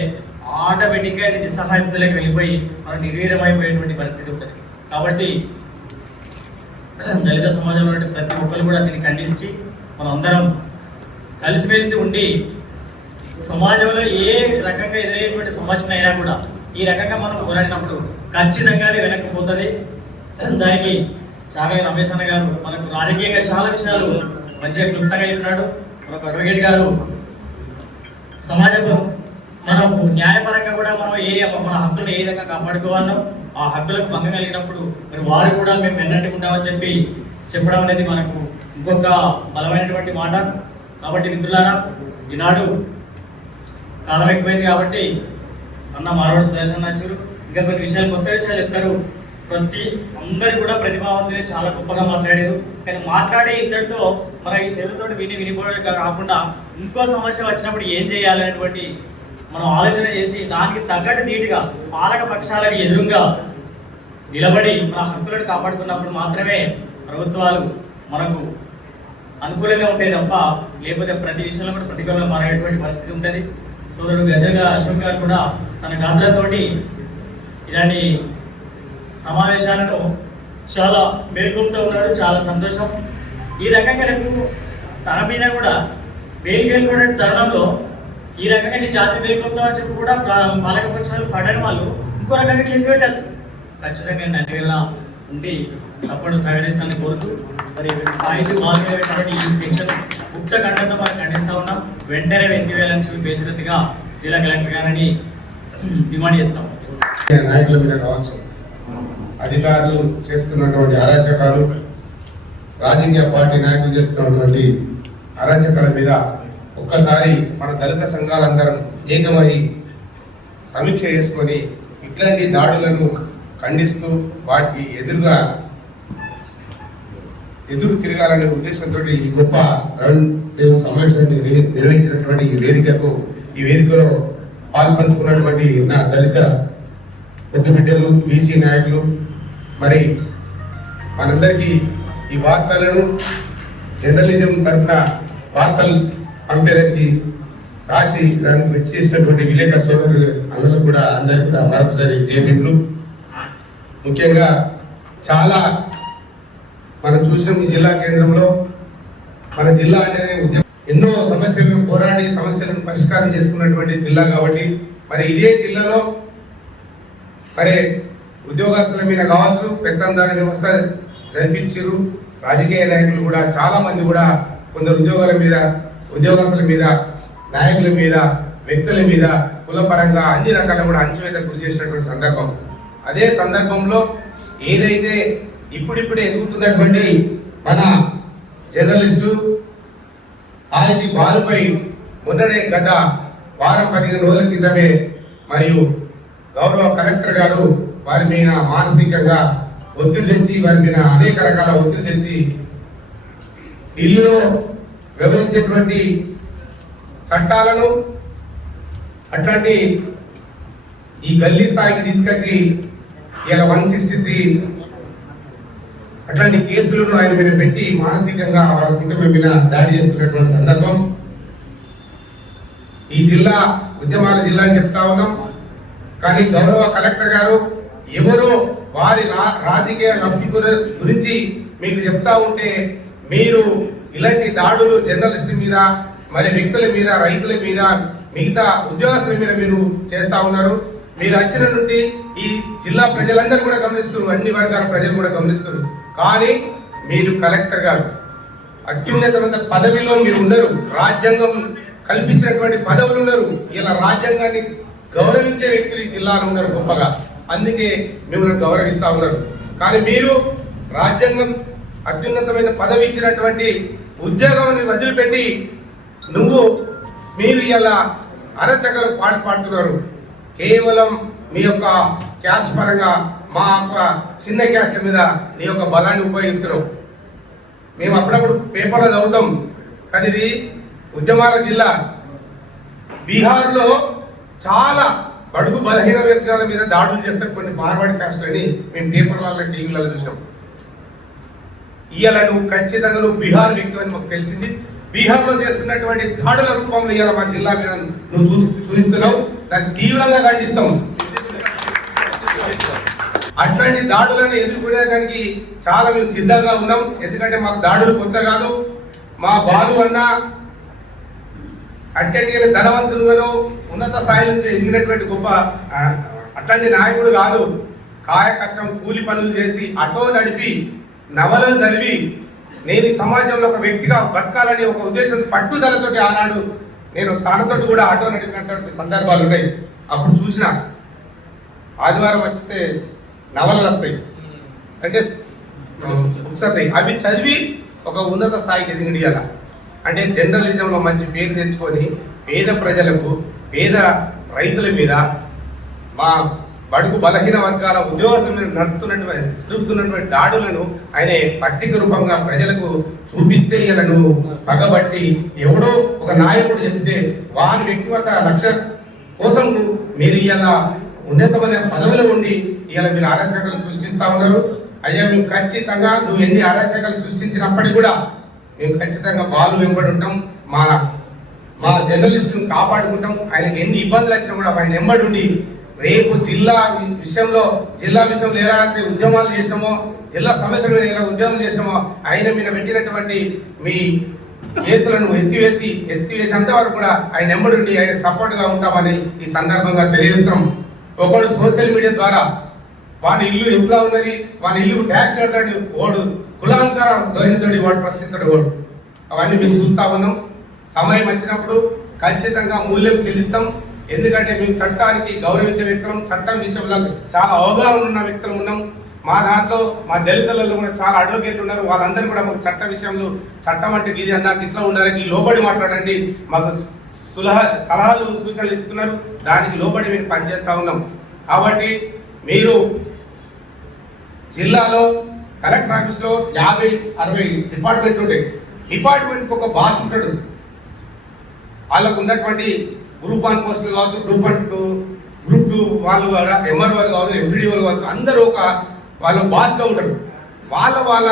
ఆటోమేటిక్గా ఇది నిస్సహాయ స్థితిలోకి వెళ్ళిపోయి మనం నిర్వీర్యమైపోయేటువంటి పరిస్థితి ఉంటుంది. కాబట్టి దళిత సమాజంలో ప్రతి ఒక్కరు కూడా దీన్ని ఖండించి మనం అందరం కలిసిమెలిసి ఉండి సమాజంలో ఏ రకంగా ఎదురయ్యేటువంటి సమస్యను అయినా కూడా ఈ రకంగా మనం పోరాడినప్పుడు ఖచ్చితంగా అది వెనక్కి పోతుంది. దానికి చాగల రమేష్ అన్న గారు మనకు రాజకీయంగా చాలా విషయాలు మంచిగా క్లుప్తంగా చెప్పినాడు. మనకు అడ్వకేట్ గారు సమాజంలో మనం న్యాయపరంగా కూడా మనం మన హక్కులను ఏ విధంగా కాపాడుకోవాలో ఆ హక్కులకు భంగం కలిగినప్పుడు మరి వారు కూడా మేము వెన్నట్టు ఉంటామని చెప్పడం అనేది మనకు ఇంకొక బలమైనటువంటి మాట. కాబట్టి మిత్రులారా, ఈనాడు కాలం ఎక్కువైంది కాబట్టి అన్న మారవాడు సుదర్శన్ నచ్చారు, ఇంకా కొన్ని విషయాలు కొత్త విషయాలు చెప్తారు. అందరు కూడా ప్రతిభావంతులే చాలా గొప్పగా మాట్లాడారు. కానీ మాట్లాడే ఇద్దరితో మన ఈ చెవులతో వినిపోవడం కాకుండా ఇంకో సమస్య వచ్చినప్పుడు ఏం చేయాలనేటువంటి మనం ఆలోచన చేసి దానికి తగ్గట్టు ధీటుగా పాలక పక్షాలకు ఎదురుగా నిలబడి మన హక్కులను కాపాడుకున్నప్పుడు మాత్రమే ప్రభుత్వాలు మనకు అనుకూలంగా ఉంటాయి తప్ప లేకపోతే ప్రతి విషయంలో కూడా ప్రతికూలంగా మారేటువంటి పరిస్థితి ఉంటుంది. సోదరుడు గజంగా అశోక్ గారు కూడా తన గాత్రతోటి ఇలాంటి సమావేశాలను చాలా మేల్కొల్పుతూ ఉన్నాడు. చాలా సంతోషం. ఈ రకంగా రేపు తన మీద కూడా మేల్కొల్పే తరుణంలో ఈ రకంగా నీ జాతి మేల్కొల్పుతామని చెప్పి కూడా పాలకపక్షాలు పడని వాళ్ళు ఇంకో రకంగా కేసు పెట్టచ్చు. ఖచ్చితంగా అన్ని వేళ ఉండి తప్పకుండా సహకరిస్తానని కోరుతూ మరి సాహిత్య బాధ్యత ఈ సెక్షన్ ముక్త ఖండంతో మనం ఖండిస్తూ ఉన్నాం. వెంటనే ఎత్తివేయాలని చెప్పి బేషరత్తుగా జిల్లా కలెక్టర్ గారని డిమాండ్ చేస్తాం. నాయకుల మీద కావచ్చు, అధికారులు చేస్తున్నటువంటి అరాచకాలు, రాజకీయ పార్టీ నాయకులు చేస్తున్నటువంటి అరాచకాల మీద ఒక్కసారి మన దళిత సంఘాలందరం ఏకమై సమీక్ష చేసుకొని ఇట్లాంటి దాడులను ఖండిస్తూ వాటికి ఎదురు తిరగాలనే ఉద్దేశంతో ఈ గొప్ప రవీంద్ర సమావేశాన్ని నిర్వహించినటువంటి ఈ వేదికలో పాల్పంచుకున్నటువంటి నా దళిత పెద్ద బిడ్డలు, బీసీ నాయకులు, మరి మనందరికీ ఈ వార్తలను జర్నలిజం తరఫున వార్తలు పంపేదానికి రాసి దానికి వచ్చేసినటువంటి విలేక సోదరులు అందరూ కూడా అందరికీ కూడా మరొకసారి జేపీలు. ముఖ్యంగా చాలా మనం చూసిన ఈ జిల్లా కేంద్రంలో మన జిల్లా అనేది ఎన్నో సమస్యలను పోరాడి సమస్యలను పరిష్కారం చేసుకున్నటువంటి జిల్లా కాబట్టి మరి ఇదే జిల్లాలో మరి ఉద్యోగస్తుల మీద కావచ్చు పెత్తందార వ్యవస్థ జరిపించారు. రాజకీయ నాయకులు కూడా చాలా మంది కూడా కొందరు ఉద్యోగస్తుల మీద, నాయకుల మీద, వ్యక్తుల మీద కులపరంగా అన్ని రకాల కూడా అంచువేతకు గురి చేసినటువంటి సందర్భం. అదే సందర్భంలో ఏదైతే ఇప్పుడిప్పుడే ఎదుగుతున్నటువంటి మన జర్నలిస్టు కాయితీ బాలుపై మొన్ననే గత వారం 15 రోజుల క్రితమే మరియు గౌరవ కలెక్టర్ గారు వారి మీద మానసికంగా ఒత్తిడి తెచ్చి వారి మీద అనేక రకాల ఒత్తిడి తెచ్చి ఢిల్లీలో వివరించేటువంటి చట్టాలను అట్లాంటి ఈ గల్లీ స్థాయికి తీసుకొచ్చి ఇలా 163 అట్లాంటి కేసులను ఆయన మీద పెట్టి మానసికంగా వాళ్ళ కుటుంబం మీద దాడి చేస్తున్నటువంటి సందర్భం. ఈ జిల్లా ఉద్యమాల జిల్లా అని చెప్తా ఉన్నాం, కానీ గౌరవ కలెక్టర్ గారు ఎవరో వారి రాజకీయ లబ్ధి గురించి మీకు చెప్తా ఉంటే మీరు ఇలాంటి దాడులు జర్నలిస్ట్ మీద, మరి వ్యక్తుల మీద, రైతుల మీద, మిగతా ఉద్యోగస్తుల మీద మీరు చేస్తా ఉన్నారు. మీరు వచ్చిన నుండి ఈ జిల్లా ప్రజలందరూ కూడా గమనిస్తున్నారు, అన్ని వర్గాల ప్రజలు కూడా గమనిస్తున్నారు. కానీ మీరు కలెక్టర్ గారు అత్యున్నతమైన పదవిలో మీరు ఉన్నారు, రాజ్యాంగం కల్పించినటువంటి పదవులు ఉన్నారు. ఇలా రాజ్యాంగాన్ని గౌరవించే వ్యక్తులు ఈ జిల్లాలో ఉన్నారు గొప్పగా, అందుకే మిమ్మల్ని గౌరవిస్తా ఉన్నారు. కానీ మీరు రాజ్యాంగం అత్యున్నతమైన పదవి ఇచ్చినటువంటి ఉద్యోగాన్ని వదిలిపెట్టి మీరు ఇలా అరచకలు పాడుతున్నారు. కేవలం మీ యొక్క క్యాస్ట్ పరంగా మా యొక్క చిన్న క్యాస్ట్ మీద నీ యొక్క బలాన్ని ఉపయోగిస్తున్నావు. మేము అప్పుడప్పుడు పేపర్లో చదువుతాం, కానీ ఇది ఉద్యమాల జిల్లా. బీహార్లో చాలా బడుగు బలహీన వర్గాల మీద దాడులు చేస్తారు కొన్ని మార్వాడి క్యాస్ట్లని మేము పేపర్లలో, టీవీలలో చూసాం. ఇవాళ నువ్వు ఖచ్చితంగా నువ్వు బీహార్ వ్యక్తి అని మాకు తెలిసింది. బీహార్లో చేస్తున్నటువంటి దాడుల రూపంలో ఇవాళ మా జిల్లా మీద నువ్వు చూపిస్తున్నావు, దాన్ని తీవ్రంగా ఖండిస్తాం. అట్లాంటి దాడులను ఎదుర్కొనేదానికి చాలా మేము సిద్ధంగా ఉన్నాం. ఎందుకంటే మాకు దాడులు కొత్త కాదు. మా బాలు అన్న అత్యంత ధనవంతులను ఉన్నత స్థాయి నుంచి ఎదిగినటువంటి గొప్ప అట్లాంటి నాయకుడు కాదు. కాయ కష్టం కూలి పనులు చేసి ఆటో నడిపి నవలలు చదివి నేను ఈ సమాజంలో ఒక వ్యక్తిగా బతకాలని ఒక ఉద్దేశం పట్టుదలతోటి ఆనాడు నేను తనతోటి కూడా ఆటో నడిపినటువంటి సందర్భాలు ఉన్నాయి. అప్పుడు చూసిన ఆదివారం వచ్చితే నవలలు వస్తాయి, అంటే బుక్స్ వస్తాయి, అవి చదివి ఒక ఉన్నత స్థాయికి ఎదిగియాల. అంటే జర్నలిజంలో మంచి పేరు తెచ్చుకొని పేద ప్రజలకు, పేద రైతుల మీద, మా బడుగు బలహీన వర్గాల ఉద్యోగస్తుల మీద జరుగుతున్నటువంటి దాడులను ఆయన పత్రిక రూపంగా ప్రజలకు చూపిస్తే ఇలా నువ్వు పగబట్టి ఎవడో ఒక నాయకుడు చెప్తే వారి వ్యక్తిగత లక్ష్య కోసం మీరు ఇలా ఉన్నతమైన పదవిలో ఉండి ఇలా మీరు అరాచకాలు సృష్టిస్తా ఉన్నారు. అయ్యా మేము ఖచ్చితంగా నువ్వు ఎన్ని అరాచకాలు సృష్టించినప్పటికీ కూడా మేము ఖచ్చితంగా బాలు వెంబడి ఉంటాం. మా జర్నలిస్టును కాపాడుకుంటాం. ఆయనకి ఎన్ని ఇబ్బందులు వచ్చినా కూడా ఆయన వెంబడి ఉండి రేపు జిల్లా విషయంలో ఎలాంటి ఉద్యమాలు చేసామో, జిల్లా సమస్యల మీద ఎలా ఉద్యమం చేసామో, ఆయన మీద పెట్టినటువంటి మీ కేసులను ఎత్తివేసేంత వరకు కూడా ఆయన వెంబడి ఆయన సపోర్ట్గా ఉంటామని ఈ సందర్భంగా తెలియజేస్తున్నాం. ఒకడు సోషల్ మీడియా ద్వారా వాని ఇల్లు ఎట్లా ఉన్నది, వాని ఇల్లు ట్యాక్స్ కడతాడు, ఓడు కులాంతరం ధోరణితోటి వాడు ప్రశ్నిస్తాడు ఓడు. అవన్నీ మేము చూస్తా ఉన్నాం. సమయం వచ్చినప్పుడు ఖచ్చితంగా మూల్యం చెల్లిస్తాం. ఎందుకంటే మేము చట్టానికి గౌరవించే వ్యక్తులం, చట్టం విషయంలో చాలా అవగాహన ఉన్న వ్యక్తులు ఉన్నాం. మా దాంట్లో మా దళితులలో కూడా చాలా అడ్వకేట్లు ఉన్నారు. వాళ్ళందరూ కూడా మాకు చట్ట విషయంలో చట్టం అంటే ఇది అన్నాక ఇట్లా ఉండాలి, లోబడి మాట్లాడండి, మాకు సలహాలు సూచనలు ఇస్తున్నారు. దానికి లోబడి మేము పనిచేస్తూ ఉన్నాం. కాబట్టి మీరు జిల్లాలో కలెక్టర్ ఆఫీస్లో 50-60 డిపార్ట్మెంట్లు ఉంటాయి. డిపార్ట్మెంట్కి ఒక బాస్ ఉంటాడు. వాళ్ళకు ఉన్నటువంటి గ్రూప్ 1 పోస్టులు కావచ్చు, గ్రూప్ 2 వాళ్ళు కూడా, ఎంఆర్ఓ కావచ్చు, ఎంపీడీ వాళ్ళు కావచ్చు, అందరూ వాళ్ళ బాస్గా ఉంటారు. వాళ్ళ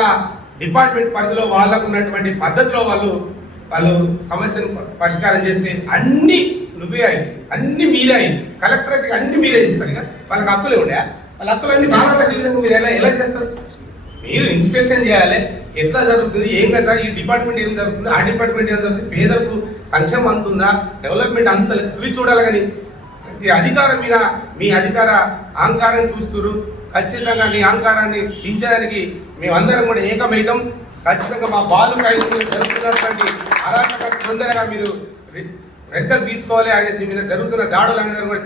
డిపార్ట్మెంట్ పరిధిలో వాళ్ళకు ఉన్నటువంటి పద్ధతిలో వాళ్ళు సమస్యను పరిష్కారం చేస్తే అన్ని నువ్వే అయ్యి, అన్ని మీరే అయ్యి, కలెక్టరేట్కి అన్ని మీరే ఇస్తారు. ఇక వాళ్ళకి హక్కులే ఉండే, వాళ్ళ హక్కులన్నీ బాగా విధంగా మీరు ఎలా చేస్తారు? మీరు ఇన్స్పెక్షన్ చేయాలి, ఎట్లా జరుగుతుంది, ఏం కదా, ఈ డిపార్ట్మెంట్ ఏం జరుగుతుంది, ఆ డిపార్ట్మెంట్ ఏం జరుగుతుంది, పేదలకు సంక్షేమం అంతుందా, డెవలప్మెంట్ అంత ఇవి చూడాలి. కానీ ప్రతి అధికారం మీద మీ అధికార అహంకారం చూస్తున్నారు. ఖచ్చితంగా మీ అహంకారాన్ని దించడానికి మేమందరం కూడా ఏకమైతం. ఖచ్చితంగా మా బాలు జరుగుతున్నటువంటి అరాచక తొందరగా మీరు వెనకలు తీసుకోవాలి. ఆయన మీద జరుగుతున్న దాడులు అందరూ కూడా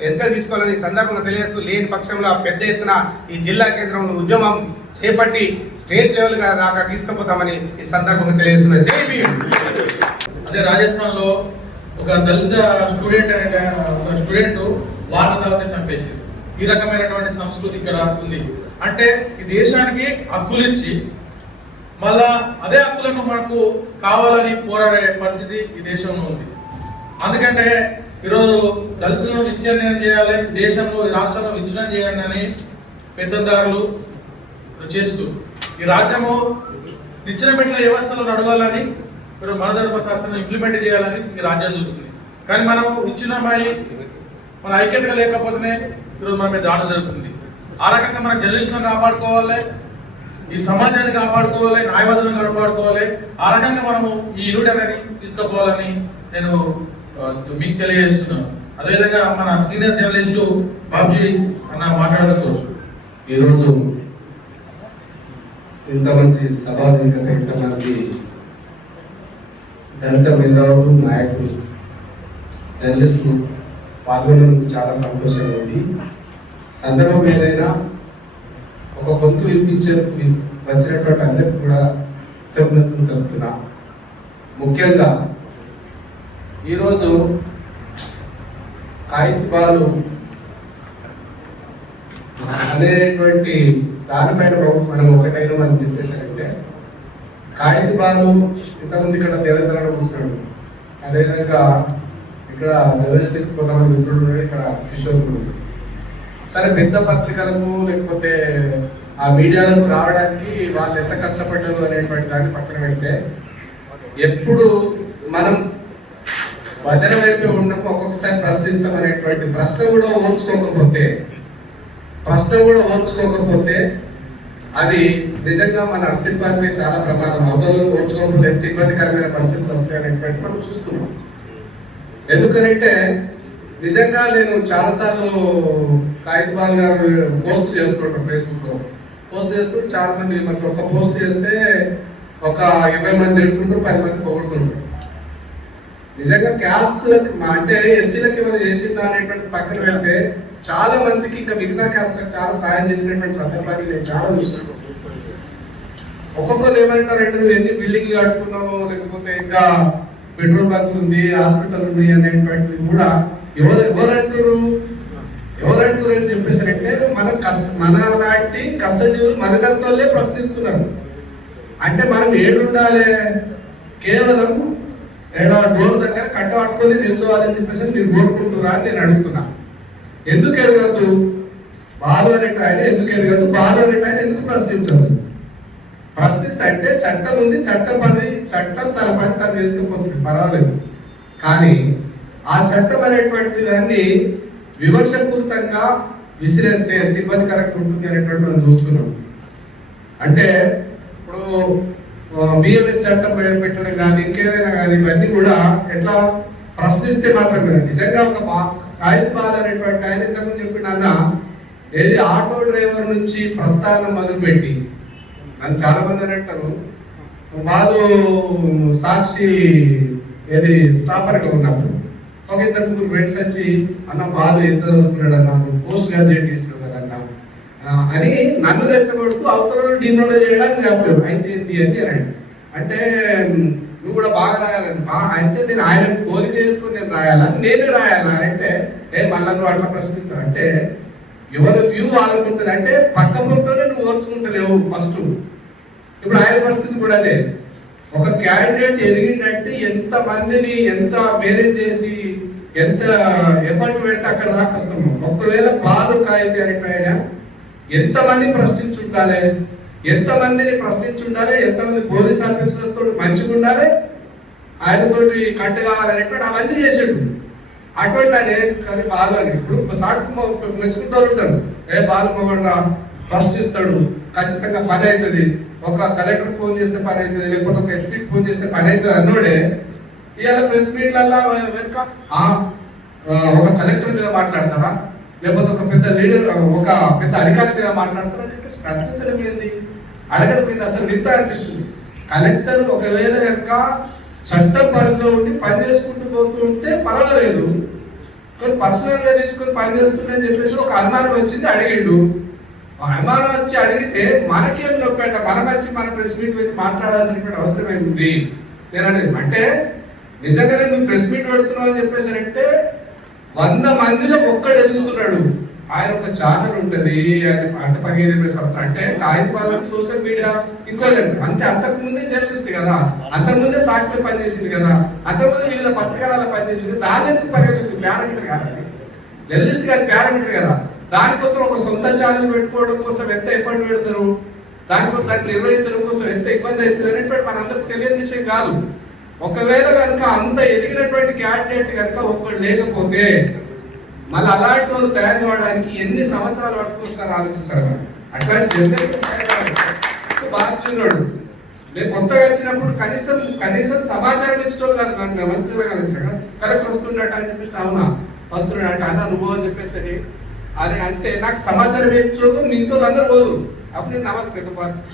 వెనకలు తీసుకోవాలని ఈ సందర్భంగా తెలియజేస్తూ, లేని పక్షంలో పెద్ద ఎత్తున ఈ జిల్లా కేంద్రంలో ఉద్యమం చేపట్టి స్టేట్ లెవెల్ దాకా తీసుకుపోతామని ఈ సందర్భంగా తెలియజేస్తున్నారు. జై భీమ్. అదే రాజస్థాన్లో ఒక దళిత స్టూడెంట్ వాటర్ తాగితే చంపేసి, ఈ రకమైనటువంటి సంస్కృతి ఇక్కడ ఉంది. అంటే ఈ దేశానికి హక్కులు ఇచ్చి మళ్ళా అదే హక్కులను మనకు కావాలని పోరాడే పరిస్థితి ఈ దేశంలో ఉంది. అందుకంటే ఈరోజు దళితులను విచ్ఛిన్నం చేయాలి, దేశంలో ఈ రాష్ట్రంలో విచ్ఛిన్నం చేయాలని అని పెద్దదారులు చేస్తూ ఈ రాజ్యము నిచ్చెనబెట్టిన వ్యవస్థలో నడవాలని, ఇప్పుడు మన ధర్మ శాస్త్రం ఇంప్లిమెంట్ చేయాలని ఈ రాజ్యం చూస్తుంది. కానీ మనం విచ్ఛిన్నమై మన ఐక్యతగా లేకపోతేనే ఈరోజు మన మీద దాడి జరుగుతుంది. ఆ రకంగా మన జర్నలిస్టులను కాపాడుకోవాలి, ఈ సమాజాన్ని కాపాడుకోవాలి, న్యాయవాదులను కాపాడుకోవాలి. ఆ రకంగా మనము ఈ యూనిట్ అనేది తీసుకుపోవాలని నేను మీకు తెలియజేస్తున్నాను. అదేవిధంగా మన సీనియర్ జర్నలిస్టు బాబ్జీ అన్న మాట్లాడుకోవచ్చు. ఈరోజు ఇంత మంచి సభావేదికత, ఇంతమంది దళిత మేధావులు, నాయకులు, జర్నలిస్టులు పాల్గొనేందుకు చాలా సంతోషంగా ఉంది. సందర్భం ఏదైనా ఒక గొంతు వినిపించేందుకు వచ్చినటువంటి అందరికీ కూడా కృతజ్ఞతలు తెలుపుతున్నా. ముఖ్యంగా ఈరోజు కాగితబాలు అనేటువంటి దానిపైన మనం ఒకటైనా మనం చెప్పేసారంటే, కాగితబాలు ఇంతకుముందు ఇక్కడ దేవేంద్రలో కూర్చున్నాడు, అదేవిధంగా ఇక్కడ జర్నలిస్టులకు కొంతమంది మిత్రులు ఉన్నారు, ఇక్కడ కిషోర్ కూడా. సరే, పెద్ద పత్రికలకు లేకపోతే ఆ మీడియాలకు రావడానికి వాళ్ళు ఎంత కష్టపడ్డారు అనేటువంటి దాన్ని పక్కన పెడితే, ఎప్పుడు మనం భజన వైపు ఉండము, ఒక్కొక్కసారి ప్రశ్నిస్తాం అనేటువంటి ప్రశ్న కూడా ఓర్చుకోకపోతే అది నిజంగా మన అస్తిత్వానికి చాలా ప్రమాదం. అవతలు ఓర్చుకోకపోతే ఎంత ఇబ్బందికరమైన పరిస్థితులు వస్తాయి అనేటువంటి మనం చూస్తున్నాం. ఎందుకనంటే నిజంగా నేను చాలాసార్లు సాయిబాల్ గారు పోస్ట్ చేస్తుంటాను, ఫేస్బుక్లో పోస్ట్ చేస్తుంటే చాలా మంది విమర్శలు. ఒక పోస్ట్ చేస్తే ఒక 20 మంది తిడుతుంటారు, 10 మంది పొగుడుతుంటారు. నిజంగా క్యాస్ట్ అంటే ఎస్సీలకి ఏమైనా చేసిందా అనేటువంటి పక్కన పెడితే చాలా మందికి ఇంకా మిగతా క్యాస్ట్లకు చాలా సాయం చేసినటువంటి సందర్భాన్ని నేను చాలా చూసాను. ఒక్కొక్కరు ఏమంటారంటే, నువ్వు ఎన్ని బిల్డింగ్లు కట్టుకున్నావు, లేకపోతే ఇంకా పెట్రోల్ బంక్ ఉంది, హాస్పిటల్ ఉంది అనేటువంటిది కూడా ఎవరంటారు అని చెప్పేసారంటే, మన లాంటి కష్టజీవులు మన దళితులే ప్రశ్నిస్తున్నారు. అంటే మనం ఏడుండాలి, కేవలం డోర్ దగ్గర కట్ట పట్టుకొని నిల్చోవాలని చెప్పేసి మీరు కోరుకుంటున్నారా అని నేను అడుగుతున్నా. ఎందుకు ఎదగద్దు బాలు అనేట ఆయన, ఎందుకు ఎదగద్దు బాలు అనేట ఆయన ఎందుకు ప్రశ్నించదు? ప్రశ్నిస్తే అంటే చట్టం ఉంది, చట్టం తన పని తను చేసుకుపోతుంది, పర్వాలేదు. కానీ ఆ చట్టం అనేటువంటి దాన్ని వివక్షపూరితంగా విసిరేస్తే ఎంత ఇబ్బందికరంగా ఉంటుంది అనేటువంటి మనం చూస్తున్నాం. అంటే ఇప్పుడు బిఎల్ఎస్ చట్టం పెట్టడం కానీ ఇంకేదైనా కానీ ఇవన్నీ కూడా ఎట్లా ప్రశ్నిస్తే మాత్రమే. నిజంగా ఒక కాగితబాలు అనేటువంటి ఆయన ఇంతకుముందు చెప్పిన ఏది ఆటో డ్రైవర్ నుంచి ప్రస్థానం మొదలుపెట్టి, నన్ను చాలా మంది అని అంటారు, వాళ్ళు సాక్షి ఏది స్టాపర్గా ఉన్నప్పుడు ఒక 2-3 ఫ్రెండ్స్ వచ్చి, అన్న బాలు ఎంత చదువుకున్నాడు అన్న, పోస్ట్ గ్రాడ్యుయేట్ చేసినావు కదన్నా అని నన్ను రెచ్చగొడుతూ అవతల డిమోడల్ చేయడానికి చెప్పారు. అయితే ఏంటి అని అన్నాడు. అంటే నువ్వు కూడా బాగా రాయాలని, అంటే నేను ఆయన కోరిక చేసుకుని నేను రాయాలా, నేనే రాయాలా అంటే, మళ్ళీ నువ్వు అట్లా ప్రశ్నిస్తావు అంటే ఎవరి వ్యూ వాళ్ళకు ఉంటుంది. అంటే పక్క పొంటోనే నువ్వు ఓర్చుకుంటలేవు ఫస్ట్. ఇప్పుడు ఆయన పరిస్థితి కూడా అదే. ఒక క్యాండిడేట్ ఎదిగిందంటే ఎంత మందిని ఎంత మేనేజ్ చేసి ఎంత ఎఫర్ట్ పెడితే అక్కడ దాకా వస్తాము. ఒకవేళ బాలు కాయితే అనేట ఎంతమంది ప్రశ్నించుండాలి, ఎంతమందిని ప్రశ్నించుండాలి, ఎంతమంది పోలీస్ ఆఫీసర్లతో మంచిగా ఉండాలి, ఆయనతోటి కట్టు కావాలనేటువంటి అవన్నీ చేసాడు. అటువంటి అనే కానీ బాలు అని ఇప్పుడు సాకు మెచ్చుకుంటూ ఉంటారు, బాలు మొగడు ప్రశ్నిస్తాడు, ఖచ్చితంగా పని అవుతుంది, ఒక కలెక్టర్ ఫోన్ చేస్తే పని అవుతుంది, లేకపోతే ఒక ఎస్పీకి ఫోన్ చేస్తే పని అవుతుంది అన్నోడే ఇవాళ ప్రెస్ మీట్లల్లా వెనుక ఒక కలెక్టర్ మీద మాట్లాడతాడా, లేకపోతే ఒక పెద్ద లీడర్ ఒక పెద్ద అధికారి మీద మాట్లాడతాడా అని చెప్పేసి ప్రశ్నించడం ఏంది, అడగడం మీద అసలు వింత అనిపిస్తుంది. కలెక్టర్ ఒకవేళ కనుక చట్టం పరిధిలో ఉండి పని చేసుకుంటూ పోతూ ఉంటే పర్వాలేదు, కానీ పర్సనల్గా తీసుకొని పని చేసుకుంటే అని చెప్పేసి ఒక అనుమానం వచ్చింది, అడిగిండు. అనుమానం వచ్చి అడిగితే మనకేం నొప్పేట, మనం వచ్చి మన ప్రెస్ మీట్ పెట్టి మాట్లాడాల్సినటువంటి అవసరం ఏముంది నేను అనేది. అంటే నిజంగానే నువ్వు ప్రెస్ మీట్ పెడుతున్నావు అని చెప్పేసి అంటే 100 మందిలో ఒక్కడు ఎదుగుతున్నాడు. ఆయన ఒక ఛానల్ ఉంటుంది, ఆయన అంటే 15-20 సంవత్సరాలు, అంటే కాగితపాలకు సోషల్ మీడియా ఇంకోలేదు. అంటే అంతకుముందే జర్నలిస్ట్ కదా, అంతకుముందే సాక్షిలో పనిచేసింది కదా, అంతకుముందే వివిధ పత్రికలలో పనిచేసింది. దాన్ని ఎందుకు పరిగెత్తుంది? పారామీటర్ కాదు అది, జర్నలిస్ట్ కాదు, పారామీటర్ కదా. దానికోసం ఒక సొంత ఛానల్ పెట్టుకోవడం కోసం ఎంత ఎఫర్ట్ పెడతారు, దానికోసం దాన్ని నిర్వహించడం కోసం ఎంత ఇబ్బంది అవుతుంది అనేటువంటి మనందరికి తెలియని విషయం కాదు. ఒకవేళ కనుక అంత ఎదిగినటువంటి క్యాండిడేట్ కనుక ఒక్కడు లేకపోతే మళ్ళీ అలాంటి వాళ్ళు తయారు కావడానికి ఎన్ని సంవత్సరాలు పట్టుకొస్తారో ఆలోచించాలి మనం. అట్లాంటి జనరేషన్ తయారు కావాలి. బాధ్యున్నాడు నేను కొత్తగా వచ్చినప్పుడు కనీసం సమాచారం ఇచ్చేటోళ్ళు కాదు. నన్ను నమస్తే వచ్చిన కరెక్ట్ వస్తుండట అని చెప్పేసి అవునా వస్తున్నాడు అంటే అన్న అనుభవం చెప్పేసరి అని అంటే నాకు సమాచారం ఇచ్చేటోళ్ళు మిగతా అందరూ పోదు. అప్పుడు నేను నమస్తే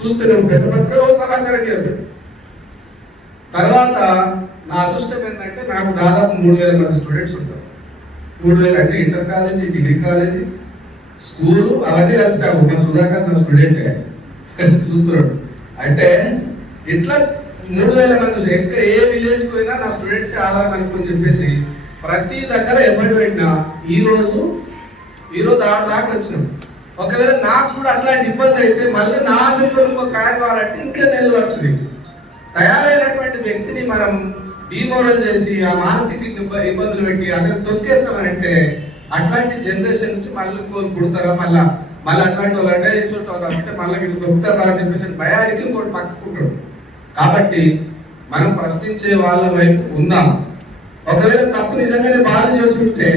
చూస్తే నేను పెద్ద పత్రికలో సమాచారం ఇవ్వదు. తర్వాత నా అదృష్టం ఏంటంటే నాకు దాదాపు 3000 మంది స్టూడెంట్స్ ఉంటారు. 3000 అంటే inter college, degree college, school అవన్నీ కలిపాము. మా సుధాకర్ నా స్టూడెంటే చూస్తున్నాడు. అంటే ఇట్లా 3000 మంది ఎక్కడ ఏ విలేజ్ పోయినా నా స్టూడెంట్స్ ఆధారం అనుకుని చెప్పేసి ప్రతి దగ్గర ఎప్పటి పెట్టినా ఈరోజు ఆడ దాకా వచ్చినాం. ఒకవేళ నాకు కూడా అట్లాంటి ఇబ్బంది అయితే మళ్ళీ నా ఆశలో ఇంకో కావాలంటే ఇంకే నెలలు పడుతుంది. తయారైనటువంటి వ్యక్తిని మనం డిమోరల్ చేసి ఆ మానసిక ఇబ్బందులు పెట్టి అక్కడ తొక్కేస్తామనంటే అట్లాంటి జనరేషన్ నుంచి మళ్ళీ ఇంకోరు పుడతారా మళ్ళీ అట్లాంటి వాళ్ళు అంటే వాళ్ళు వస్తే మళ్ళీ ఇటు తొక్కుతారా అని చెప్పేసి భయానికి ఇంకోటి పక్కకుంటాడు. కాబట్టి మనం ప్రశ్నించే వాళ్ళ వైపు ఉందాం. ఒకవేళ తప్పు నిజంగానే బాధ చేస్తుంటే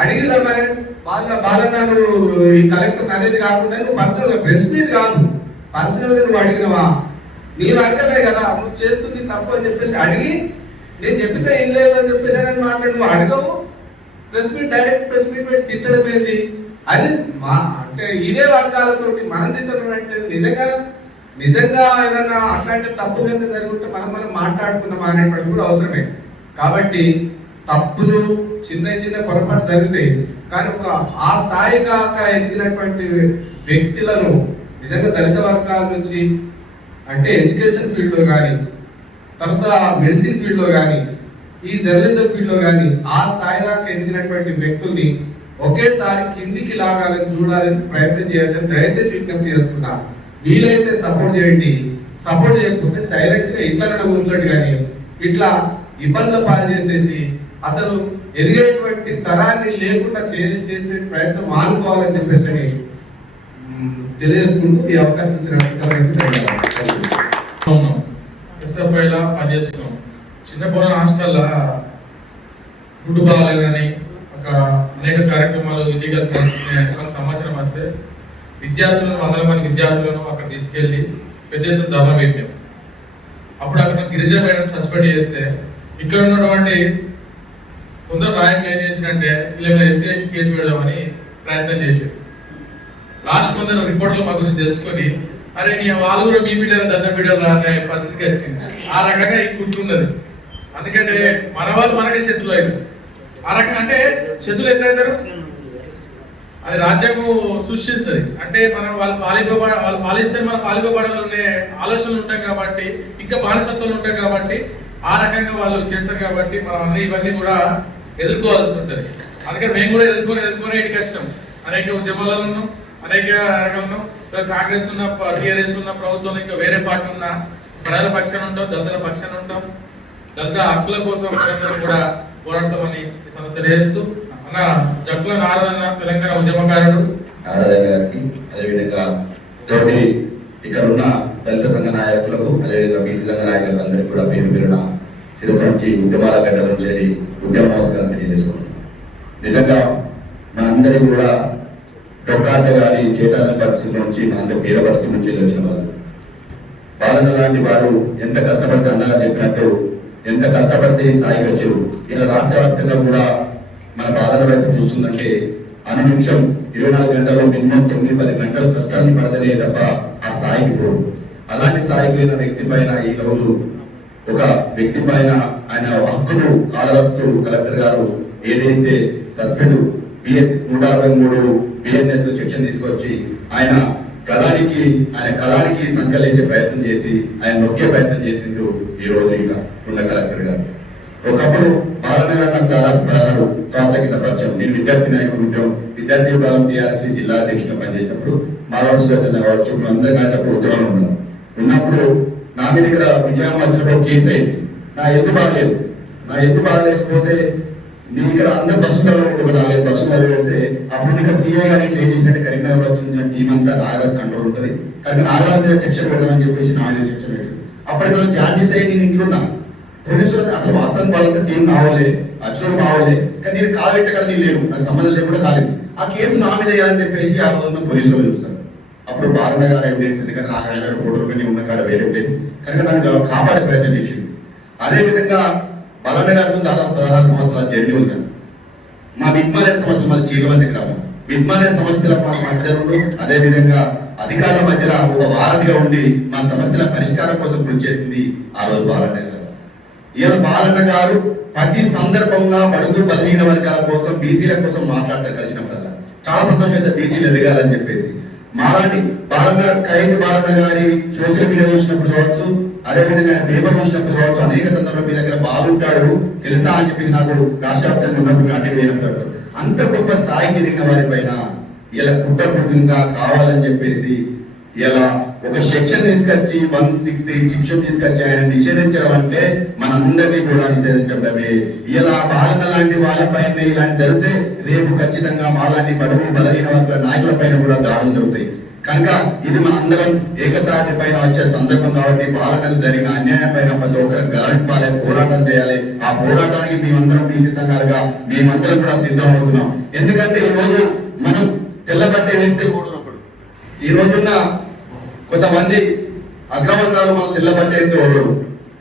అడిగి రమ్మని బాలన్నాను ఈ కలెక్టర్ అనేది కాకుండా నువ్వు పర్సనల్గా ప్రెస్ మీట్ కాదు, పర్సనల్గా నువ్వు అడిగినవా నీవు అడగలే కదా నువ్వు చేస్తుంది తప్పు అని చెప్పేసి అడిగి నేను చెప్పితే ఏం లేదు అని చెప్పేసి అని మాట్లాడి నువ్వు అడగవు. డైరెక్ట్ ప్రెస్ మీట్ పెట్టి తిట్టడం ఏంది అది అంటే ఇదే వర్గాలతోటి మనం తిట్టడం అంటే నిజంగా ఏదైనా అట్లాంటి తప్పులు కనుక జరుగుతుంటే మనం మాట్లాడుకున్నాం అనేటువంటి కూడా అవసరమే. కాబట్టి తప్పులు చిన్న పొరపాటు జరుగుతాయి. కానీ ఆ స్థాయి కాక ఎదిగినటువంటి వ్యక్తులను నిజంగా దళిత వర్గాల నుంచి అంటే ఎడ్యుకేషన్ ఫీల్డ్లో కానీ తర్వాత మెడిసిన్ ఫీల్డ్లో కానీ ఈ జర్నలిజం ఫీల్డ్లో కానీ ఆ స్థాయి దాకా ఎదిగినటువంటి వ్యక్తుల్ని ఒకేసారి కిందికి లాగాలని చూడాలని ప్రయత్నం చేయాలని దయచేసి విజ్ఞప్తి చేస్తున్నా. వీలైతే సపోర్ట్ చేయండి, సపోర్ట్ చేయకపోతే సైలెంట్గా ఇంట్లోనే కూర్చోండి. కానీ ఇట్లా ఇబ్బందుల పాలు చేసేసి అసలు ఎదిగేటువంటి తరాన్ని లేకుండా చేసే ప్రయత్నం మానుకోవాలని చెప్పేసి తెలియజేసుకుంటూ ఈ అవకాశం ఇచ్చిన ఎస్ఎఫ్ఐలా పనిచేస్తున్నాం. చిన్నప్పుడు హాస్టల్లో ఫుడ్ బాగాలేదని అనేక కార్యక్రమాలు ఇల్లీగల్ మనకు సమాచారం వస్తే విద్యార్థులను 100 మంది విద్యార్థులను అక్కడ తీసుకెళ్ళి పెద్ద ఎత్తున ధర్నా పెట్టాం. అప్పుడు అక్కడ గిరిజన మేడం సస్పెండ్ చేస్తే ఇక్కడ ఉన్నటువంటి కొందరు నాయకులు ఏం చేసిందంటే వీళ్ళ మీద SC ST కేసు పెడదామని ప్రయత్నం చేశారు. లాస్ట్ కొందరు రిపోర్టర్లు మా గురించి తెలుసుకొని అరే నీ వాళ్ళు కూడా మీ బిడ్డలు దత్త బిడ్డలు అనే పరిస్థితికి వచ్చింది. ఆ రకంగా ఈ కూర్చున్నది. అందుకంటే మన వాళ్ళు మనకే శత్రులు అయ్యారు. ఆ రకంగా అంటే శత్రులు ఎట్లయితారు అది రాజ్యాంగం సృష్టిస్తుంది. అంటే మనం వాళ్ళు పాలిస్తే మనం పాలిపోబడాలనే ఆలోచనలు ఉంటాం కాబట్టి ఇంకా బానిసత్వాలు ఉంటాం కాబట్టి ఆ రకంగా వాళ్ళు చేస్తారు. కాబట్టి మనం ఇవన్నీ కూడా ఎదుర్కోవాల్సి ఉంటుంది. అందుకని మేము కూడా ఎదుర్కొని ఇంటికి వచ్చినాం. అనేక ఉద్యమాలలో ఉన్నాం, అనేక రకంలో కాంగ్రెస్ ఉన్న టీఆర్ఎస్ ఉన్న ప్రభుత్వం ఇంకా వేరే పార్టీ ఉన్న ప్రజల పక్షాన ఉంటాం, దళితుల పక్షాన ఉంటాం. దళిత హక్కుల కోసం కూడా పోరాడతామని ఈ సంగతి తెలియజేస్తూ అన్న జక్కుల నారాయణ తెలంగాణ ఉద్యమకారుడు నారాయణ గారికి అదేవిధంగా తోటి ఇక్కడ ఉన్న దళిత సంఘ నాయకులకు అదేవిధంగా బీసీ సంఘ నాయకులకు అందరికీ కూడా పేరున శిరస్సు నుంచి ఉద్యమాల గడ్డ నుంచి ఉద్యమ నమస్కారం తెలియజేసుకున్నాం. నిజంగా మనందరి కూడా డొక్కార్త కానీ చేతాల పరిస్థితుల నుంచి మనందరి పేద బతుకు నుంచి వచ్చిన వాళ్ళు బాలన లాంటి వారు ఎంత కష్టపడితే అన్నగా చెప్పినట్టు ఎంత కష్టపడితే ఈ స్థాయికి వచ్చారు. ఇలా రాష్ట్ర వ్యాప్తంగా కూడా మన బాలన వైపు చూస్తుందంటే అనునిమిషం 24 గంటల్లో మినిమం 9-10 గంటల కష్టాన్ని పడదనే తప్ప ఆ స్థాయికి పోరు. అలాంటి స్థాయికి పోయిన వ్యక్తి పైన ఈ రోజు ఒక వ్యక్తి పైన ఆయన హక్కును కాలరాస్తూ కలెక్టర్ గారు ఏదైతే సస్పెండ్ 163 BNS సెక్షన్ తీసుకొచ్చి ఆయన కళానికి సంఖ్యలేసే ప్రయత్నం చేసి ఆయన నొక్కే ప్రయత్నం చేసిండు ఈ రోజు ఇంకా ఉన్న కలెక్టర్ గారు. ఒకప్పుడు బాలన్న గారు నాకు దాదాపు 16 సంవత్సరాల కింద పరిచయం. నేను విద్యార్థి నాయకుడు విద్యార్థి విభాగం TRC జిల్లా అధ్యక్షుడిగా పనిచేసినప్పుడు మాలవలసిన కావచ్చు అందరూ కాసేపు ఉద్యోగంలో ఉన్నాను. ఉన్నప్పుడు నా మీద ఇక్కడ విజయం వచ్చినప్పుడు కేసు అయింది. నా ఎత్తు బాగలేకపోతే నేను ఇక్కడ అందరు బస్సులలో ఒక 4 బస్సులలో వెళ్తే అప్పుడు ఇంకా CI గారిని ట్రైన్ చేసినట్టు కరీంనగర్ వచ్చిన టీం అంతా నాగర్ కంట్రోల్ ఉంటుంది. కానీ నాగర్ సెక్షన్ పెడదామని చెప్పేసి 4 సెక్షన్ పెట్టారు. అప్పటికి జాండీస్ అయ్యి నేను ఇంట్లో ఉన్నా. పోలీసులు అసలు వాస్తవం వాళ్ళంతా టీం కావాలి, అచ్చులు కావాలి, కానీ నేను కాలెట్టగల నేను లేను, నాకు సంబంధం లేకుండా కాలేదు. ఆ కేసు నా మీద వేయాలని చెప్పేసి ఆ రోజున పోలీసులు చూస్తారు. అప్పుడు బాలన్న గారు ఎవిడెన్స్, ఎందుకంటే నారాయణ గారు ఫోటోలు ఉన్న కాడ వేరే ప్లేస్ కనుక నన్ను కాపాడే ప్రయత్నం చేసింది. అదేవిధంగా బాలన్న గారితో దాదాపు 16 సంవత్సరాల జర్నీ ఉంది. మా బిగ్మానే సమస్యలు మన చీరవంచ గ్రామం బిగ్మానే సమస్యల మా మధ్యలో, అదేవిధంగా అధికారుల మధ్యలో ఒక వారధిగా ఉండి మా సమస్యల పరిష్కారం కోసం కృషి చేసింది ఆ రోజు బాలన్న గారు. ఇవాళ బాలన్న గారు ప్రతి సందర్భంగా బడుగు బలహీన వర్గాల కోసం, బీసీల కోసం మాట్లాడతారు కలిసినప్పుడల్లా. చాలా సంతోషం అయితే బీసీలు ఎదగాలని చెప్పేసి. మాలాంటి ఖైదీ బాలన్న గారి సోషల్ మీడియా చూసినప్పుడు కావచ్చు, అదేవిధంగా పేపర్ చూసినప్పుడు కావచ్చు, అనేక సందర్భంలో మీ దగ్గర బాగుంటాడు తెలుసా అని చెప్పి నాకు రాష్ట్ర వ్యాప్తంగా ఉన్నప్పుడు అడ్డు వేయనప్పుడు అంత గొప్ప స్థాయికి ఎదిగిన వారి పైన ఇలా కుట్రపూర్తిగా కావాలని చెప్పేసి ఇలా ఒక సెక్షన్ తీసుకొచ్చి 163 శిక్షణ తీసుకొచ్చి ఆయన నిషేధించడం అంటే మనందరినీ కూడా నిషేధించడమే. ఇలా బాలన్న లాంటి వాళ్ళపైన ఇలాంటి జరిగితే రేపు ఖచ్చితంగా మాలాంటి బడుగు బలహీన వర్గాల నాయకుల పైన కూడా దాడులు జరుగుతాయి. కనుక ఇది మనందరం ఏకతాటి పైన వచ్చే సందర్భం కాబట్టి బాలన్నకు జరిగిన అన్యాయం పైన ప్రతి ఒక్కరు గర్వింపాలి, పోరాటం చేయాలి. ఆ పోరాటానికి మేమందరం బీసీ సంఘాలుగా మేమందరం కూడా సిద్ధం అవుతున్నాం. ఎందుకంటే ఈరోజు మనం తెల్లబట్టే వ్యక్తి ఈ రోజున్న కొంతమంది అగ్రవర్ణాలు మనం తెల్లబట్టే వ్యక్తి ఓడరు,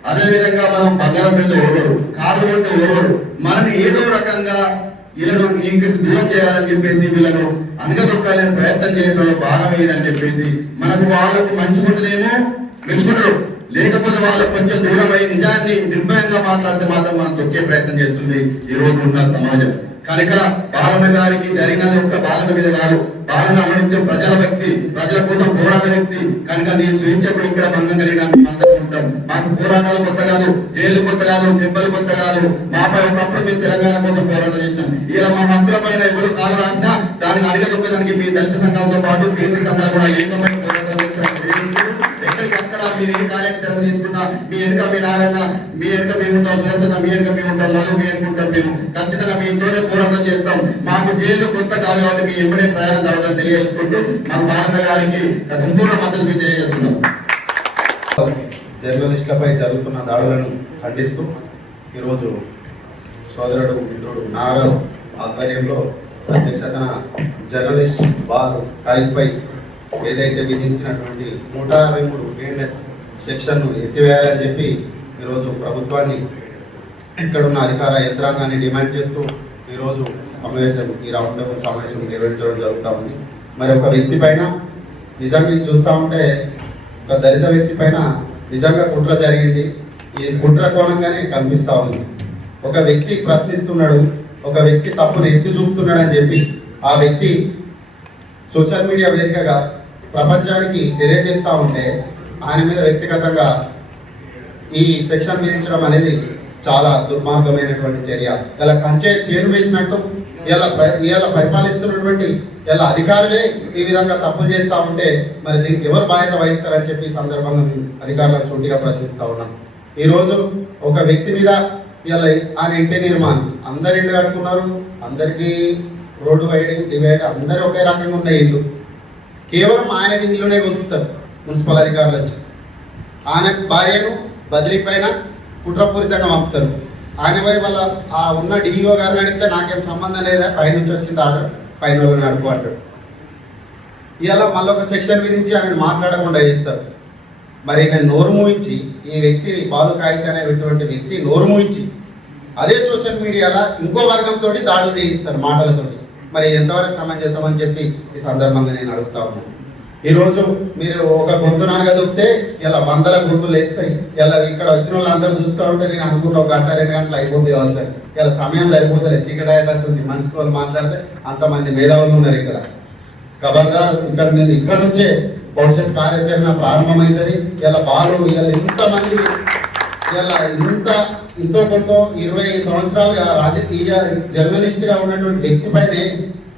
అదేవిధంగా మనం బంగారం మీద ఓడరు, కారు కొడితే ఓడరు. మనని ఏదో రకంగా వీళ్ళను ఇంటికి దూరం చేయాలని చెప్పేసి వీళ్ళను అనగదొక్కాలని ప్రయత్నం చేయడంలో భాగం ఏదని చెప్పేసి మనకు వాళ్ళకు మంచుకుంటేనేమో మెచ్చుకుంటారు, లేకపోతే వాళ్ళకు కొంచెం దూరం అయ్యి నిజాన్ని నిర్భయంగా మాట్లాడితే మాత్రం మనం తొక్కే ప్రయత్నం చేస్తుంది ఈ రోజు ఉన్న సమాజం. కనుక బాలన్న గారికి జరిగినది ఒక బాలన్న మీద కాదు, బాలన్న అనునిత్యం ప్రజల వ్యక్తి, ప్రజల కోసం పోరాట వ్యక్తి. కనుక నీ స్వేచ్ఛకు ఇక్కడ భంగం కలిగిన మేమందరం ఉంటాం. మాకు పోరాటాలు కొత్త కాదు, జైలు కొత్త కాదు, దెబ్బలు కొత్త కాదు. మాపై ఒకప్పుడు మేము తెలంగాణ కోసం పోరాటం చేసినాం. ఇలా మా హక్కుల పైన ఎవరు కాలు రాసినా దానికి అడగదొక్కడానికి మీ దళిత సంఘాలతో పాటు బీసీ సంఘాలు కూడా ఏకమైన పోరాటం చేస్తారు. ఎక్కడికి అక్కడ మీరు ఏ కార్యాచరణ తీసుకున్నా మీ వెనుక మీ నారాయణ, మీ వెనుక మేము ఉంటాం, సుదర్శన మీ వెనుక మేము ఉంటాం, మధు మీ అనుకుంటాం. మేము ఖచ్చితంగా మీతోనే పోరాటం చేస్తాం. మాకు జైలు కొత్త కాదు కాబట్టి మీ ఎంబడే ప్రయాణం జరగదని తెలియజేసుకుంటూ మాకు బాలన్న గారికి సంపూర్ణ మద్దతు మేము తెలియజేస్తున్నాం. జర్నలిస్టులపై జరుగుతున్న దాడులను ఖండిస్తూ ఈరోజు సోదరుడు మిత్రుడు నాగరాజు ఆధ్వర్యంలో అధ్యక్షతన జర్నలిస్ట్ బార్ ఖైదీపై ఏదైతే విధించినటువంటి 163 బిఎన్ఎస్ సెక్షన్ను ఎత్తివేయాలని చెప్పి ఈరోజు ప్రభుత్వాన్ని, ఇక్కడున్న అధికార యంత్రాంగాన్ని డిమాండ్ చేస్తూ ఈరోజు సమావేశం, ఈ రౌండ్ టేబుల్ సమావేశం నిర్వహించడం జరుగుతూ ఉంది. మరి ఒక వ్యక్తి పైన నిజంగా చూస్తూ ఉంటే ఒక దళిత వ్యక్తి పైన నిజంగా కుట్ర జరిగింది. ఈ కుట్ర కోణంగానే కనిపిస్తూ ఉంది. ఒక వ్యక్తి ప్రశ్నిస్తున్నాడు, ఒక వ్యక్తి తప్పును ఎత్తి చూపుతున్నాడని చెప్పి ఆ వ్యక్తి సోషల్ మీడియా వేదికగా ప్రపంచానికి తెలియజేస్తూ ఉంటే ఆయన మీద వ్యక్తిగతంగా ఈ సెక్షన్ విధించడం అనేది చాలా దుర్మార్గమైనటువంటి చర్య. ఇలా కంచే చేను వేసినట్టు ఇలా పరిపాలిస్తున్నటువంటి ఇలా అధికారులే ఈ విధంగా తప్పులు చేస్తూ ఉంటే మరి దీనికి ఎవరు బాధ్యత వహిస్తారని చెప్పి ఈ సందర్భంగా అధికారులను సూటిగా ప్రశ్నిస్తూ ఉన్నాం. ఈరోజు ఒక వ్యక్తి మీద ఇలా ఆయన ఇంటి నిర్మాణం, అందరి ఇల్లు కట్టుకున్నారు, అందరికీ రోడ్డు వైడింగ్ డివైడ్ అందరూ ఒకే రకంగా ఉన్న ఇల్లు, కేవలం ఆయన ఇల్లునే కొలుస్తారు మున్సిపల్ అధికారులు వచ్చి. ఆయన భార్యను బదిలీ పైన కుట్రపూరితంగా పంపుతారు. ఆయన వల్ల ఆ ఉన్న డిఈఓ గారిని అడిగితే నాకేం సంబంధం లేదా, పై నుంచి వచ్చింది ఆర్డర్, పైన వాళ్ళని అడుగు అంటాడు. ఇవాళ మళ్ళీ ఒక సెక్షన్ విధించి ఆయన మాట్లాడకుండా చేస్తారు. మరి నేను నోరు మూయించి ఈ వ్యక్తి బాలు కాగిత అనేటువంటి వ్యక్తి నోరు మూయించి అదే సోషల్ మీడియాలో ఇంకో వర్గంతో దాడులు చేయిస్తారు మాటలతోటి. మరి ఎంతవరకు సమంజసమని చెప్పి ఈ సందర్భంగా నేను అడుగుతా ఉన్నాను. ఈరోజు మీరు ఒక గొంతు నానగదొక్కితే ఇలా 100 గొంతులు వేస్తాయి. ఇలా ఇక్కడ వచ్చిన వాళ్ళందరూ చూస్తూ ఉంటే నేను అనుకున్న 1 గంట 2 గంటలు అయిపోతుంది కావాలి సార్. ఇలా సమయం సరిపోతుంది, చీకటి అయ్యేటట్టుంది. మనిషి వాళ్ళు మాట్లాడితే అంతమంది మేధావులు ఉన్నారు ఇక్కడ. కాబట్టి ఇక్కడ నుంచే భవిష్యత్ కార్యాచరణ ప్రారంభమవుతుంది. ఇలా బాలు ఇలా ఇంతమంది ఇలా ఇంతో కొంత 20 సంవత్సరాలుగా రాజకీయ జర్నలిస్ట్గా ఉన్నటువంటి వ్యక్తి పైనే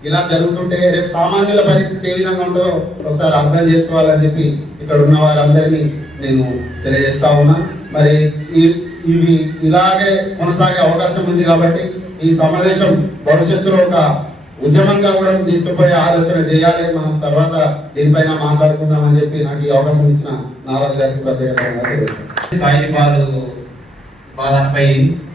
ఇలా జరుగుతుంటే రేపు సామాన్యుల పరిస్థితి ఏ విధంగా ఉంటుందో ఒకసారి అర్థం చేసుకోవాలని చెప్పి ఇక్కడ ఉన్న వారందరినీ నేను తెలియజేస్తా ఉన్నా. మరి ఇవి ఇలాగే కొనసాగే అవకాశం ఉంది కాబట్టి ఈ సమావేశం భవిష్యత్తులో ఒక ఉద్యమంగా కూడా తీసుకుపోయే ఆలోచన చేయాలి. మనం తర్వాత దీనిపైన మాట్లాడుకుందామని చెప్పి నాకు ఈ అవకాశం ఇచ్చిన నారాజు గారికి ప్రత్యేకంగా తెలుస్తుంది. ఖైదీ బాలు బాలనపై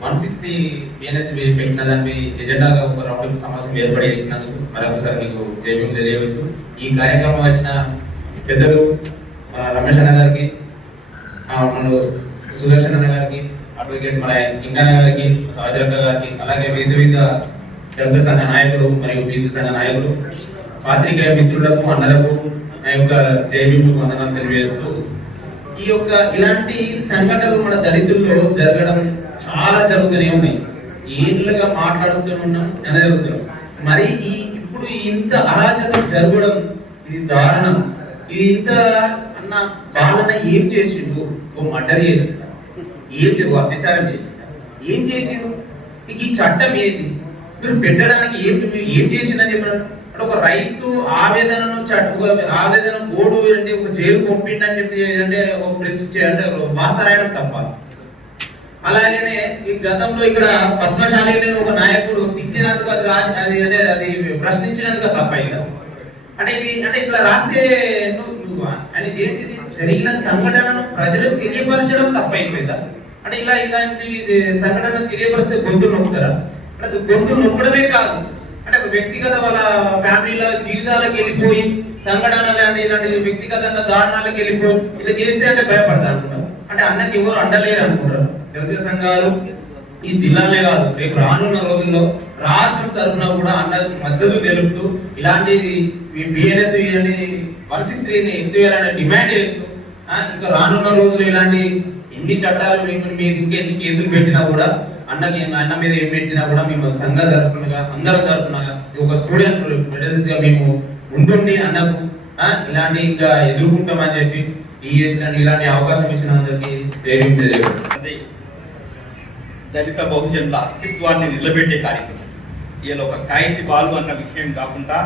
163 బిఎన్ఎస్ పెట్టిన దానిపై ఎజెండాగా ఒక రౌండ్ సమావేశం ఏర్పాటు చేసినందుకు మరొకసారి మీకు జైవ్యం తెలియజేస్తూ ఈ కార్యక్రమం వచ్చిన పెద్దలు మన రమేష్ అన్న గారికి, మన సుదర్శన్ అన్న గారికి, అడ్వకేట్ మన ఇంకన్న గారికి, సాజరక్క గారికి, అలాగే వివిధ దళిత సంఘ నాయకులు మరియు బీసీ సంఘ నాయకులు, పాత్రికేయ మిత్రులకు, అన్నలకు నా యొక్క జైవ్యం వందనాలు తెలియజేస్తూ ఈ యొక్క ఇలాంటి సంఘటనలు మన దళితుల్లో జరగడం చాలా జరుగుతూనే ఉన్నాయి. ఏళ్ళుగా మాట్లాడుతున్నాం అనేది జరుగుతున్నాం. మరి ఇప్పుడు ఇంత అరాచకం జరగడం ఇది దారుణం. ఇది ఇంత అన్న బాలన్న ఏం చేసిండు? ఓ మర్డర్ చేసిండు, ఏం అత్యాచారం చేసిండు, ఏం చేసిండు? మీకు ఈ చట్టం ఏంటి? మీరు పెట్టడానికి ఏం చేసిందని చెప్పారు. ఒక రైతు ఆవేదనను ఆవేదన ఓడు అంటే ఒక జైలు పంపిండని చెప్పి అంటే ఒక ప్రెస్ అంటే వార్త రాయడం తప్ప. అలాగనే ఈ గతంలో ఇక్కడ పద్మశాలి ఒక నాయకుడు తిట్టినందుకు అది అంటే అది ప్రశ్నించినందుకు తప్పైందా? అంటే ఇది అంటే ఇట్లా రాస్తే నువ్వు అని ఏంటిది జరిగిన సంఘటనను ప్రజలకు తెలియపరచడం తప్పైపోయిందా? అంటే ఇలాంటి సంఘటనలు తెలియపరిస్తే గొంతు నొక్కుతారా? అంటే గొంతు నొక్కడమే కాదు, అంటే వ్యక్తిగత వాళ్ళ ఫ్యామిలీలో జీవితాలకు వెళ్ళిపోయి సంఘటనలు అంటే ఇలాంటి వ్యక్తిగతంగా దారుణాలకు వెళ్ళిపోయి ఇట్లా చేస్తే అంటే భయపడతారు అనుకుంటారు. అంటే అన్నకి ఎవరు అండలేరు అనుకుంటారు. దళిత సంఘాలు ఈ జిల్లాలే కాదు, రేపు రానున్న రోజుల్లో రాష్ట్రం తరఫున కూడా అన్నకు మద్దతు తెలుపుతూ ఇలాంటి బిఎన్ఎస్ 163ని ఎత్తివేయాలని డిమాండ్ చేస్తూ ఇంకా రానున్న రోజులు ఇలాంటి ఎన్ని చట్టాలు మీరు ఇంకెన్ని కేసులు పెట్టినా కూడా అన్న మీద ఏం పెట్టినా కూడా మేము సంఘ తరపునగా అందరం తరపునగా ఒక స్టూడెంట్ గా మేము ముందుండి అన్నకు ఇలాంటి ఇంకా ఎదుర్కొంటామని చెప్పి ఇలాంటి అవకాశం ఇచ్చిన అందరికి జైవ్యం తెలియజేస్తుంది. దళిత బహుజనుల అస్తిత్వాన్ని నిలబెట్టే కార్యక్రమం ఇలా ఒక కాయితీ బాలు అన్న విషయం కాకుండా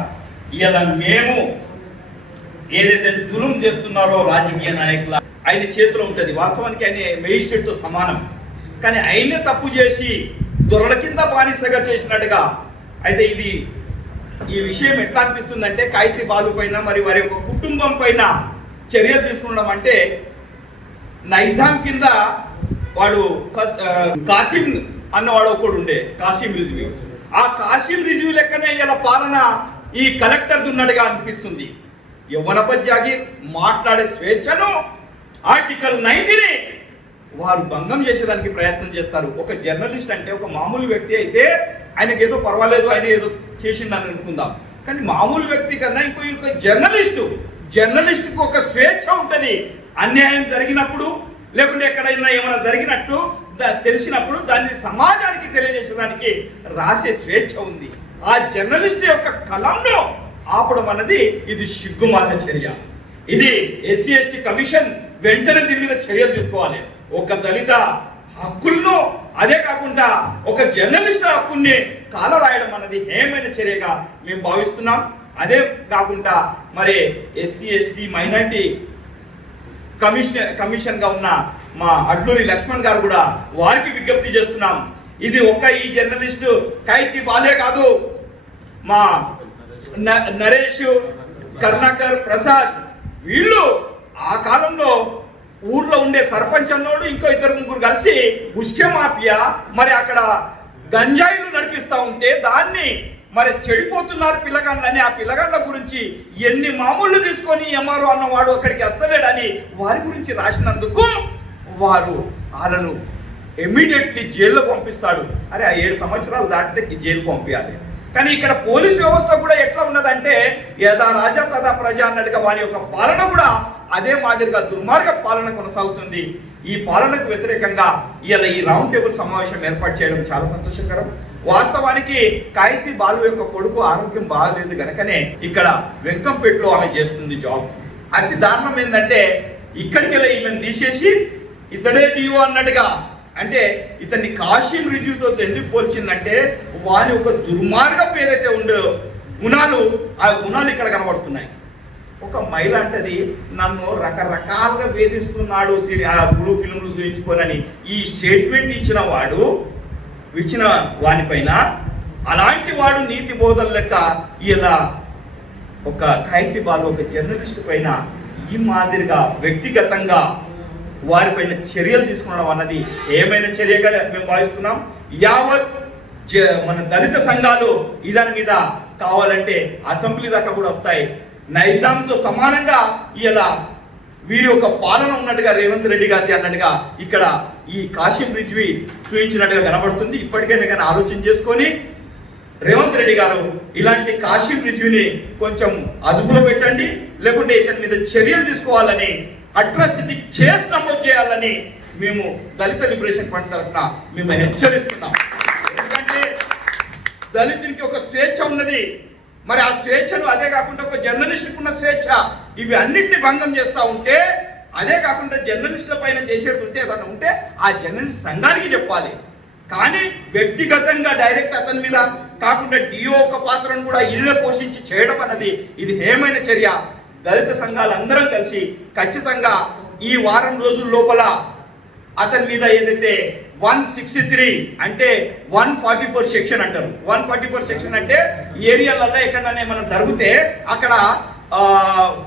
ఇలా మేము ఏదైతే జులుం చేస్తున్నారో రాజకీయ నాయకుల ఆయన చేతిలో ఉంటుంది. వాస్తవానికి ఆయన మేజిస్ట్రేట్ తో సమానం. కానీ ఆయన తప్పు చేసి దొరల కింద బానిసగా చేసినట్టుగా అయితే ఈ విషయం ఎట్లా అనిపిస్తుందంటే కాయితీ బాలు పైన మరి వారి యొక్క కుటుంబం పైన చర్యలు తీసుకునడం అంటే నైజాం కింద వాడు కాసిం అన్నవాడు ఒకడు ఉండే, కాసిం రిజ్వీ. ఆ కాసిం రిజ్వీ లెక్కనే ఇలా పాలన ఈ కలెక్టర్ ఉన్నట్టుగా అనిపిస్తుంది. యవ్వనప జాగీర్ మాట్లాడే స్వేచ్ఛను ఆర్టికల్ 90ని వారు భంగం చేసేదానికి ప్రయత్నం చేస్తారు. ఒక జర్నలిస్ట్ అంటే ఒక మామూలు వ్యక్తి అయితే ఆయనకి ఏదో పర్వాలేదు, ఆయన ఏదో చేసిందని అనుకుందాం. కానీ మామూలు వ్యక్తి కన్నా ఇంకో జర్నలిస్ట్కు ఒక స్వేచ్ఛ ఉంటుంది. అన్యాయం జరిగినప్పుడు లేకుంటే ఎక్కడైనా ఏమైనా జరిగినట్టు తెలిసినప్పుడు దాన్ని సమాజానికి తెలియజేసేదానికి రాసే స్వేచ్ఛ ఉంది. ఆ జర్నలిస్ట్ యొక్క కలంను ఆపడం అన్నది ఇది సిగ్గుమాలిన చర్య. ఇది ఎస్సీ ఎస్టీ కమిషన్ వెంటనే దీని మీద చర్యలు తీసుకోవాలి. ఒక దళిత హక్కులను అదే కాకుండా ఒక జర్నలిస్ట్ హక్కుల్ని కాలరాయడం అన్నది హేమైన చర్యగా మేము భావిస్తున్నాం. అదే కాకుండా మరి ఎస్సీ ఎస్టీ మైనారిటీ కమిషన్గా ఉన్న మా అడ్లూరి లక్ష్మణ్ గారు కూడా వారికి విజ్ఞప్తి చేస్తున్నాం. ఇది ఈ జర్నలిస్టు కాయితీ బాలే కాదు, మా నరేష్, కర్ణాకర్, ప్రసాద్ వీళ్ళు ఆ కాలంలో ఊర్లో ఉండే సర్పంచ్ అన్నోడు ఇంకో 2-3 కలిసి ఉష్క మాఫియా మరి అక్కడ గంజాయిలు నడిపిస్తూ ఉంటే దాన్ని మరి చెడిపోతున్నారు పిల్లగాళ్ళని. ఆ పిల్లగాళ్ళ గురించి ఎన్ని మామూళ్ళు తీసుకొని ఎంఆర్ఓ అన్నవాడు అక్కడికి వస్తలేడని వారి గురించి రాసినందుకు వారు వాళ్ళను ఇమ్మీడియట్లీ జైల్లో పంపిస్తాడు. అరే ఆ 7 సంవత్సరాలు దాటితే జైలు పంపించాలి. కానీ ఇక్కడ పోలీస్ వ్యవస్థ కూడా ఎట్లా ఉన్నదంటే యథా రాజా తథా ప్రజ అన్నట్టుగా వారి యొక్క పాలన కూడా అదే మాదిరిగా దుర్మార్గ పాలన కొనసాగుతుంది. ఈ పాలనకు వ్యతిరేకంగా ఇలా ఈ రౌండ్ టేబుల్ సమావేశం ఏర్పాటు చేయడం చాలా సంతోషకరం. వాస్తవానికి కాయితీ బాలు యొక్క కొడుకు ఆరోగ్యం బాగలేదు కనుకనే ఇక్కడ వెంకంపేటలో ఆమె చేస్తుంది జాబ్. అతి దారుణం ఏంటంటే ఇక్కడికి వెళ్ళి ఈమెను తీసేసి ఇతడే డిఓ అన్నట్టుగా అంటే ఇతన్ని కాసిం రిజ్వీతో ఎందుకు పోల్చిందంటే వాని ఒక దుర్మార్గం ఏదైతే ఉందో ఆ గుణాలు ఇక్కడ కనబడుతున్నాయి. ఒక మహిళ అంటది నన్ను రకరకాలుగా వేధిస్తున్నాడు బ్లూ ఫిల్మ్లు చూపించుకోనని ఈ స్టేట్మెంట్ ఇచ్చిన వానిపైన అలాంటి వాడు నీతి బోధన లెక్క ఇలా ఒక కాయితీ బాలు ఒక జర్నలిస్ట్ పైన ఈ మాదిరిగా వ్యక్తిగతంగా వారిపైన చర్యలు తీసుకోవడం అన్నది ఏమైనా చర్యగా మేము భావిస్తున్నాం. యావత్ మన దళిత సంఘాలు దాని మీద కావాలంటే అసెంబ్లీ దాకా కూడా వస్తాయి. నైజాంతో సమానంగా ఇలా వీరి యొక్క పాలన ఉన్నట్టుగా రేవంత్ రెడ్డి గారి అన్నట్టుగా ఇక్కడ ఈ కాశీం రిజ్వీ చూపించినట్టుగా కనబడుతుంది. ఇప్పటికైనా కానీ ఆలోచన చేసుకొని రేవంత్ రెడ్డి గారు ఇలాంటి కాశీం రిజ్వీని కొంచెం అదుపులో పెట్టండి, లేకుంటే ఇతని మీద చర్యలు తీసుకోవాలని, అట్రాసిటీ కేసు నమోదు చేయాలని మేము దళిత లిబరేషన్ ఫ్రంట్ తరఫున మేము హెచ్చరిస్తున్నాం. ఎందుకంటే దళితునికి ఒక స్వేచ్ఛ ఉన్నది, మరి ఆ స్వేచ్ఛను అదే కాకుండా ఒక జర్నలిస్ట్కి ఉన్న స్వేచ్ఛ ఇవి అన్నింటినీ భంగం చేస్తూ ఉంటే, అదే కాకుండా జర్నలిస్టుల పైన చేసేది ఉంటే ఏదైనా ఉంటే ఆ జర్నలిస్ట్ సంఘానికి చెప్పాలి. కానీ వ్యక్తిగతంగా డైరెక్ట్ అతని మీద కాకుండా డిఓ ఒక పాత్రను కూడా ఇల్లు పోషించి చేయడం అన్నది ఇది హేమైన చర్య. దళిత సంఘాలు అందరం కలిసి ఖచ్చితంగా ఈ వారం రోజుల లోపల అతని మీద ఏదైతే 163 అంటే 144 సెక్షన్ అంటారు. 144 సెక్షన్ అంటే ఏరియాలలో ఎక్కడైనా ఏమైనా జరిగితే అక్కడ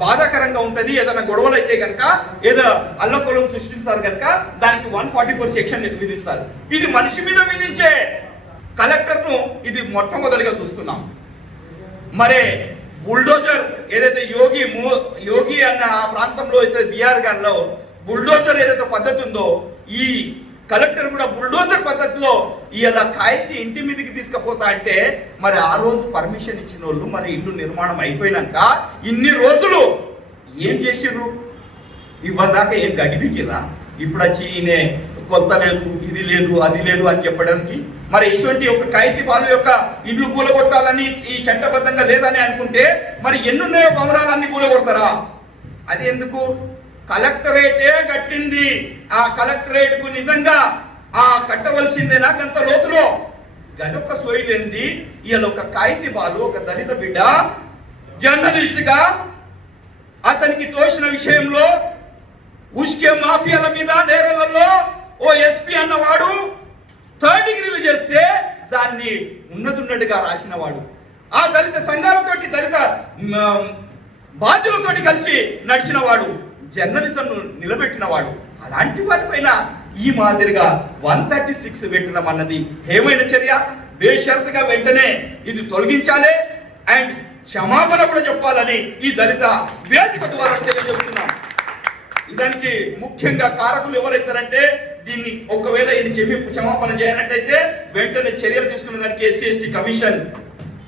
బాధాకరంగా ఉంటుంది, ఏదైనా గొడవలు అయితే కనుక ఏదో అల్లకొలం సృష్టిస్తారు కనుక దానికి 144 సెక్షన్ విధిస్తారు. ఇది మనిషి మీద విధించే కలెక్టర్ను ఇది మొట్టమొదటిగా చూస్తున్నాం. మరి బుల్డోజర్ ఏదైతే యోగి అన్న ఆ ప్రాంతంలో అయితే బీహార్ గారిలో బుల్డోజర్ ఏదైతే పద్ధతి ఉందో ఈ కలెక్టర్ కూడా బుల్డోజర్ పద్ధతిలో ఇలా కాయితీ ఇంటి మీదకి తీసుకుపోతా అంటే మరి ఆ రోజు పర్మిషన్ ఇచ్చిన వాళ్ళు మరి ఇల్లు నిర్మాణం అయిపోయినాక ఇన్ని రోజులు ఏం చేసిర్రు? ఇవ్వదాకా ఏం గడిపికిరా? ఇప్పుడు వచ్చి ఈయనే కొత్త లేదు, ఇది లేదు, అది లేదు అని చెప్పడానికి మరి ఇటువంటి ఒక కాయితీ బాలు యొక్క ఇల్లు కూలగొట్టాలని ఈ చట్టబద్ధంగా లేదని అనుకుంటే మరి ఎన్నున్నాయో భవనాలన్నీ కూలగొడతారా? అది ఎందుకు? కలెక్టరేటే కట్టింది. ఆ కలెక్టరేట్ కు నిజంగా ఆ కట్టవలసిందేనా గంత లోతులో? గదొక్క సోయిలేంది. ఇలా ఒక కాయితీ బాలు ఒక దళిత బిడ్డ జర్నలిస్ట్ గా అతనికి తోచిన విషయంలో ఉష్కే మాఫియాల మీద నేరాలలో ఓ ఎస్పీ అన్నవాడు 3rd డిగ్రీలు చేస్తే దాన్ని ఉన్నట్టుగా రాసినవాడు, ఆ దళిత సంఘాలతోటి దళిత బాధ్యులతోటి కలిసి నడిచినవాడు, జర్నలిజంను నిలబెట్టినవాడు. అలాంటి వాటిపైన ఈ మాదిరిగా 136 పెట్టడం అన్నది ఏమైన చర్య? బేషరతుగా వెంటనే ఇది తొలగించాలి అండ్ క్షమాపణ కూడా చెప్పాలని ఈ దళిత వేదిక ద్వారా తెలియజేస్తున్నాం. దానికి ముఖ్యంగా కారకులు ఎవరైతారంటే దీన్ని ఒకవేళ ఈయన చెప్పి క్షమాపణ చేయనట్టయితే వెంటనే చర్యలు తీసుకునే దానికి SC/ST కమిషన్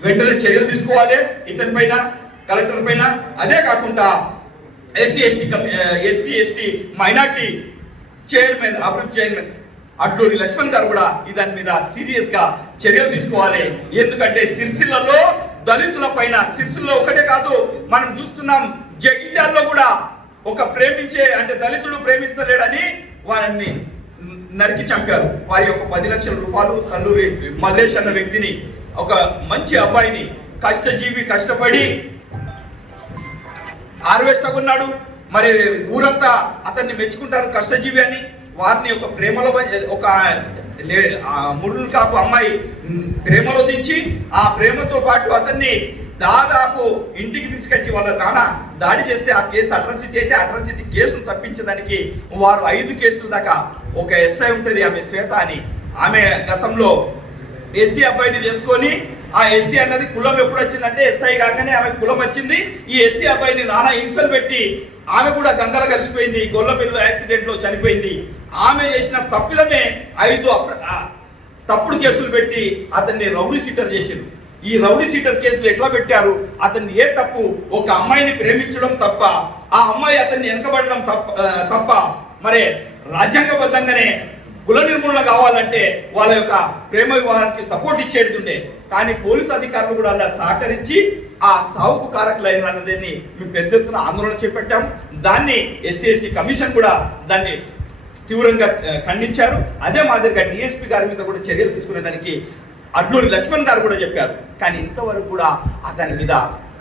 వెంటనే చర్యలు తీసుకోవాలి ఇతని పైన, కలెక్టర్ పైన. అదే కాకుండా SC/ST మైనార్టీ చైర్మన్, అభివృద్ధి చైర్మన్ అడ్లూరి లక్ష్మణ్ గారు కూడా దాని మీద సీరియస్ గా చర్యలు తీసుకోవాలి. ఎందుకంటే సిరిసిల్లలో దళితుల పైన, సిరిసిల్లో ఒకటే కాదు మనం చూస్తున్నాం, జగిత్యాల్లో కూడా ఒక ప్రేమించే అంటే దళితుడు ప్రేమిస్తలేడని వారిని నరికి చంపారు. వారి యొక్క 10 లక్షల రూపాయలు సల్లూరి మల్లేష్ అన్న వ్యక్తిని, ఒక మంచి అబ్బాయిని, కష్టజీవి, కష్టపడి హార్వెస్టర్ ఉన్నాడు, మరి ఊరంతా అతన్ని మెచ్చుకుంటారు కష్టజీవి అని. వారిని ఒక ప్రేమలో ఒక మురులు కాపు అమ్మాయి ప్రేమలో దించి ఆ ప్రేమతో పాటు అతన్ని దాదాపు ఇంటికి తీసుకొచ్చి వాళ్ళ నాన్న దాడి చేస్తే ఆ కేసు అట్రాసిటీ అయితే అట్రాసిటీ కేసును తప్పించడానికి వారు 5 కేసుల దాకా, ఒక SI ఉంటుంది ఆమె శ్వేత అని, ఆమె గతంలో SC అబ్బాయిని చేసుకొని ఆ SC అన్నది కులం ఎప్పుడు వచ్చిందంటే SI కాగానే ఆమె కులం వచ్చింది. ఈ SC అబ్బాయిని నానా హింసలు పెట్టి ఆమె కూడా గంగలో కలిసిపోయింది, గొల్లపిల్ల యాక్సిడెంట్లో చనిపోయింది. ఆమె చేసిన తప్పిదమే 5 తప్పుడు కేసులు పెట్టి అతన్ని రౌడీ షీటర్ చేశారు. ఈ రౌడీ షీటర్ కేసులు ఎట్లా పెట్టారు? అతన్ని ఏ తప్పు, ఒక అమ్మాయిని ప్రేమించడం తప్ప, ఆ అమ్మాయి అతన్ని వెనకబడడం తప్ప, మరి రాజ్యాంగబద్ధంగానే కుల నిర్మూలన కావాలంటే వాళ్ళ యొక్క ప్రేమ వివాహానికి సపోర్ట్ ఇచ్చేటుండే. కానీ పోలీసు అధికారులు కూడా అలా సహకరించి ఆ సావుకు కారకులైన అన్నదాన్ని మేము పెద్ద ఎత్తున ఆందోళన చేపట్టాం. దాన్ని SC/ST కమిషన్ కూడా దాన్ని తీవ్రంగా ఖండించారు. అదే మాదిరిగా DSP గారి మీద కూడా చర్యలు తీసుకునే దానికి అడ్లూరి లక్ష్మణ్ గారు కూడా చెప్పారు. కానీ ఇంతవరకు కూడా అతని మీద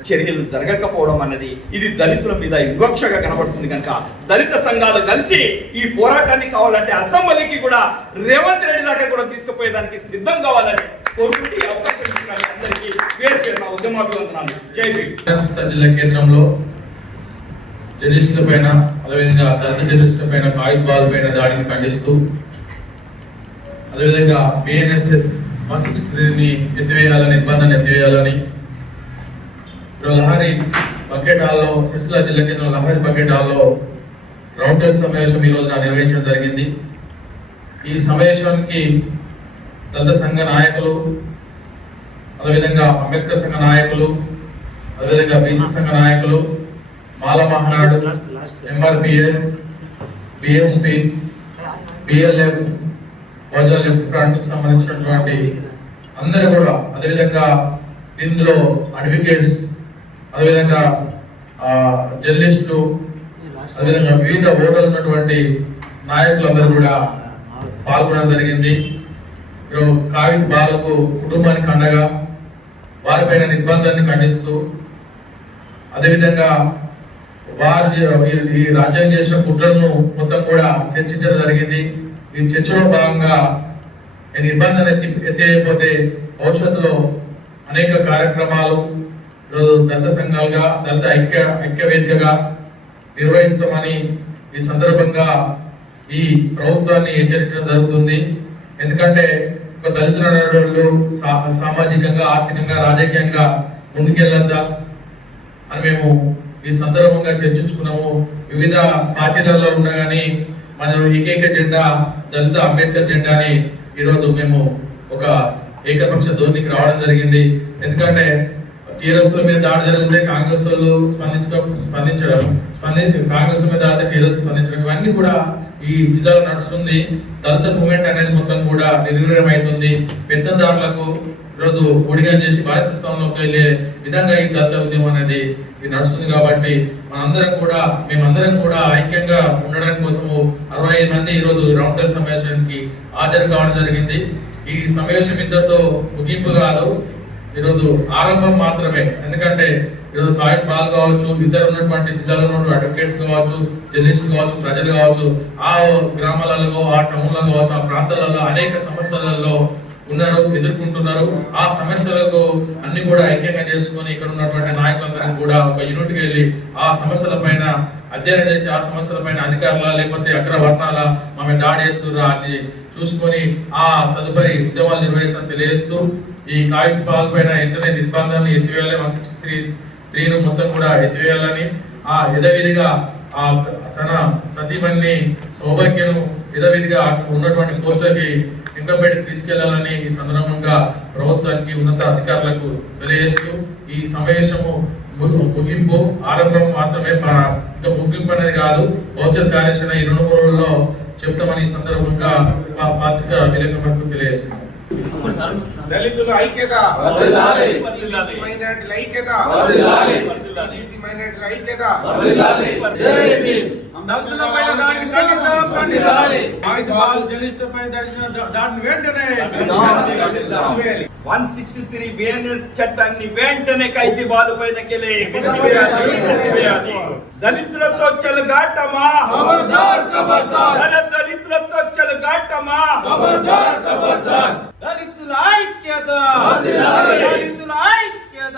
చర్యలు జరగకపోవడం అన్నది ఇది దళితుల మీద వివక్షగా కనబడుతుంది. కనుక దళిత సంఘాలు కలిసి ఈ పోరాటాన్ని కావాలంటే అసెంబ్లీకి కూడా రేవంత్ రెడ్డి దాకా కూడా తీసుకుపోయేదానికి సిద్ధం కావాలని కోరుకుంటే అవకాశం ఇచ్చిన అందరికీ పేరు పేరు నా ఉద్యమాభివందనాలు. జై భీమ్. జిల్లా కేంద్రంలో జర్నలిస్టుల పైన అదేవిధంగా దళిత జర్నలిస్టుల పైన కాయిద్ బాల్ పైన దాడిని ఖండిస్తూ, అదేవిధంగా బిఎన్ఎస్ఎస్ 163ని ఎత్తివేయాలని, నిర్బంధాన్ని ఎత్తివేయాలని లహరి బకెట్ హాల్లో, సిరిసిల్ల జిల్లా కేంద్రం లహరి బకెట్ హాల్లో రౌండ్ టేబుల్ సమావేశం ఈ రోజున నిర్వహించడం జరిగింది. ఈ సమావేశానికి దళిత సంఘ నాయకులు, అదేవిధంగా అంబేద్కర్ సంఘ నాయకులు, అదేవిధంగా బీసీ సంఘ నాయకులు, మాల మహానాడు, ఎంఆర్పిఎస్, బిఎస్పి, బిఎల్ఎఫ్, బహుజన లెఫ్ట్ ఫ్రంట్ కు సంబంధించినటువంటి అందరూ కూడా, అదేవిధంగా ఇందులో అడ్వకేట్స్, అదేవిధంగా జర్నలిస్టులు, అదేవిధంగా వివిధ హోదాలు ఉన్నటువంటి నాయకులందరూ కూడా పాల్గొనడం జరిగింది. కావిత్ బాలకు కుటుంబానికి అండగా వారిపైన నిర్బంధాన్ని ఖండిస్తూ, అదేవిధంగా వారు ఈ రాజ్యాంగం చేసిన కుట్రలను మొత్తం కూడా చర్చించడం జరిగింది. ఈ చర్చలో భాగంగా ఈ నిర్బంధాన్ని ఎత్తివేయకపోతే భవిష్యత్తులో అనేక కార్యక్రమాలు ఈరోజు దళిత సంఘాలుగా, దళిత ఐక్య వేదికగా నిర్వహిస్తామని ఈ సందర్భంగా ఈ ప్రభుత్వాన్ని హెచ్చరించడం జరుగుతుంది. ఎందుకంటే ఒక దళిత నాయకులు సామాజికంగా, ఆర్థికంగా, రాజకీయంగా ముందుకెళ్ళద్దా అని మేము ఈ సందర్భంగా చర్చించుకున్నాము. వివిధ పార్టీలలో ఉన్నా కానీ మన ఏకైక జెండా దళిత అంబేద్కర్ జెండా అని ఈరోజు మేము ఒక ఏకపక్ష ధోరణికి రావడం జరిగింది. ఎందుకంటే టీఆర్ఎస్ మీద దాడి జరిగితే కాంగ్రెస్ వాళ్ళు స్పందించడం, కాంగ్రెస్ మీద దాడితే టీఆర్ఎస్ స్పందించడం, ఇవన్నీ కూడా ఈ జిల్లాలో నడుస్తుంది. దళిత మూవ్మెంట్ అనేది మొత్తం కూడా నిర్వీర్యం అవుతుంది. పెత్తందారులకు ఈరోజు ఒడిగం చేసి బానిసత్వంలోకి వెళ్ళే విధంగా ఈ దళిత ఉద్యమం అనేది నడుస్తుంది. కాబట్టి మేమందరం కూడా ఐక్యంగా ఉండడానికి కోసము 65 మంది ఈరోజు రౌండ్ టేబుల్ సమావేశానికి హాజరు కావడం జరిగింది. ఈ సమావేశం ఇద్దరితో ముగింపు కాదు, ఈరోజు ఆరంభం మాత్రమే. ఎందుకంటే ఈరోజు కాయిద్ బాల్ కావచ్చు, ఇద్దరు ఉన్నటువంటి జిల్లాలో ఉన్నటువంటి అడ్వకేట్స్ కావచ్చు, జర్నలిస్టులు కావచ్చు, ప్రజలు కావచ్చు, ఆ గ్రామాలలో, ఆ టౌన్లో కావచ్చు, ఆ ప్రాంతాలలో అనేక సమస్యలలో ఎదుర్కొంటున్నారు. ఆ సమస్యలకు అన్ని కూడా ఐక్యంగా చేసుకొని ఇక్కడ ఉన్నటువంటి నాయకులందరం కూడా ఒక యూనిట్కి వెళ్ళి ఆ సమస్యల పైన అధ్యయనం చేసి, ఆ సమస్యల పైన అధికారుల లేకపోతే అగ్రవర్ణాల మామే దాడి చేస్తున్నా అని చూసుకొని ఆ తదుపరి ఉద్యమాలు నిర్వహిస్తామని తెలియజేస్తూ, ఈ కాగిత పాల్ పైన వెంటనే నిర్బంధాన్ని ఎత్తివేయాలి, 163ను మొత్తం కూడా ఎత్తివేయాలని, ఆ యథావిధిగా తన సతీమణి సౌభాగ్యను యథావిధిగా ఉన్నటువంటి పోస్టులకి ఇంకంపేటకి తీసుకెళ్లాలని ఈ సందర్భంగా ప్రభుత్వానికి, ఉన్నత అధికారులకు తెలియజేస్తూ, ఈ సమావేశము ముగింపు ఆరంభం మాత్రమే, ఇంకా ముగింపు అనేది కాదు. భవిష్యత్ కార్యాచరణ ఈ 2-3 రోజుల్లో చెప్తామని ఈ సందర్భంగా పత్రికా విలేకరులకు తెలియజేస్తున్నాం. దళితుల ఐక్యత, మైనారిటీల ఐక్యత, మైనారిటీల ఐక్యత, దళితులపైన దాడిని ఖండిద్దాం. కాగిత బాల్ జర్నలిస్టులపై దాడిని వెంటనే 163 బిఎన్ఎస్ చట్టాన్ని వెంటనే ఖైదీ బాలు పైనకెళ్ళి దళితులతో చెలగాటమా, దళితులతో చెలగాటమా, దళితుల ఐక్యత, దళితుల ఐక్యత.